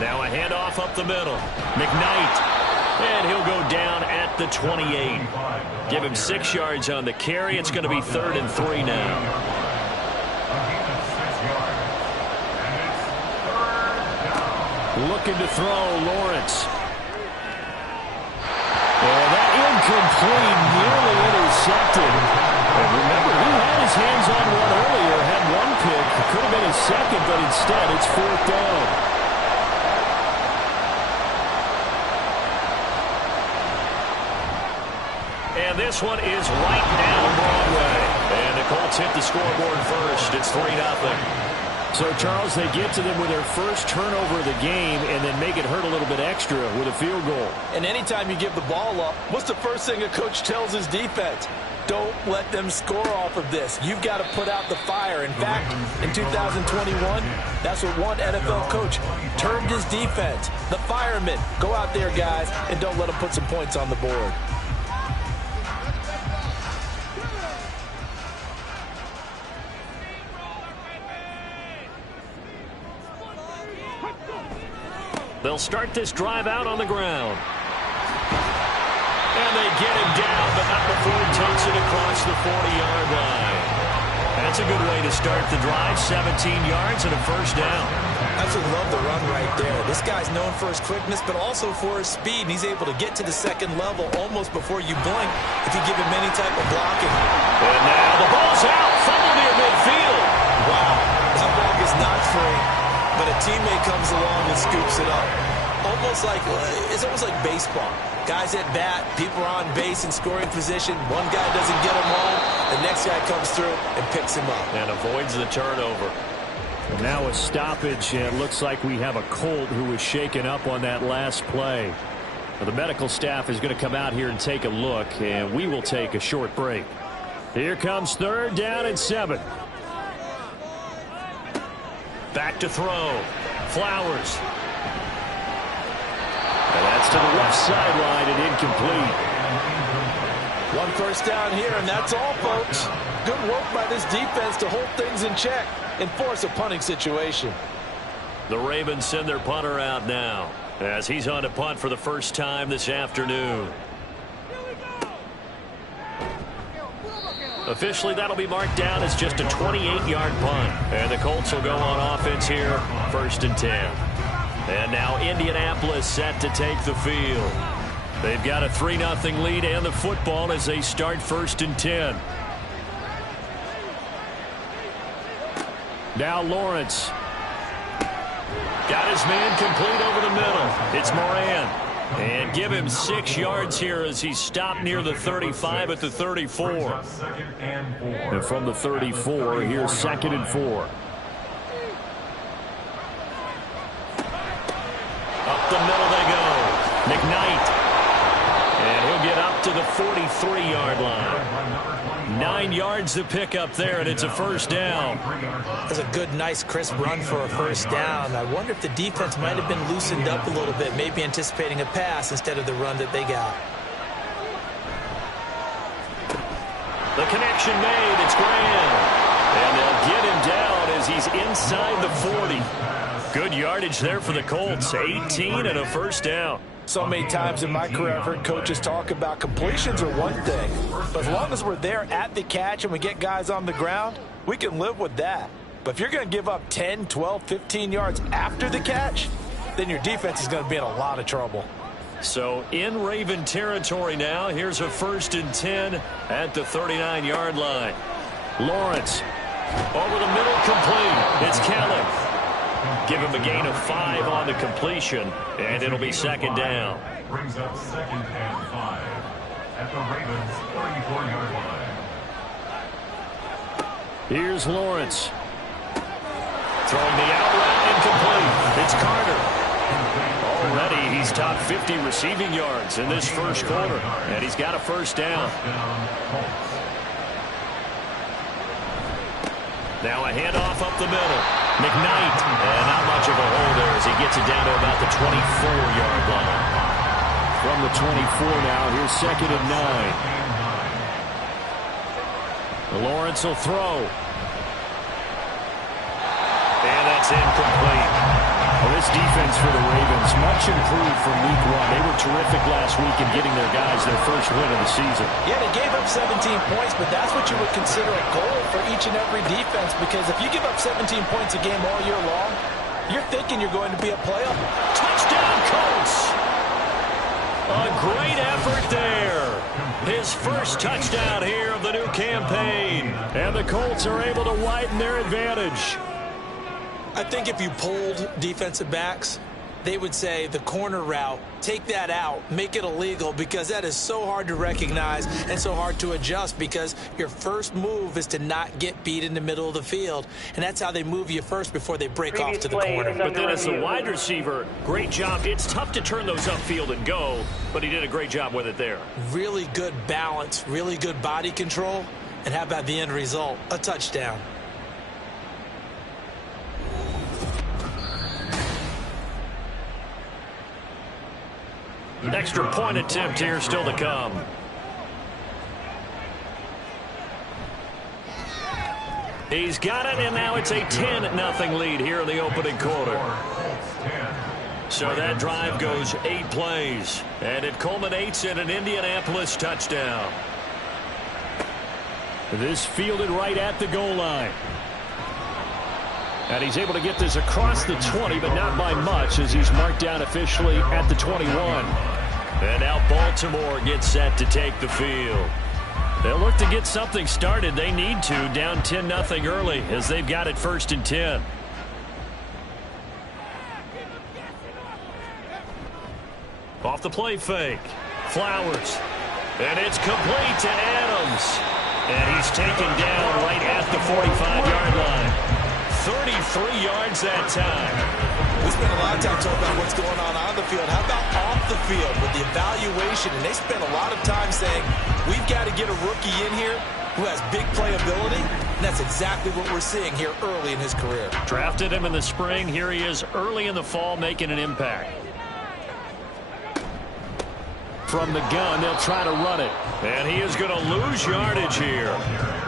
Now a handoff up the middle. McKnight. And he'll go down at the 28. Give him 6 yards on the carry. It's going to be 3rd and 3 now. Looking to throw, Lawrence. And that incomplete, nearly intercepted. And remember, he had his hands on one earlier, had 1 pick. It could have been his 2nd, but instead it's 4th down. And this one is right down Broadway. And the Colts hit the scoreboard first. It's 3-0. So, Charles, they get to them with their first turnover of the game and then make it hurt a little bit extra with a field goal. And anytime you give the ball up, what's the first thing a coach tells his defense? Don't let them score off of this. You've got to put out the fire. In fact, in 2021, that's what one NFL coach termed his defense. The firemen. Go out there, guys, and don't let them put some points on the board. They'll start this drive out on the ground. And they get him down, but not before he takes it across the 40-yard line. That's a good way to start the drive. 17 yards and a first down. I just love the run right there. This guy's known for his quickness, but also for his speed. And he's able to get to the 2nd level almost before you blink if you give him any type of blocking. And now the ball's out. Fumble near midfield. Wow. That ball is not free, but a teammate comes along and scoops it up. It's almost like baseball. Guys at bat, people are on base in scoring position. One guy doesn't get him home. The next guy comes through and picks him up. And avoids the turnover. And now a stoppage, and it looks like we have a Colt who was shaken up on that last play. Well, the medical staff is going to come out here and take a look, and we will take a short break. Here comes 3rd down and 7. Back to throw. Flowers. And that's to the left sideline and incomplete. 1 first down here, and that's all, folks. Good work by this defense to hold things in check and force a punting situation. The Ravens send their punter out now as he's on to punt for the first time this afternoon. Officially, that'll be marked down as just a 28-yard punt. And the Colts will go on offense here, 1st and 10. And now Indianapolis set to take the field. They've got a 3-0 lead and the football as they start 1st and 10. Now Lawrence. Got his man complete over the middle. It's Moran. And give him 6 yards here as he stopped near the 35 at the 34. And from the 34, here's 2nd and 4. Up the middle they go. McKnight. And he'll get up to the 43-yard line. 9 yards to pick up there, and it's a 1st down. That's a good, nice, crisp run for a 1st down. I wonder if the defense might have been loosened up a little bit, maybe anticipating a pass instead of the run that they got. The connection made. It's Graham. And they'll get him down as he's inside the 40. Good yardage there for the Colts. 18 and a 1st down. So many times in my career, I've heard coaches talk about completions are one thing. But as long as we're there at the catch and we get guys on the ground, we can live with that. But if you're going to give up 10, 12, 15 yards after the catch, then your defense is going to be in a lot of trouble. So in Raven territory now, here's a 1st and 10 at the 39-yard line. Lawrence over the middle, complete. It's Kelly. Give him a gain of 5 on the completion, and it'll be 2nd down. Brings up 2nd and 5 at the Ravens 34-yard line. Here's Lawrence. Throwing the out route, incomplete. It's Carter. Already he's top 50 receiving yards in this 1st quarter, and he's got a 1st down. Now a handoff up the middle. McKnight, and not much of a hole there as he gets it down to about the 24-yard line. From the 24 now, here's 2nd and 9. Lawrence will throw. And that's incomplete. Well, this defense for the Ravens, much improved from week 1. They were terrific last week in getting their guys their 1st win of the season. Yeah, they gave up 17 points, but that's what you would consider a goal for each and every defense, because if you give up 17 points a game all year long, you're thinking you're going to be a playoff. Touchdown, Colts! A great effort there. His 1st touchdown here of the new campaign. And the Colts are able to widen their advantage. I think if you polled defensive backs, they would say the corner route, take that out, make it illegal, because that is so hard to recognize and so hard to adjust, because your first move is to not get beat in the middle of the field, and that's how they move you first before they break off to the corner. But then as a wide receiver, great job. It's tough to turn those upfield and go, but he did a great job with it there. Really good balance, really good body control, and how about the end result? A touchdown. Extra point attempt here still to come. He's got it, and now it's a 10-0 lead here in the opening quarter. So that drive goes 8 plays, and it culminates in an Indianapolis touchdown. This fielded right at the goal line. And he's able to get this across the 20, but not by much, as he's marked down officially at the 21. And now Baltimore gets set to take the field. They'll look to get something started. They need to, down 10-0 early, as they've got it 1st and 10. Off the play fake. Flowers. And it's complete to Adams. And he's taken down right at the 45-yard line. 33 yards that time. We spent a lot of time talking about what's going on the field. How about off the field with the evaluation? And they spent a lot of time saying, we've got to get a rookie in here who has big playability. And that's exactly what we're seeing here early in his career. Drafted him in the spring. Here he is early in the fall making an impact. from the gun. They'll try to run it. And he is going to lose yardage here.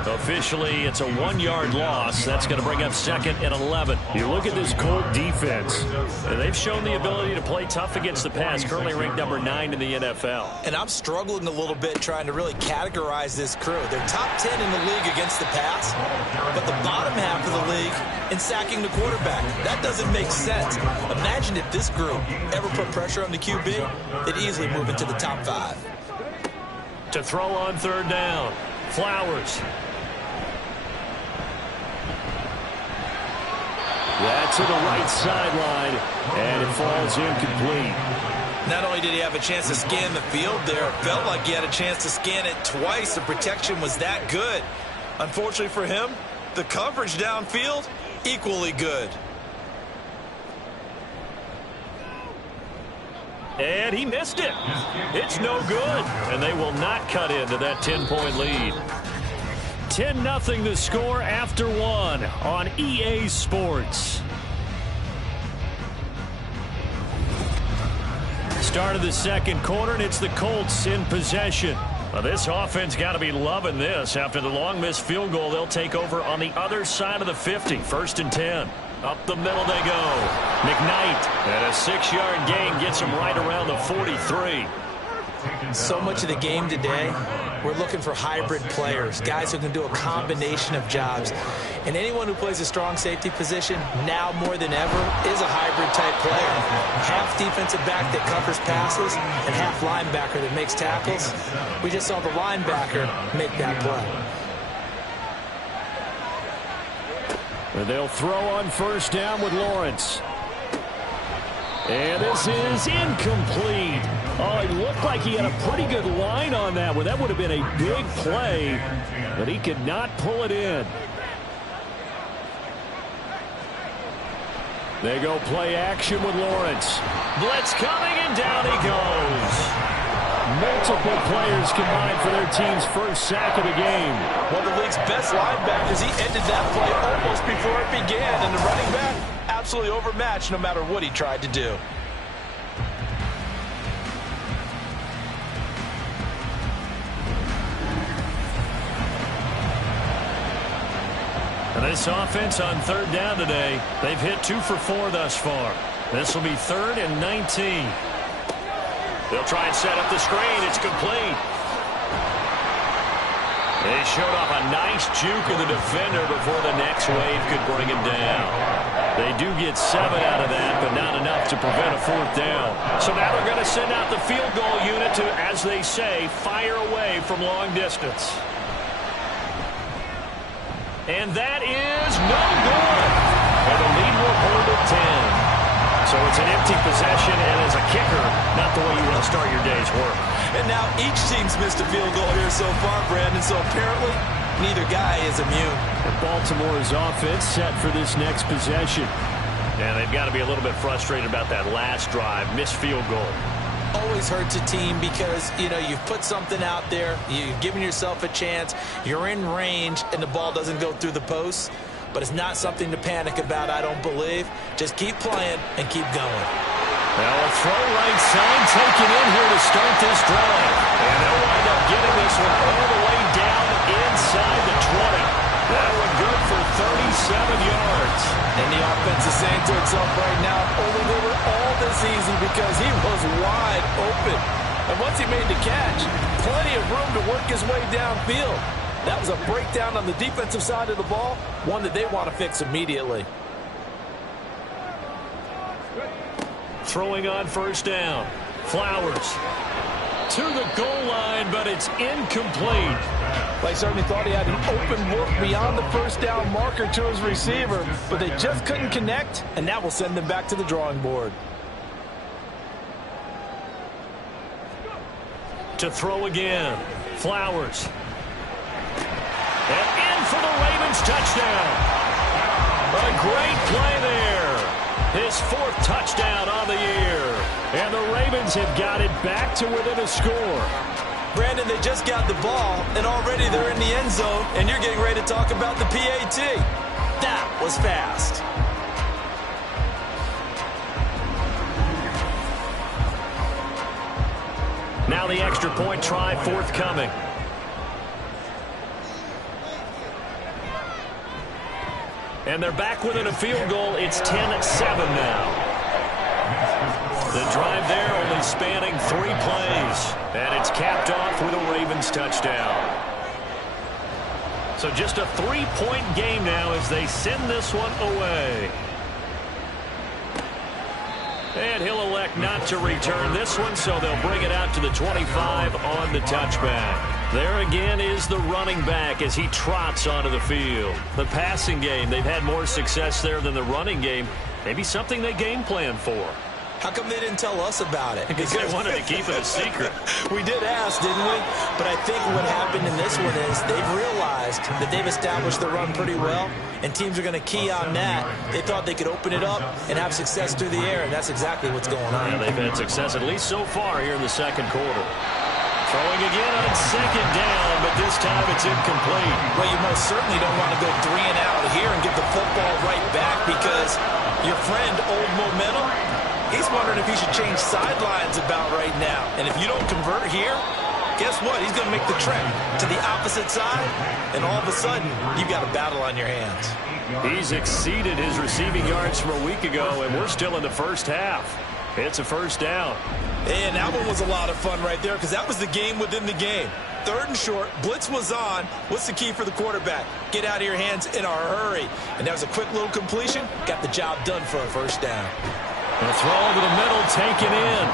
Officially, it's a 1-yard loss. That's going to bring up 2nd and 11. You look at this Colt defense. And they've shown the ability to play tough against the pass, currently ranked number 9 in the NFL. And I'm struggling a little bit trying to really categorize this crew. They're top 10 in the league against the pass, but the bottom half of the league in sacking the quarterback. That doesn't make sense. Imagine if this group ever put pressure on the QB, they'd easily move into the top 5. To throw on 3rd down, Flowers. That's to the right sideline, and it falls incomplete. Not only did he have a chance to scan the field there, it felt like he had a chance to scan it twice. The protection was that good. Unfortunately for him, the coverage downfield, equally good. And he missed it. It's no good. And they will not cut into that 10-point lead. 10-0 the score after 1 on EA Sports. Start of the 2nd quarter, and it's the Colts in possession. Well, this offense got to be loving this. After the long missed field goal, they'll take over on the other side of the 50. 1st and 10. Up the middle they go. McKnight, and a 6-yard gain gets him right around the 43. So much of the game today, we're looking for hybrid players, guys who can do a combination of jobs. And anyone who plays a strong safety position, now more than ever, is a hybrid-type player. Half defensive back that covers passes and half linebacker that makes tackles. We just saw the linebacker make that play. And they'll throw on 1st down with Lawrence. And this is incomplete. Oh, it looked like he had a pretty good line on that one. That would have been a big play, but he could not pull it in. They go play action with Lawrence. Blitz coming, and down he goes. Multiple players combined for their team's 1st sack of the game. One of the league's best linebackers, he ended that play almost before it began, and the running back absolutely overmatched no matter what he tried to do. And this offense on 3rd down today, they've hit 2 for 4 thus far. This will be 3rd and 19. They'll try and set up the screen. It's complete. They showed off a nice juke of the defender before the next wave could bring him down. They do get 7 out of that, but not enough to prevent a 4th down. So now they're going to send out the field goal unit to, as they say, fire away from long distance. And that is no good. And the lead will hold at 10. So it's an empty possession, and as a kicker, not the way you want to start your day's work. And now each team's missed a field goal here so far, Brandon, so apparently neither guy is immune. And Baltimore's offense set for this next possession. And they've got to be a little bit frustrated about that last drive, missed field goal. Always hurts a team because, you know, you've put something out there, you've given yourself a chance, you're in range, and the ball doesn't go through the posts. But it's not something to panic about, I don't believe. Just keep playing and keep going. Now a throw right side taken in here to start this drive. And they'll wind up getting this one all the way down inside the 20. That one good for 37 yards. And the offense is saying to itself right now, only they were all this easy because he was wide open. And once he made the catch, plenty of room to work his way downfield. That was a breakdown on the defensive side of the ball, one that they want to fix immediately. Throwing on 1st down. Flowers to the goal line, but it's incomplete. They certainly thought he had an open look beyond the 1st down marker to his receiver, but they just couldn't connect, and that will send them back to the drawing board. To throw again. Flowers. And in for the Ravens touchdown. A great play there. His 4th touchdown on the year. And the Ravens have got it back to within a score. Brandon, they just got the ball, and already they're in the end zone, and you're getting ready to talk about the PAT. That was fast. Now the extra point try forthcoming. And they're back within a field goal. It's 10-7 now. The drive there only spanning 3 plays. And it's capped off with a Ravens touchdown. So just a 3-point game now as they send this one away. And he'll elect not to return this one, so they'll bring it out to the 25 on the touchback. There again is the running back as he trots onto the field. The passing game, they've had more success there than the running game. Maybe something they game plan for. How come they didn't tell us about it? Because they wanted to keep it a secret. We did ask, didn't we? But I think what happened in this one is they've realized that they've established the run pretty well, and teams are going to key on that. They thought they could open it up and have success through the air, and that's exactly what's going on. Yeah, they've had success at least so far here in the second quarter. Throwing again on second down, but this time it's incomplete. Well, you most certainly don't want to go 3 and out here and get the football right back because your friend, Old Momentum, he's wondering if he should change sidelines about right now. And if you don't convert here, guess what? He's going to make the trek to the opposite side, and all of a sudden, you've got a battle on your hands. He's exceeded his receiving yards from a week ago, and we're still in the first half. It's a first down. And that one was a lot of fun right there because that was the game within the game. 3rd and short, blitz was on. What's the key for the quarterback? Get out of your hands in a hurry. And that was a quick little completion. Got the job done for a first down. The throw over the middle taken in.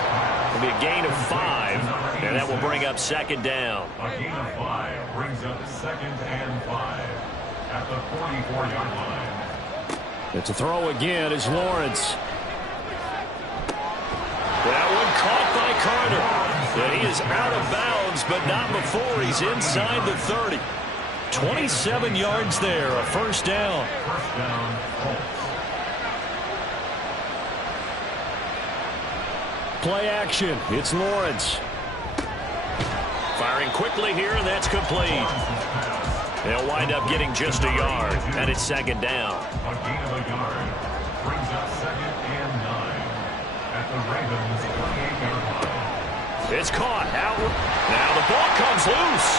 It'll be a gain of 5, and that will bring up second down. A gain of 5 brings up 2nd and 5 at the 44-yard line. It's a throw again as Lawrence. That one caught by Carter. And he is out of bounds, but not before he's inside the 30. 27 yards there, a first down. First down, Colts. Play action. It's Lawrence. Firing quickly here, and that's complete. They'll wind up getting just a yard, and it's second down. A gain of a yard brings up 2nd and 9 at the Ravens 28-yard line. It's caught. Out. Now the ball comes loose.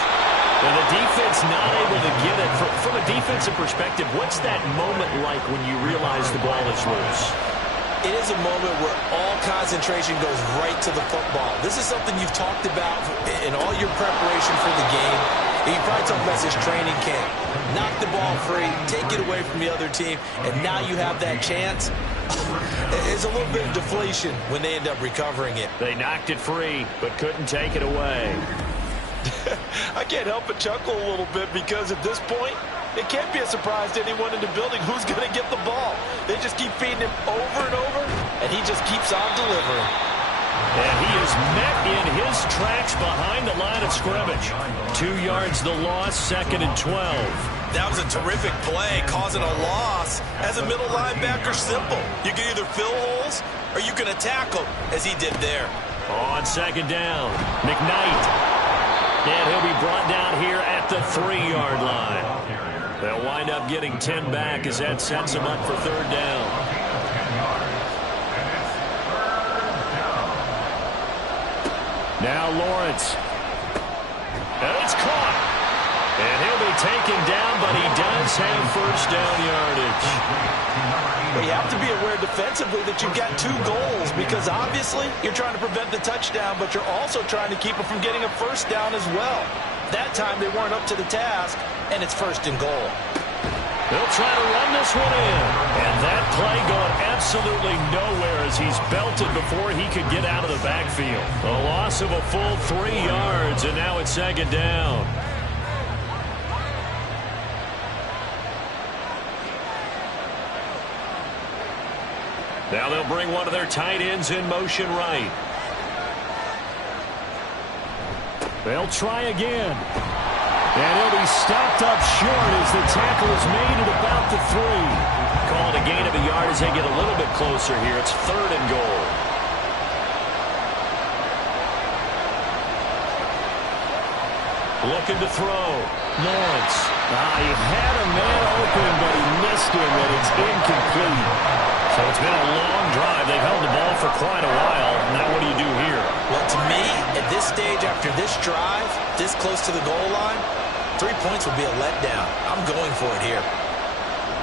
And the defense not able to get it. From a defensive perspective, what's that moment like when you realize the ball is loose? It is a moment where all concentration goes right to the football. This is something you've talked about in all your preparation for the game. You probably talked about this training camp. Knock the ball free, take it away from the other team, and now you have that chance. It's a little bit of deflation when they end up recovering it. They knocked it free, but couldn't take it away. I can't help but chuckle a little bit because at this point, it can't be a surprise to anyone in the building who's going to get the ball. They just keep feeding him over and over, and he just keeps on delivering. And he is met in his tracks behind the line of scrimmage. 2 yards the loss, 2nd and 12. That was a terrific play, causing a loss. As a middle linebacker, simple. You can either fill holes or you can attack them, as he did there. On second down, McKnight. And he'll be brought down here at the 3-yard line. They'll wind up getting 10 back as that sets him up for third down. Now Lawrence. And it's caught. And he'll be taken down, but he does have first down yardage. Well, you have to be aware defensively that you've got 2 goals because obviously you're trying to prevent the touchdown, but you're also trying to keep it from getting a first down as well. That time they weren't up to the task, and it's 1st and goal. They'll try to run this one in. And that play going absolutely nowhere as he's belted before he could get out of the backfield. A loss of a full 3 yards, and now it's second down. Now they'll bring one of their tight ends in motion right. They'll try again. And he'll be stopped up short as the tackle is made at about the 3. Call it a gain of a yard as they get a little bit closer here. It's 3rd and goal. Looking to throw. Lawrence. He had a man open, but he missed him, and it's incomplete. So it's been a long drive. They've held the ball for quite a while. Now what do you do here? Well, to me, at this stage drive, this close to the goal line, 3 points would be a letdown. I'm going for it here.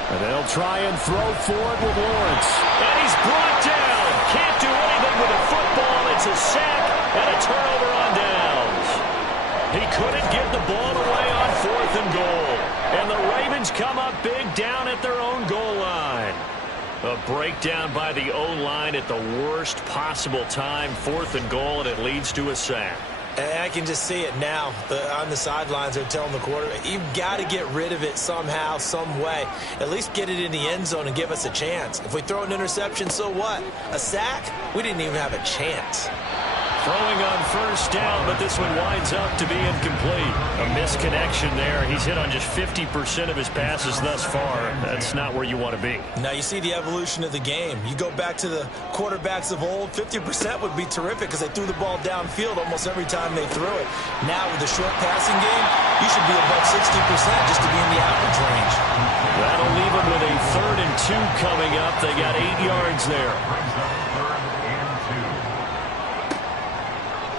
And they'll try and throw forward with Lawrence. And he's brought down. Can't do anything with a football. It's a sack and a turnover on downs. He couldn't get the ball away on 4th and goal. And the Ravens come up big down at their own goal line. A breakdown by the O-line at the worst possible time. 4th and goal, and it leads to a sack. And I can just see it now. On the sidelines, they're telling the quarterback, you've got to get rid of it somehow, some way. At least get it in the end zone and give us a chance. If we throw an interception, so what? A sack? We didn't even have a chance. Throwing on 1st down, but this one winds up to be incomplete. A misconnection there. He's hit on just 50% of his passes thus far. That's not where you want to be. Now you see the evolution of the game. You go back to the quarterbacks of old, 50% would be terrific because they threw the ball downfield almost every time they threw it. Now with the short passing game, you should be above 60% just to be in the average range. That'll leave them with a 3rd and 2 coming up. They got 8 yards there.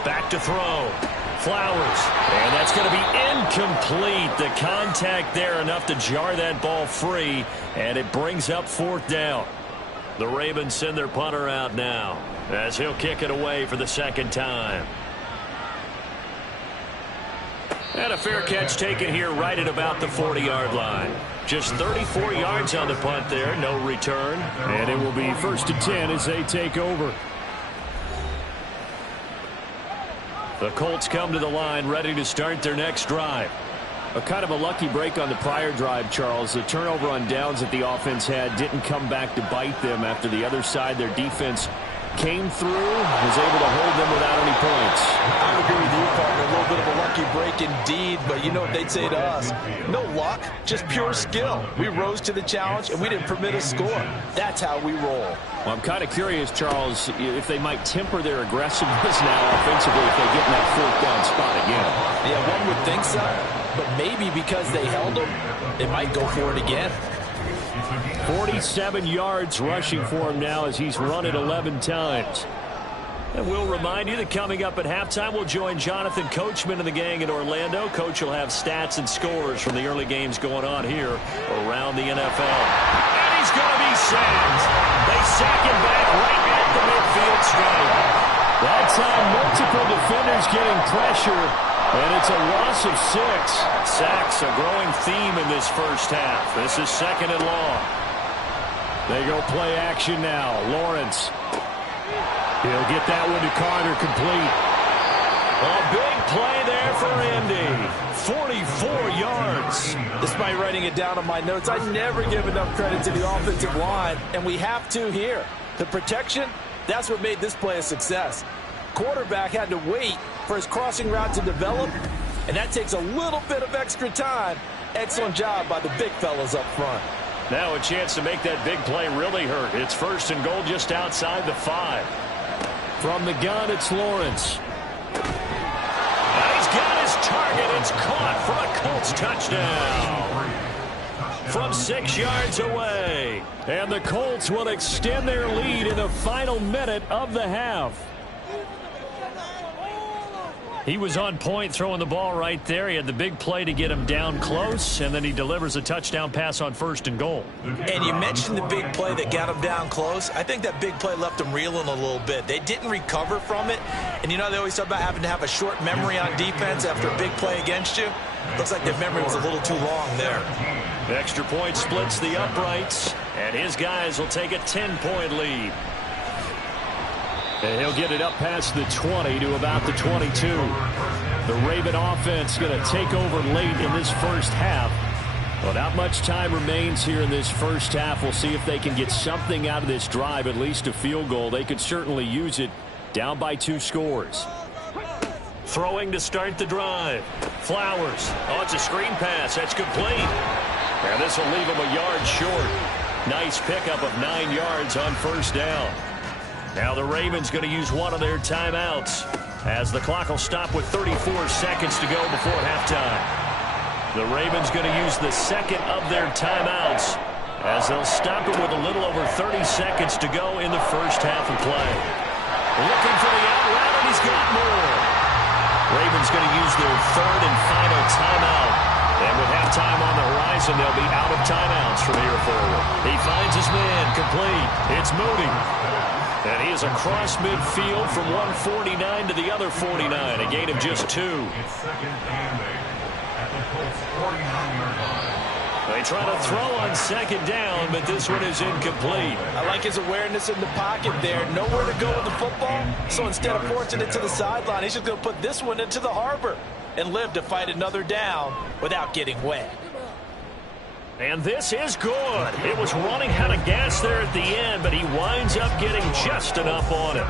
Back to throw. Flowers. And that's going to be incomplete. The contact there enough to jar that ball free. And it brings up 4th down. The Ravens send their punter out now as he'll kick it away for the 2nd time. And a fair catch taken here right at about the 40-yard line. Just 34 yards on the punt there. No return. And it will be 1st and 10 as they take over. The Colts come to the line ready to start their next drive. A kind of a lucky break on the prior drive, Charles. The turnover on downs that the offense had didn't come back to bite them after the other side. Their defense came through, was able to hold them without any points. I would agree with you, partner. A little bit of a lucky break indeed, but you know what they'd say to us? No luck, just pure skill. We rose to the challenge, and we didn't permit a score. That's how we roll. Well, I'm kind of curious, Charles, if they might temper their aggressiveness now offensively if they get in that 4th down spot again. Yeah, one would think so, but maybe because they held them, they might go for it again. 47 yards rushing for him now as he's run it 11 times. And we'll remind you that coming up at halftime, we'll join Jonathan Coachman and the gang in Orlando. Coach will have stats and scores from the early games going on here around the NFL. And he's going to be sacked. They sack him back right at the midfield stripe. That time, multiple defenders getting pressure, and it's a loss of 6. Sacks, a growing theme in this first half. This is 2nd and long. They go play action now. Lawrence. He'll get that one to Carter complete. A big play there for Andy. 44 yards. Despite writing it down on my notes, I never give enough credit to the offensive line, and we have to here. The protection, that's what made this play a success. Quarterback had to wait for his crossing route to develop, and that takes a little bit of extra time. Excellent job by the big fellas up front. Now a chance to make that big play really hurt. It's 1st and goal just outside the 5. From the gun, it's Lawrence. And he's got his target. It's caught for a Colts touchdown. From 6 yards away. And the Colts will extend their lead in the final minute of the half. He was on point throwing the ball right there. He had the big play to get him down close, and then he delivers a touchdown pass on 1st and goal. And you mentioned the big play that got him down close. I think that big play left him reeling a little bit. They didn't recover from it. And you know they always talk about having to have a short memory on defense after a big play against you. Looks like their memory was a little too long there. The extra point splits the uprights, and his guys will take a 10-point lead. And he'll get it up past the 20 to about the 22. The Raven offense going to take over late in this first half. Well, not much time remains here in this first half. We'll see if they can get something out of this drive, at least a field goal. They could certainly use it down by 2 scores. Throwing to start the drive. Flowers. Oh, it's a screen pass. That's complete. And this will leave him a yard short. Nice pickup of 9 yards on 1st down. Now the Ravens going to use one of their timeouts as the clock will stop with 34 seconds to go before halftime. The Ravens going to use the second of their timeouts as they'll stop it with a little over 30 seconds to go in the first half of play. Looking for the out route, and he's got more. Ravens going to use their third and final timeout. And with halftime on the horizon, they'll be out of timeouts from here forward. He finds his man, complete. It's Moody. And he is across midfield from one 49 to the other 49, a gain of just 2. It's second and 8 at the Colts 49-yard line. They try to throw on second down, but this one is incomplete. I like his awareness in the pocket there. Nowhere to go with the football. So instead of forcing it to the sideline, he's just going to put this one into the harbor and live to fight another down without getting wet. And this is good. It was running out of gas there at the end, but he winds up getting just enough on it.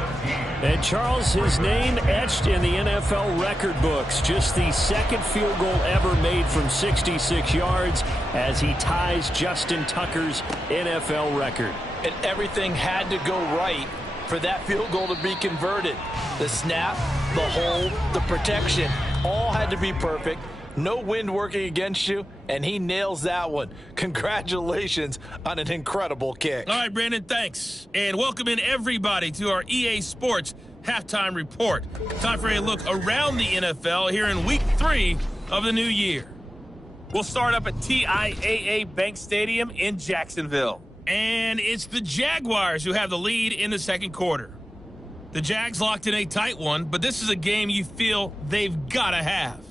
And Charles, his name etched in the NFL record books. Just the second field goal ever made from 66 yards as he ties Justin Tucker's NFL record. And everything had to go right for that field goal to be converted. The snap, the hold, the protection, all had to be perfect. No wind working against you, and he nails that one. Congratulations on an incredible kick. All right, Brandon, thanks. And welcome in everybody to our EA Sports Halftime Report. Time for a look around the NFL here in Week 3 of the new year. We'll start up at TIAA Bank Stadium in Jacksonville. And it's the Jaguars who have the lead in the second quarter. The Jags locked in a tight one, but this is a game you feel they've got to have.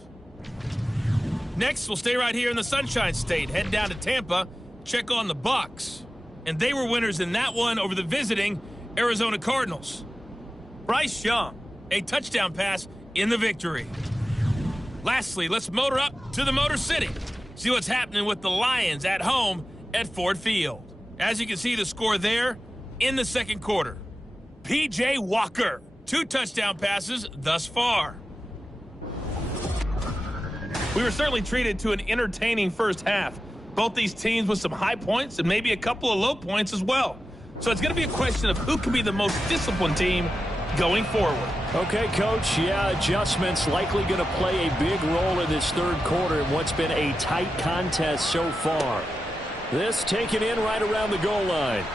Next, we'll stay right here in the Sunshine State, head down to Tampa, check on the Bucs. And they were winners in that one over the visiting Arizona Cardinals. Bryce Young, a touchdown pass in the victory. Lastly, let's motor up to the Motor City. See what's happening with the Lions at home at Ford Field. As you can see the score there in the second quarter. P.J. Walker, 2 touchdown passes thus far. We were certainly treated to an entertaining first half. Both these teams with some high points and maybe a couple of low points as well. So it's going to be a question of who can be the most disciplined team going forward. Okay, Coach. Yeah, adjustments likely going to play a big role in this third quarter in what's been a tight contest so far. This taken in right around the goal line.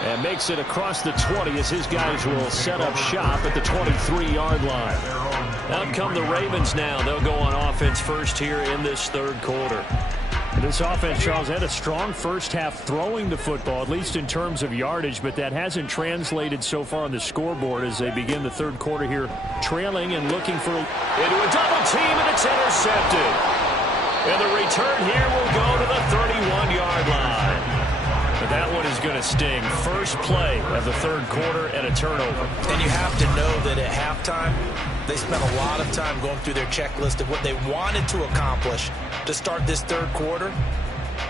And makes it across the 20 as his guys will set up shop at the 23-yard line. Out come the Ravens now. They'll go on offense first here in this third quarter. This offense, Charles, had a strong first half throwing the football, at least in terms of yardage, but that hasn't translated so far on the scoreboard as they begin the third quarter here, trailing and looking for into a double team, and it's intercepted. And the return here will go to the 31-yard line. But that one is going to sting. First play of the third quarter and a turnover. And you have to know that at halftime, they spent a lot of time going through their checklist of what they wanted to accomplish to start this third quarter.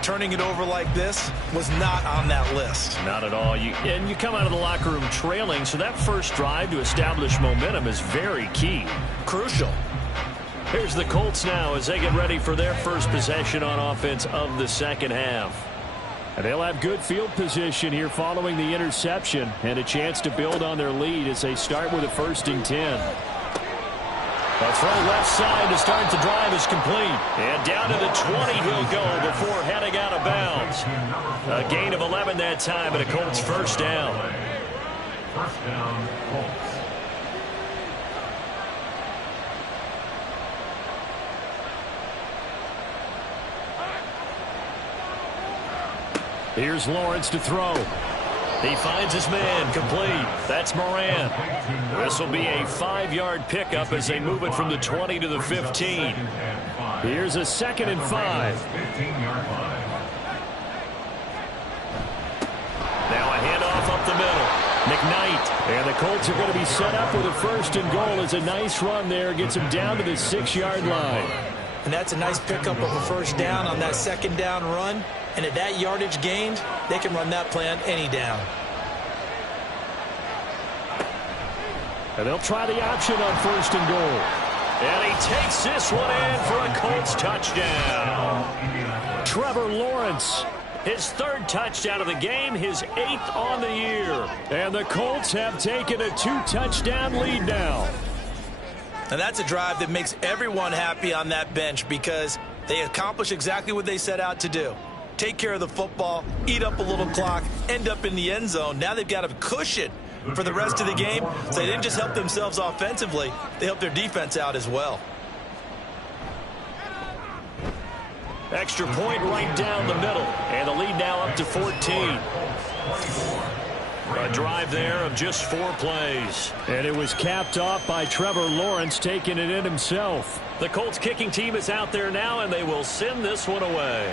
Turning it over like this was not on that list. Not at all. And you come out of the locker room trailing, so that first drive to establish momentum is very key. Crucial. Here's the Colts now as they get ready for their first possession on offense of the second half. And they'll have good field position here following the interception and a chance to build on their lead as they start with a 1st and 10. A throw left side to start the drive is complete. And down to the 20 he'll go before heading out of bounds. A gain of 11 that time and a Colts first down. First down, Colts. Here's Lawrence to throw. He finds his man, complete. That's Moran. This will be a 5-yard pickup as they move it from the 20 to the 15. Here's a 2nd and 5. 15-yard line. Now a handoff up the middle. McKnight. And the Colts are going to be set up with a 1st and goal as a nice run there. Gets him down to the 6-yard line. And that's a nice pickup of a first down on that second down run. And at that yardage gained, they can run that play on any down. And they'll try the option on 1st and goal. And he takes this one in for a Colts touchdown. Trevor Lawrence, his 3rd touchdown of the game, his 8th on the year. And the Colts have taken a 2-touchdown lead now. And that's a drive that makes everyone happy on that bench because they accomplish exactly what they set out to do. Take care of the football, eat up a little clock, end up in the end zone. Now they've got a cushion for the rest of the game. So they didn't just help themselves offensively, they helped their defense out as well. Extra point right down the middle. And the lead now up to 14. A drive there of just 4 plays. And it was capped off by Trevor Lawrence taking it in himself. The Colts kicking team is out there now, and they will send this one away.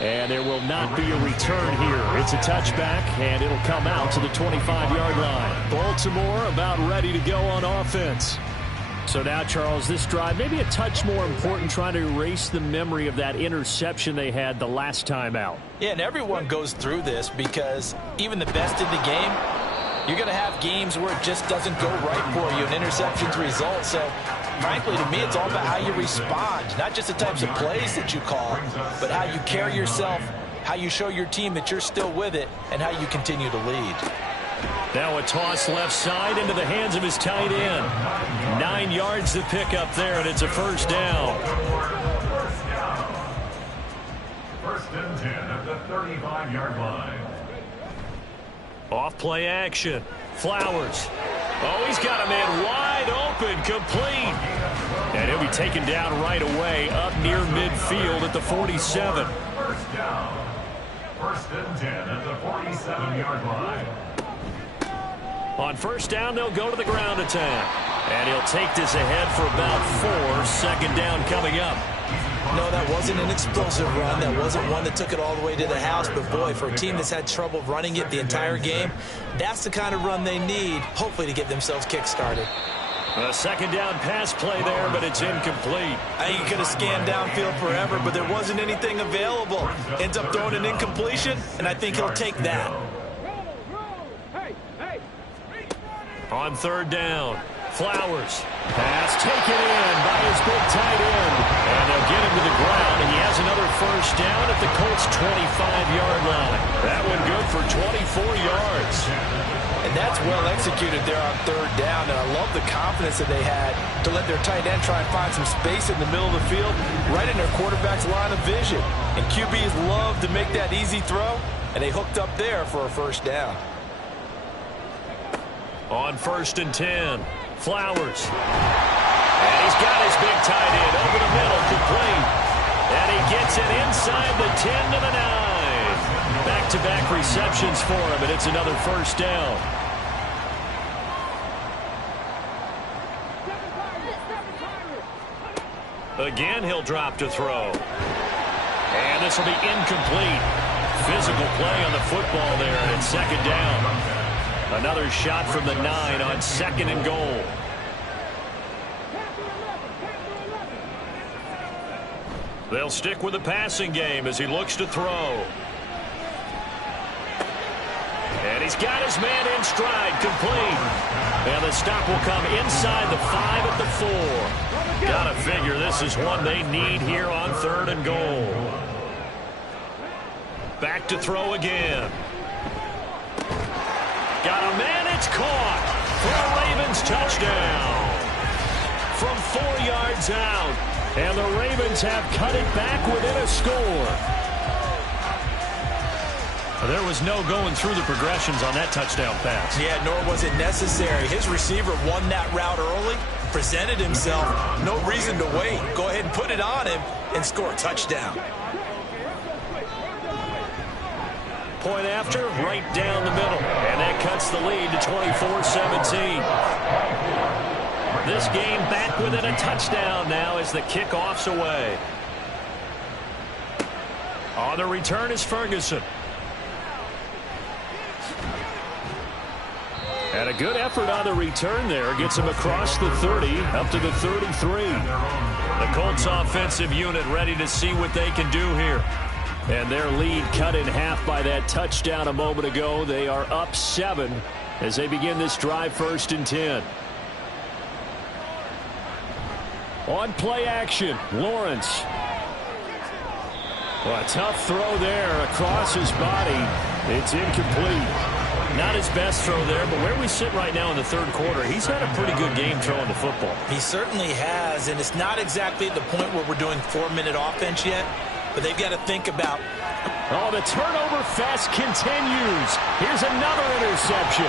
And there will not be a return here. It's a touchback, and it'll come out to the 25-yard line. Baltimore about ready to go on offense. So now, Charles, this drive maybe a touch more important, trying to erase the memory of that interception they had the last time out. Yeah, and everyone goes through this because even the best in the game, you're going to have games where it just doesn't go right for you, and interceptions result. So, frankly, to me, it's all about how you respond, not just the types of plays that you call, but how you carry yourself, how you show your team that you're still with it, and how you continue to lead. Now a toss left side into the hands of his tight end. 9 yards to pick up there, and it's a first down. First and 10 at the 35-yard line. Off play action. Flowers. Oh, he's got a man wide open, complete. And he'll be taken down right away up near midfield at the 47. First down. First and 10 at the 47-yard line. On first down, they'll go to the ground attack. And he'll take this ahead for about 4. Second down coming up. No, that wasn't an explosive run. That wasn't one that took it all the way to the house. But, boy, for a team that's had trouble running it the entire game, that's the kind of run they need, hopefully, to get themselves kick-started. A second down pass play there, but it's incomplete. I think he could have scanned downfield forever, but there wasn't anything available. Ends up throwing an incompletion, and I think he'll take that. On third down, Flowers. Pass taken in by his big tight end. And they'll get him to the ground, and he has another first down at the Colts' 25-yard line. That one good for 24 yards. And that's well executed there on third down, and I love the confidence that they had to let their tight end try and find some space in the middle of the field, right in their quarterback's line of vision. And QBs love to make that easy throw, and they hooked up there for a first down. On first and 10, Flowers. And he's got his big tight end over the middle, complete. And he gets it inside the 10 to the 9. Back-to-back receptions for him, and it's another first down. Again, he'll drop to throw. And this will be incomplete. Physical play on the football there, and it's second down. Another shot from the 9 on second and goal. They'll stick with the passing game as he looks to throw. And he's got his man in stride, complete. And the stop will come inside the 5 at the 4. Gotta figure this is one they need here on third and goal. Back to throw again. Got a man, it's caught for a Ravens touchdown. From 4 yards out. And the Ravens have cut it back within a score. There was no going through the progressions on that touchdown pass. Yeah, nor was it necessary. His receiver won that route early, presented himself. No reason to wait. Go ahead and put it on him and score a touchdown. Point after, right down the middle. And that cuts the lead to 24-17. This game back within a touchdown now as the kickoff's away. On the return is Ferguson. And a good effort on the return there. Gets him across the 30, up to the 33. The Colts offensive unit ready to see what they can do here. And their lead cut in half by that touchdown a moment ago. They are up 7 as they begin this drive, first and 10. On play action, Lawrence. Well, a tough throw there across his body. It's incomplete. Not his best throw there, but where we sit right now in the third quarter, he's had a pretty good game throwing the football. He certainly has, and it's not exactly at the point where we're doing 4-minute offense yet. but they've got to think about. Oh, the turnover fest continues. Here's another interception.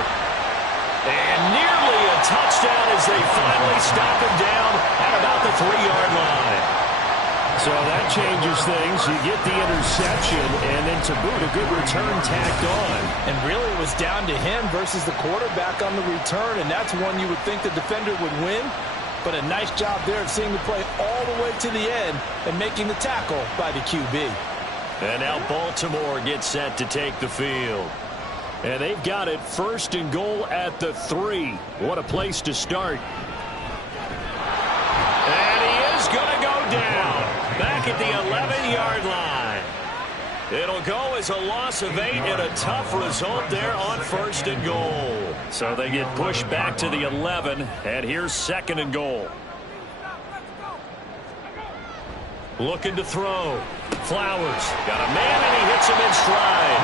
And nearly a touchdown as they finally stop him down at about the 3-yard line. So that changes things. You get the interception, and then to boot, a good return tacked on. And really it was down to him versus the quarterback on the return, and that's one you would think the defender would win. But a nice job there of seeing the play all the way to the end and making the tackle by the QB. And now Baltimore gets set to take the field. And they've got it 1st and goal at the 3. What a place to start. And he is going to go down back at the 11-yard line. It'll go as a loss of 8 and a tough result there on 1st and goal. So they get pushed back to the 11, and here's 2nd and goal. Looking to throw. Flowers got a man, and he hits him in stride.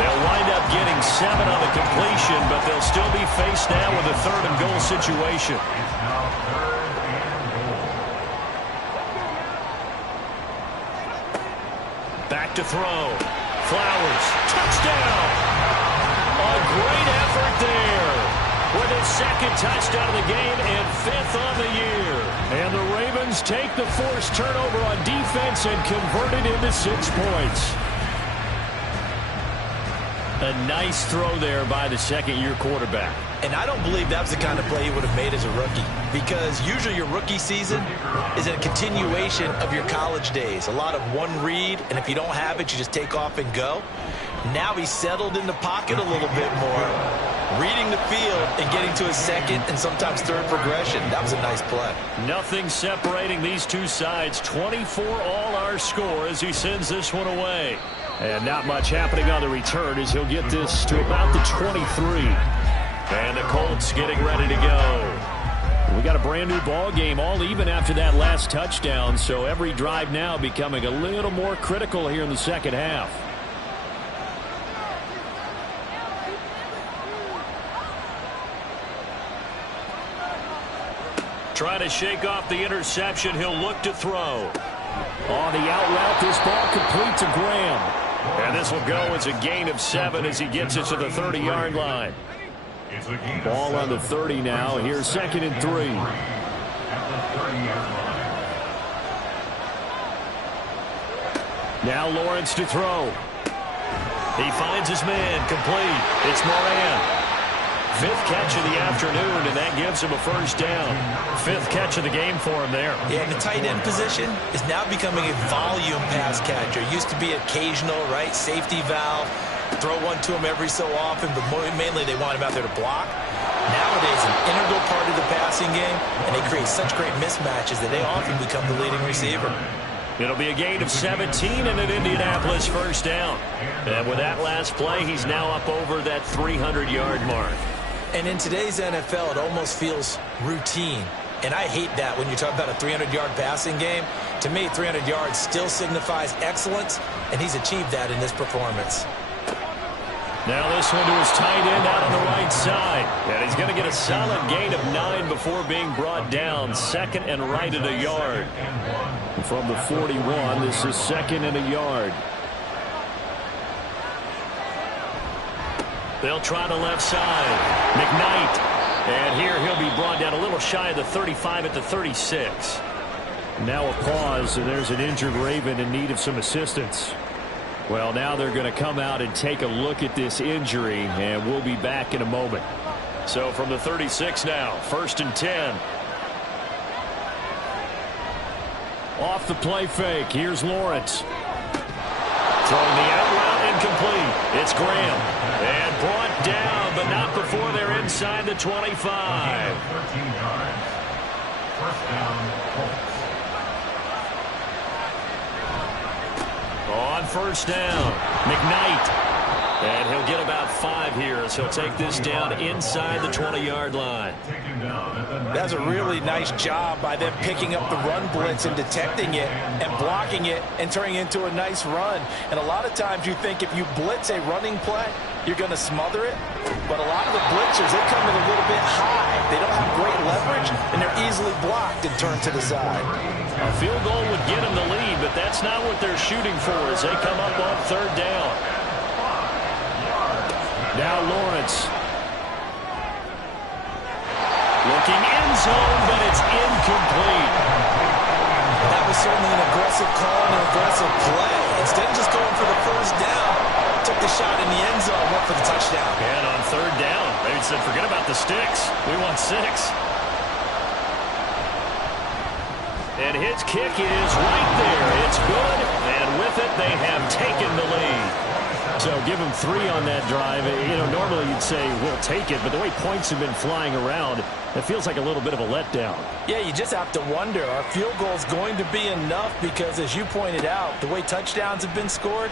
They'll wind up getting 7 on the completion, but they'll still be faced now with a 3rd and goal situation. It's now 3rd and goal. Back to throw. Flowers. Touchdown. A great effort there. With his 2nd touchdown of the game and 5th on the year. And the Ravens take the forced turnover on defense and convert it into 6 points. A nice throw there by the 2nd-year quarterback. And I don't believe that was the kind of play he would have made as a rookie, because usually your rookie season is a continuation of your college days. A lot of one read, and if you don't have it, you just take off and go. Now he's settled in the pocket a little bit more, reading the field and getting to his 2nd and sometimes 3rd progression. That was a nice play. Nothing separating these two sides. 24 all our score as he sends this one away. And not much happening on the return as he'll get this to about the 23. And the Colts getting ready to go. We got a brand new ball game, all even after that last touchdown. So every drive now becoming a little more critical here in the 2nd half. Trying to shake off the interception. He'll look to throw. On the out route, this ball complete to Graham. And this will go as a gain of 7 as he gets it to the 30-yard line. Ball on the 30 now. Here's 2nd and 3. Now Lawrence to throw. He finds his man, complete. It's Moran. 5th catch of the afternoon, and that gives him a 1st down. 5th catch of the game for him there. Yeah, and the tight end position is now becoming a volume pass catcher. Used to be occasional, right? Safety valve. Throw one to him every so often, but mainly they want him out there to block. Nowadays, an integral part of the passing game, and they create such great mismatches that they often become the leading receiver. It'll be a gain of 17 and an Indianapolis 1st down. And with that last play, he's now up over that 300-yard mark. And in today's NFL, it almost feels routine. And I hate that when you talk about a 300-yard passing game. To me, 300 yards still signifies excellence, and he's achieved that in this performance. Now this one to his tight end out on the right side. And he's going to get a solid gain of 9 before being brought down. 2nd and right at a yard. From the 41, this is 2nd and a yard. They'll try the left side. McKnight. And here he'll be brought down a little shy of the 35 at the 36. Now a pause, and there's an injured Raven in need of some assistance. Well, now they're going to come out and take a look at this injury, and we'll be back in a moment. So from the 36 now, 1st and 10. Off the play fake, here's Lawrence. Throwing the out route incomplete. It's Graham. And brought down, but not before they're inside the 25. 13 yards. 1st down, Colts. On 1st down, McKnight. And he'll get about 5 here, so he'll take this down inside the 20-yard line. That's a really nice job by them picking up the run blitz and detecting it and blocking it and turning it into a nice run. And a lot of times you think if you blitz a running play, you're going to smother it. But a lot of the blitzers, they come in a little bit high. They don't have great leverage, and they're easily blocked and turned to the side. A field goal would get them the lead, but that's not what they're shooting for as they come up on third down. Now Lawrence. Looking end zone, but it's incomplete. That was certainly an aggressive call and an aggressive play. Instead of just going for the first down, took the shot in the end zone, went for the touchdown. And on third down, they said, forget about the sticks. We want 6. And his kick is right there. It's good, and with it, they have taken the lead. So give them 3 on that drive. You know, normally you'd say, we'll take it, but the way points have been flying around, it feels like a little bit of a letdown. Yeah, you just have to wonder, are field goals going to be enough? Because as you pointed out, the way touchdowns have been scored,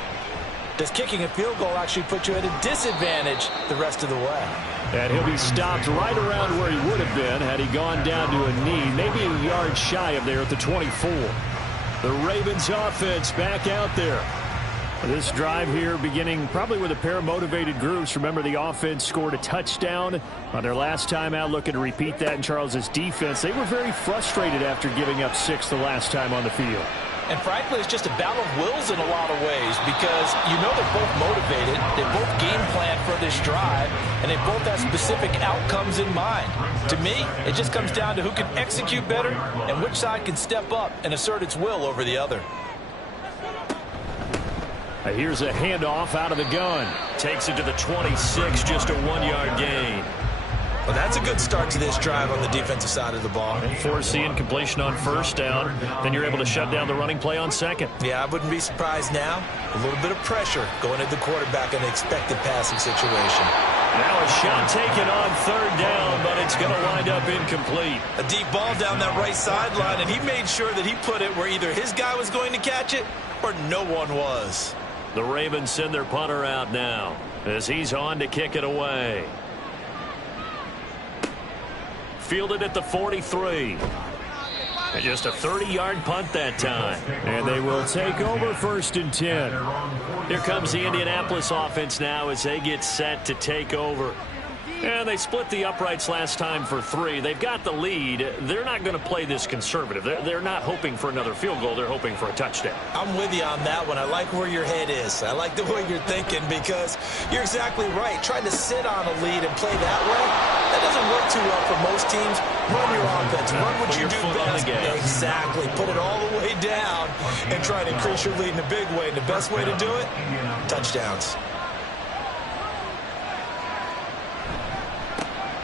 does kicking a field goal actually put you at a disadvantage the rest of the way? And he'll be stopped right around where he would have been had he gone down to a knee, maybe a yard shy of there at the 24. The Ravens offense back out there. This drive here beginning probably with a pair of motivated groups. Remember, the offense scored a touchdown on their last time out, looking to repeat that in Charles's defense. They were very frustrated after giving up 6 the last time on the field. And frankly, it's just a battle of wills in a lot of ways because you know they're both motivated, they both game plan for this drive, and they both have specific outcomes in mind. To me, it just comes down to who can execute better and which side can step up and assert its will over the other. Here's a handoff out of the gun. Takes it to the 26, just a 1-yard gain. Well, that's a good start to this drive on the defensive side of the ball. Foreseeing completion on first down, then you're able to shut down the running play on second. Yeah, I wouldn't be surprised now. A little bit of pressure going at the quarterback in an expected passing situation. Now a shot taken on third down, but it's going to wind up incomplete. A deep ball down that right sideline, and he made sure that he put it where either his guy was going to catch it or no one was. The Ravens send their punter out now as he's on to kick it away. Fielded at the 43. And just a 30-yard punt that time. And they will take over 1st and 10. Here comes the Indianapolis offense now as they get set to take over. And they split the uprights last time for 3. They've got the lead. They're not going to play this conservative. They're not hoping for another field goal. They're hoping for a touchdown. I'm with you on that one. I like where your head is. I like the way you're thinking because you're exactly right. Trying to sit on a lead and play that way, that doesn't work too well for most teams. Run your offense. Run what you do best. Exactly. Put it all the way down and try to increase your lead in a big way. And the best way to do it, touchdowns.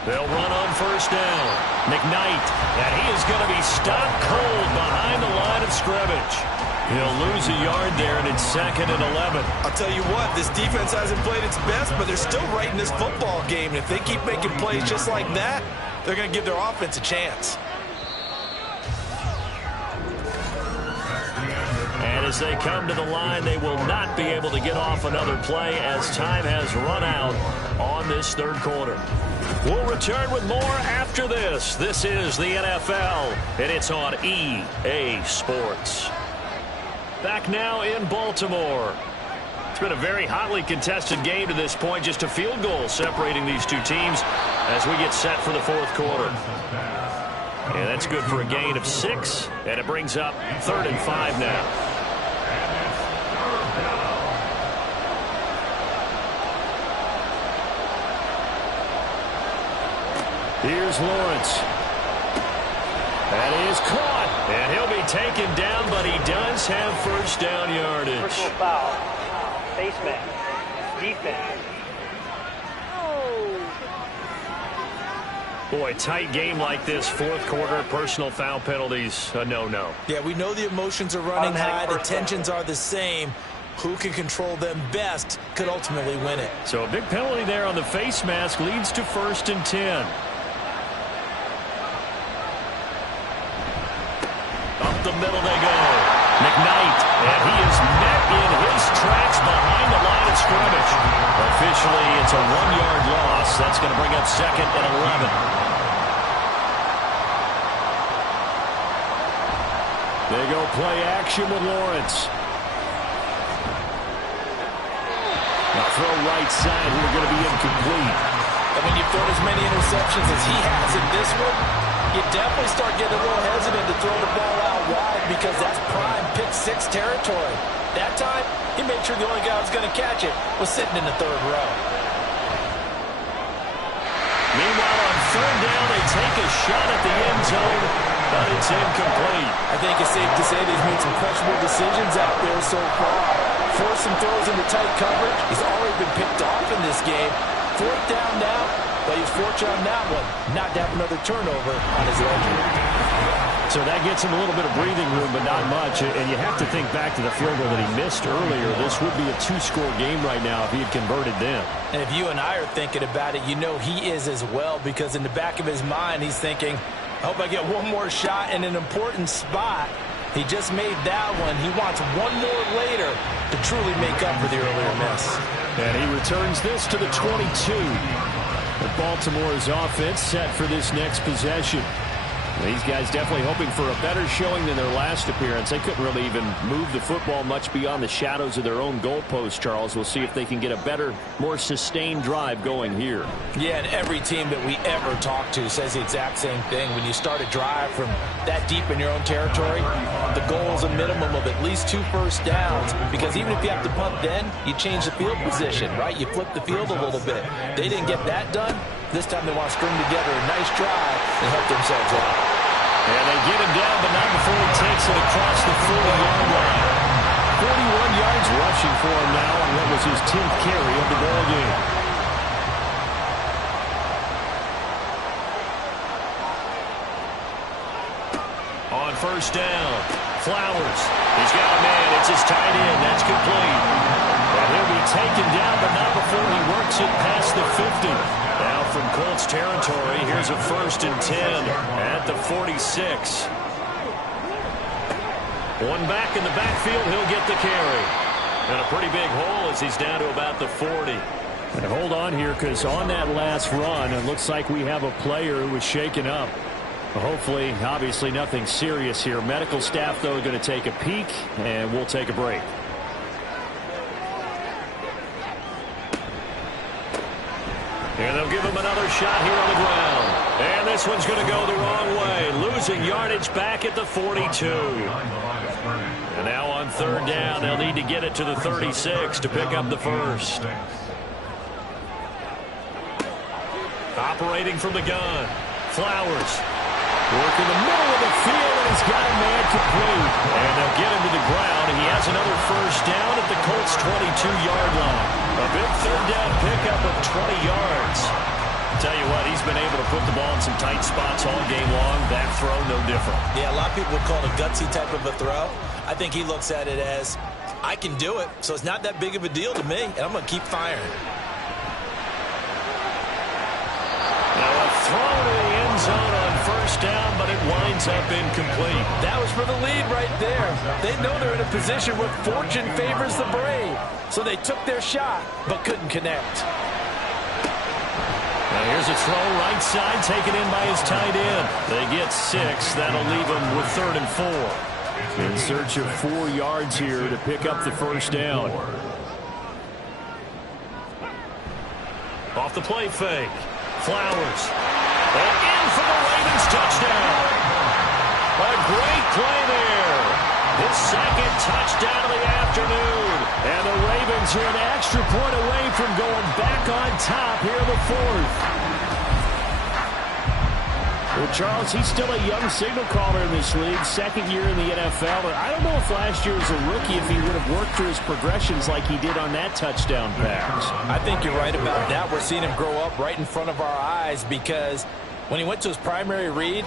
They'll run on first down. McKnight, and he is going to be stopped cold behind the line of scrimmage. He'll lose a yard there, and it's 2nd and 11. I'll tell you what, this defense hasn't played its best, but they're still right in this football game. And if they keep making plays just like that, they're going to give their offense a chance. And as they come to the line, they will not be able to get off another play as time has run out on this third quarter. We'll return with more after this. This is the NFL, and it's on EA Sports. Back now in Baltimore. It's been a very hotly contested game to this point. Just a field goal separating these two teams as we get set for the 4th quarter. And that's good for a gain of 6, and it brings up 3rd and 5 now. Here's Lawrence. That is caught. And he'll be taken down, but he does have first down yardage. Personal foul. Face mask. Defense. Boy, tight game like this, 4th quarter, personal foul penalties, a no-no. Yeah, we know the emotions are running high. The tensions are the same. Who can control them best could ultimately win it. So a big penalty there on the face mask leads to 1st and 10. Up the middle they go. McKnight, and he is met in his tracks behind the line of scrimmage. Officially, it's a 1-yard loss. That's going to bring up 2nd and 11. They go play action with Lawrence. Now throw right side here, going to be incomplete. And when you throw as many interceptions as he has in this one, you definitely start getting a little hesitant to throw the ball out wide because that's prime pick six territory. That time, he made sure the only guy who was going to catch it was sitting in the third row. Meanwhile, on third down, they take a shot at the end zone, but it's incomplete. I think it's safe to say that he's made some questionable decisions out there so far. Forced some throws into tight coverage. He's already been picked off in this game. Fourth down now, but he's fortunate on that one not to have another turnover on his ledger. So that gets him a little bit of breathing room, but not much. And you have to think back to the field goal that he missed earlier. This would be a two-score game right now if he had converted then. And if you and I are thinking about it, you know he is as well, because in the back of his mind, he's thinking, I hope I get one more shot in an important spot. He just made that one. He wants one more later to truly make up for the earlier miss. And he returns this to the 22. The Baltimore's offense set for this next possession. These guys definitely hoping for a better showing than their last appearance. They couldn't really even move the football much beyond the shadows of their own goalpost, Charles. We'll see if they can get a better, more sustained drive going here. Yeah, and every team that we ever talk to says the exact same thing. When you start a drive from that deep in your own territory, the goal is a minimum of at least 2 first downs, because even if you have to punt then, you change the field position, right? You flip the field a little bit. They didn't get that done. This time they want to string together a nice drive and help themselves out. And they get him down, but not before he takes it across the 40-yard line. 41 yards rushing for him now on what was his 10th carry of the ball game. On first down, Flowers. He's got a man. It's his tight end. That's complete. And he'll be taken down, but not before he works it past the 50. Now from Colts territory, here's a 1st and 10 at the 46. One back in the backfield, he'll get the carry. And a pretty big hole as he's down to about the 40. And hold on here, because on that last run, it looks like we have a player who was shaken up. Hopefully, obviously nothing serious here. Medical staff, though, are going to take a peek, and we'll take a break. And they'll give him another shot here on the ground. And this one's going to go the wrong way. Losing yardage back at the 42. And now on third down, they'll need to get it to the 36 to pick up the first. Operating from the gun, Flowers. Working the middle of the field, and he's got a man complete. And they'll get him to the ground. He has another first down at the Colts' 22-yard line. A big third down pickup of 20 yards. Tell you what, he's been able to put the ball in some tight spots all game long. That throw, no different. Yeah, a lot of people would call it a gutsy type of a throw. I think he looks at it as, I can do it, so it's not that big of a deal to me, and I'm going to keep firing. Now a throw to the end zone on first down, but it winds up incomplete. That was for the lead right there. They know they're in a position where fortune favors the brave. So they took their shot, but couldn't connect. Now here's a throw right side, taken in by his tight end. They get 6. That'll leave them with 3rd and 4. In search of 4 yards here to pick up the first down. Off the play fake. Flowers. And in for the Ravens touchdown. A great play there. His 2nd touchdown of the afternoon. And the Ravens are an extra point away from going back on top here in the 4th. Well, Charles, he's still a young signal caller in this league, 2nd year in the NFL. But I don't know if last year as a rookie, if he would have worked through his progressions like he did on that touchdown pass. I think you're right about that. We're seeing him grow up right in front of our eyes, because when he went to his primary read,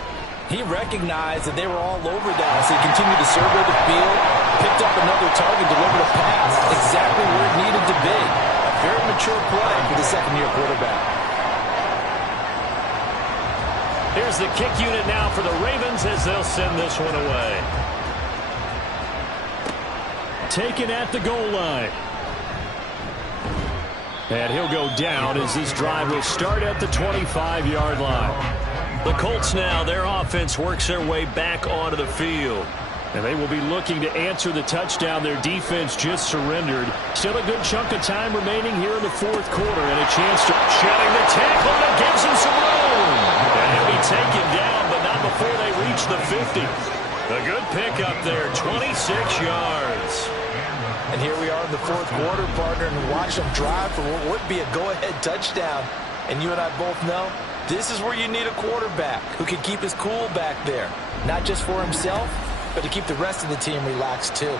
he recognized that they were all over that. So he continued to survey the field, picked up another target, delivered a pass exactly where it needed to be. A very mature play for the 2nd-year quarterback. Here's the kick unit now for the Ravens as they'll send this one away. Taken at the goal line. And he'll go down as this drive will start at the 25-yard line. The Colts now, their offense works their way back onto the field. And they will be looking to answer the touchdown. Their defense just surrendered. Still a good chunk of time remaining here in the 4th quarter, and a chance to shedding the tackle. safety. A good pickup there, 26 yards. And here we are in the fourth quarter, partner, and watch them drive for what would be a go-ahead touchdown. And you and I both know this is where you need a quarterback who can keep his cool back there. Not just for himself, but to keep the rest of the team relaxed too.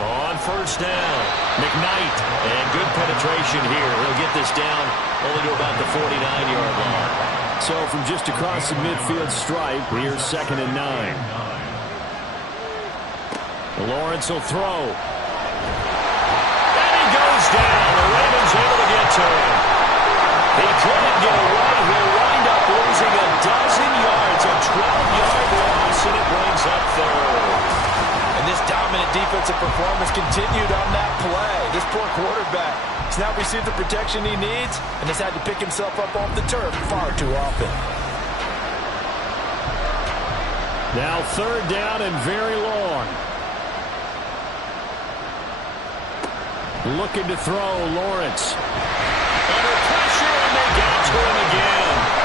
On first down, McKnight. And good penetration here. He'll get this down only to about the 49-yard line. So from just across the midfield stripe, here's 2nd and 9. Lawrence will throw. And he goes down. The Ravens able to get to him. He couldn't get away. He'll wind up losing a dozen yards, a 12-yard loss, and it brings up third. And this dominant defensive performance continued on that play. This poor quarterback has now received the protection he needs and has had to pick himself up off the turf far too often. Now 3rd down and very long. Looking to throw, Lawrence. Under pressure, and they got to him again.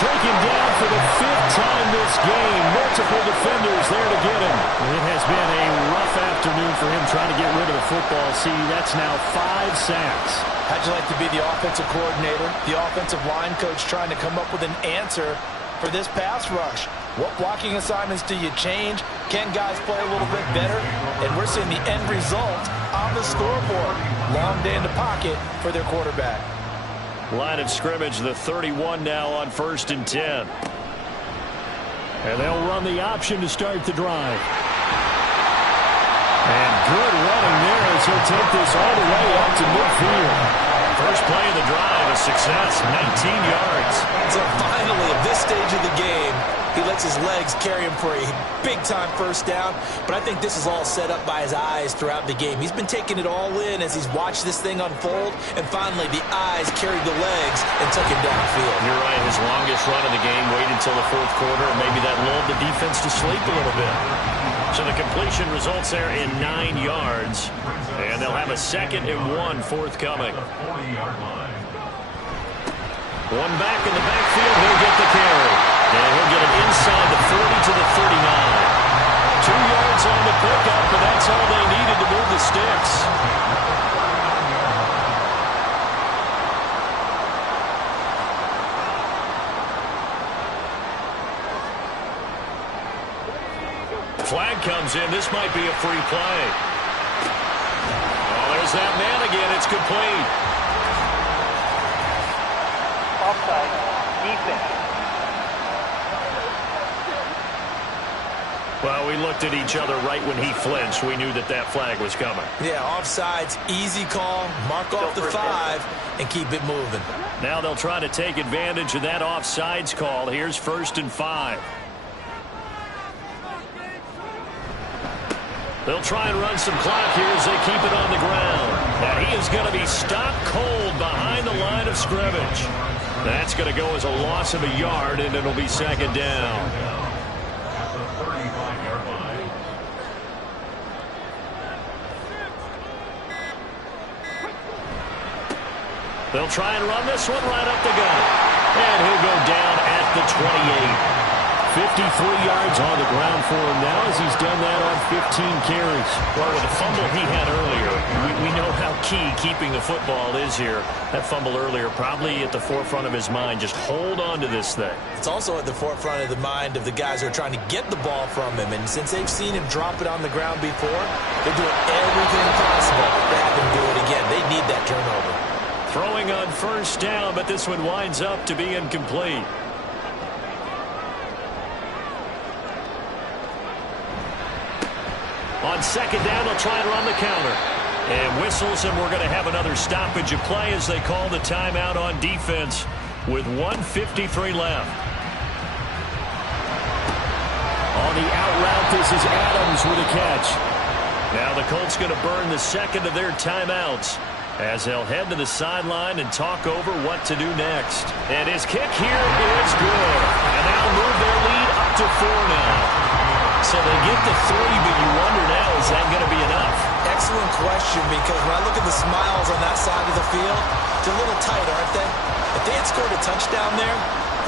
Taken down for the 5th time this game. Multiple defenders there to get him. It has been a rough afternoon for him trying to get rid of the football. See, that's now 5 sacks. How'd you like to be the offensive coordinator, the offensive line coach trying to come up with an answer for this pass rush? What blocking assignments do you change? Can guys play a little bit better? And we're seeing the end result on the scoreboard. Long day in the pocket for their quarterback. Line of scrimmage, the 31 now on 1st and 10. And they'll run the option to start the drive. And good running there as he'll take this all the way up to midfield. First play of the drive, a success, 19 yards. So finally, at this stage of the game, he lets his legs carry him for a big-time first down. But I think this is all set up by his eyes throughout the game. He's been taking it all in as he's watched this thing unfold. And finally, the eyes carried the legs and took him downfield. You're right. His longest run of the game waited until the 4th quarter. And maybe that lulled the defense to sleep a little bit. So the completion results there in 9 yards. And they'll have a 2nd and 1 forthcoming. One back in the backfield. He'll get the carry. And he'll get it inside the 40 to the 39. 2 yards on the pickup, but that's all they needed to move the sticks. Flag comes in. This might be a free play. Oh, there's that man again. It's complete. Offside. Defense. Well, we looked at each other right when he flinched. We knew that that flag was coming. Yeah, offsides, easy call, mark off the 5, and keep it moving. Now they'll try to take advantage of that offsides call. Here's 1st and 5. They'll try and run some clock here as they keep it on the ground. And he is going to be stopped cold behind the line of scrimmage. That's going to go as a loss of a yard, and it'll be 2nd down. They'll try and run this one right up the gut. And he'll go down at the 28. 53 yards on the ground for him now as he's done that on 15 carries. Well, with the fumble he had earlier, we know how key keeping the football is here. That fumble earlier probably at the forefront of his mind. Just hold on to this thing. It's also at the forefront of the mind of the guys who are trying to get the ball from him. And since they've seen him drop it on the ground before, they're doing everything possible to have him do it again. They need that turnover. Throwing on first down, but this one winds up to be incomplete. On 2nd down, they'll try and run the counter. And whistles, and we're going to have another stoppage of play as they call the timeout on defense with 1:53 left. On the out route, this is Adams with a catch. Now the Colts going to burn the 2nd of their timeouts as they'll head to the sideline and talk over what to do next. And his kick here is good. And they'll move their lead up to 4 now. So they get to 3, but you wonder now, is that going to be enough? Excellent question, because when I look at the smiles on that side of the field, they're a little tight, aren't they? If they had scored a touchdown there,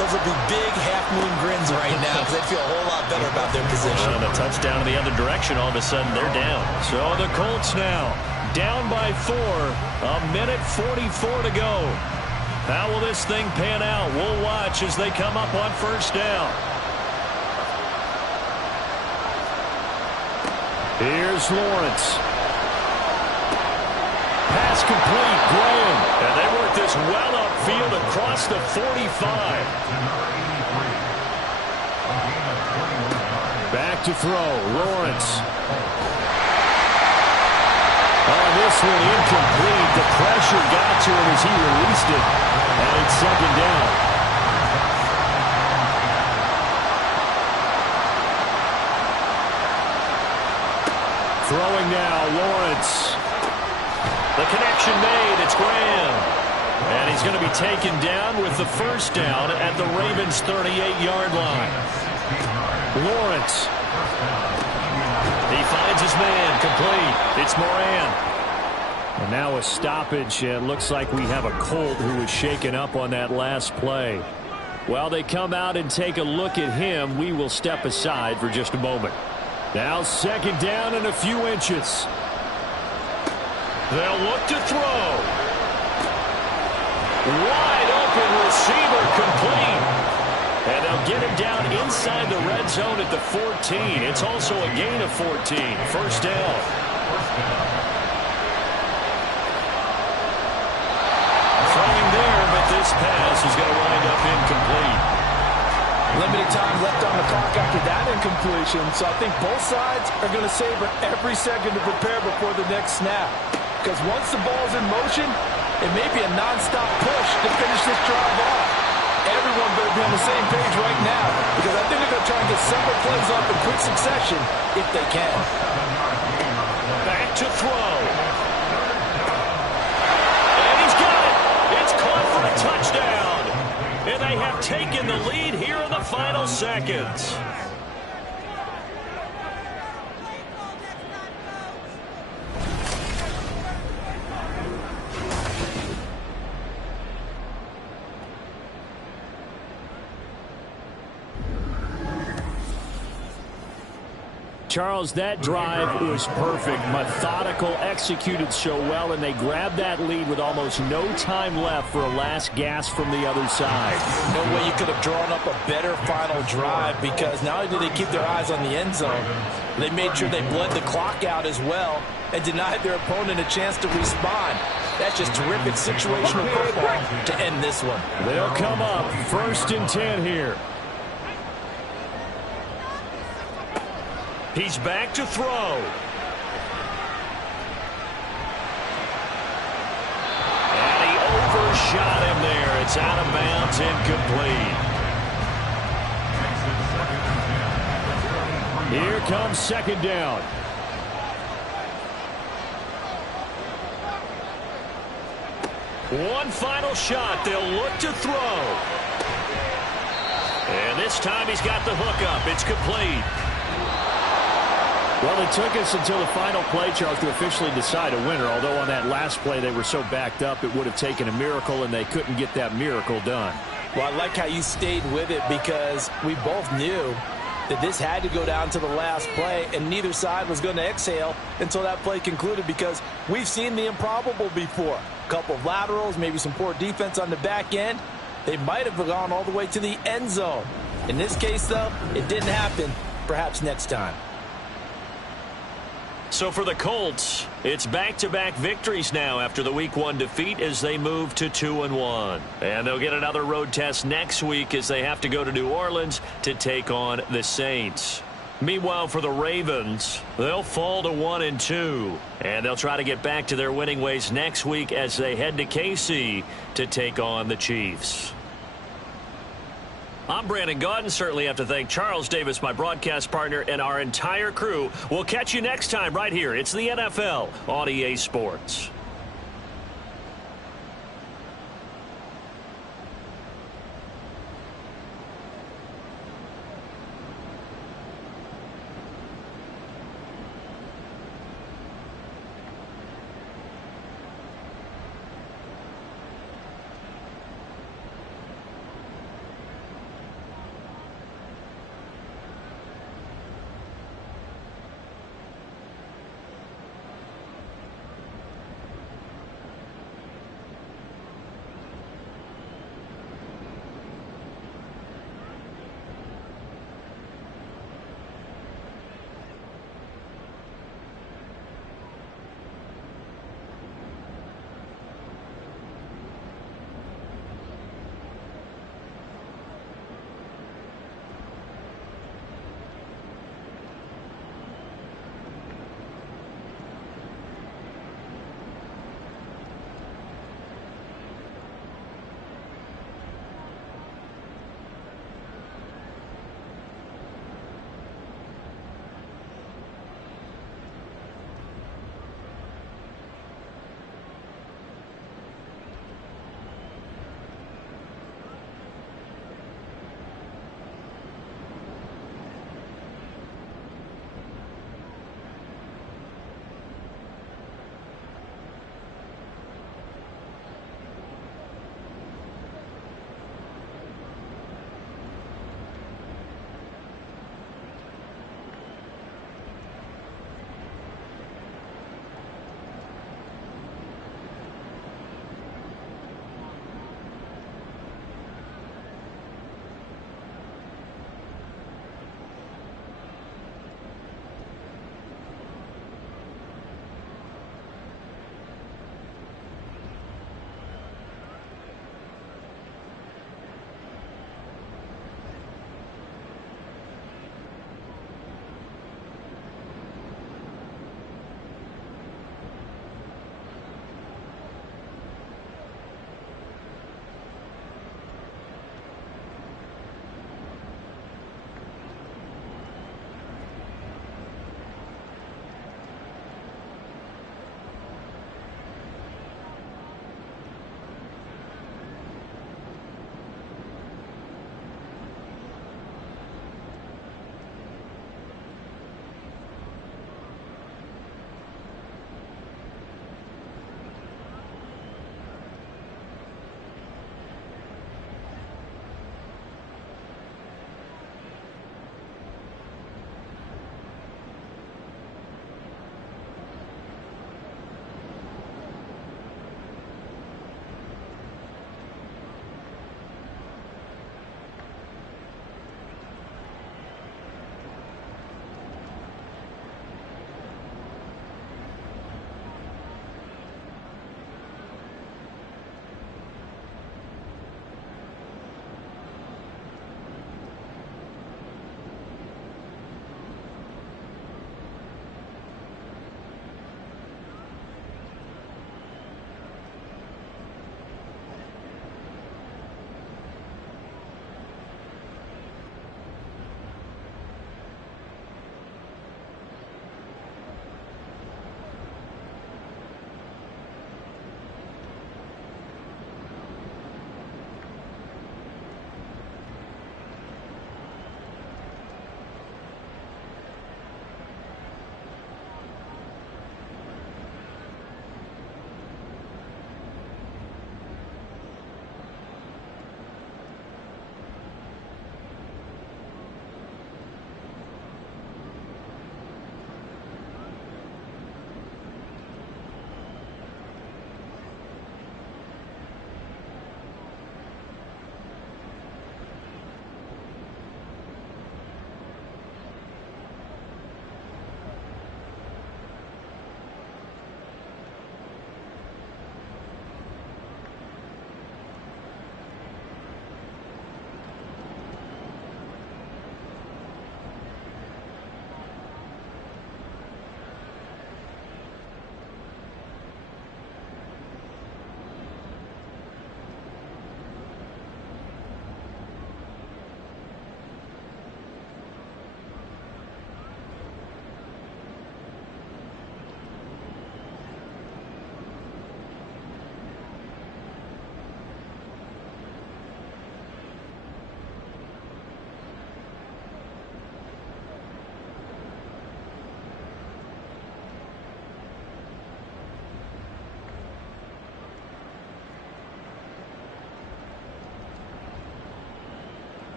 those would be big half-moon grins right now because they'd feel a whole lot better about their position. And a touchdown in the other direction, all of a sudden they're down. So the Colts now down by 4, a minute 44 to go. How will this thing pan out? We'll watch as they come up on first down. Here's Lawrence. Pass complete, Graham. And they work this well upfield across the 45. Back to throw, Lawrence. Oh, this one incomplete. The pressure got to him as he released it. And it's second down. Throwing now, Lawrence. The connection made. It's Graham. And he's going to be taken down with the first down at the Ravens' 38-yard line. Lawrence. He finds his man. Complete. It's Moran. And now a stoppage. It looks like we have a Colt who was shaken up on that last play. While they come out and take a look at him, we will step aside for just a moment. Now second down and a few inches. They'll look to throw. Wide open receiver, complete. And they'll get him down inside the red zone at the 14. It's also a gain of 14. First down. Throwing there, but this pass is going to wind up incomplete. Limited time left on the clock after that incompletion, so I think both sides are going to savor every second to prepare before the next snap. Because once the ball's in motion, it may be a non-stop push to finish this drive off. Everyone better be on the same page right now, because I think they're going to try and get several plays off in quick succession if they can. Back to throw. And he's got it. It's caught for a touchdown. And they have taken the lead here in the final seconds. Charles, that drive was perfect. Methodical, executed so well, and they grabbed that lead with almost no time left for a last gasp from the other side. No way you could have drawn up a better final drive, because not only did they keep their eyes on the end zone, they made sure they bled the clock out as well and denied their opponent a chance to respond. That's just terrific situational football to end this one. They'll come up 1st and 10 here. He's back to throw. And he overshot him there. It's out of bounds, incomplete. Here comes second down. One final shot. They'll look to throw. And this time he's got the hook up. It's complete. Well, it took us until the final play, Charles, to officially decide a winner, although on that last play they were so backed up it would have taken a miracle, and they couldn't get that miracle done. Well, I like how you stayed with it, because we both knew that this had to go down to the last play, and neither side was going to exhale until that play concluded, because we've seen the improbable before. A couple of laterals, maybe some poor defense on the back end. They might have gone all the way to the end zone. In this case, though, it didn't happen. Perhaps next time. So for the Colts, it's back-to-back victories now after the Week 1 defeat as they move to 2-1. And they'll get another road test next week as they have to go to New Orleans to take on the Saints. Meanwhile, for the Ravens, they'll fall to 1-2. And they'll try to get back to their winning ways next week as they head to KC to take on the Chiefs. I'm Brandon Gaudin. Certainly have to thank Charles Davis, my broadcast partner, and our entire crew. We'll catch you next time right here. It's the NFL on EA Sports.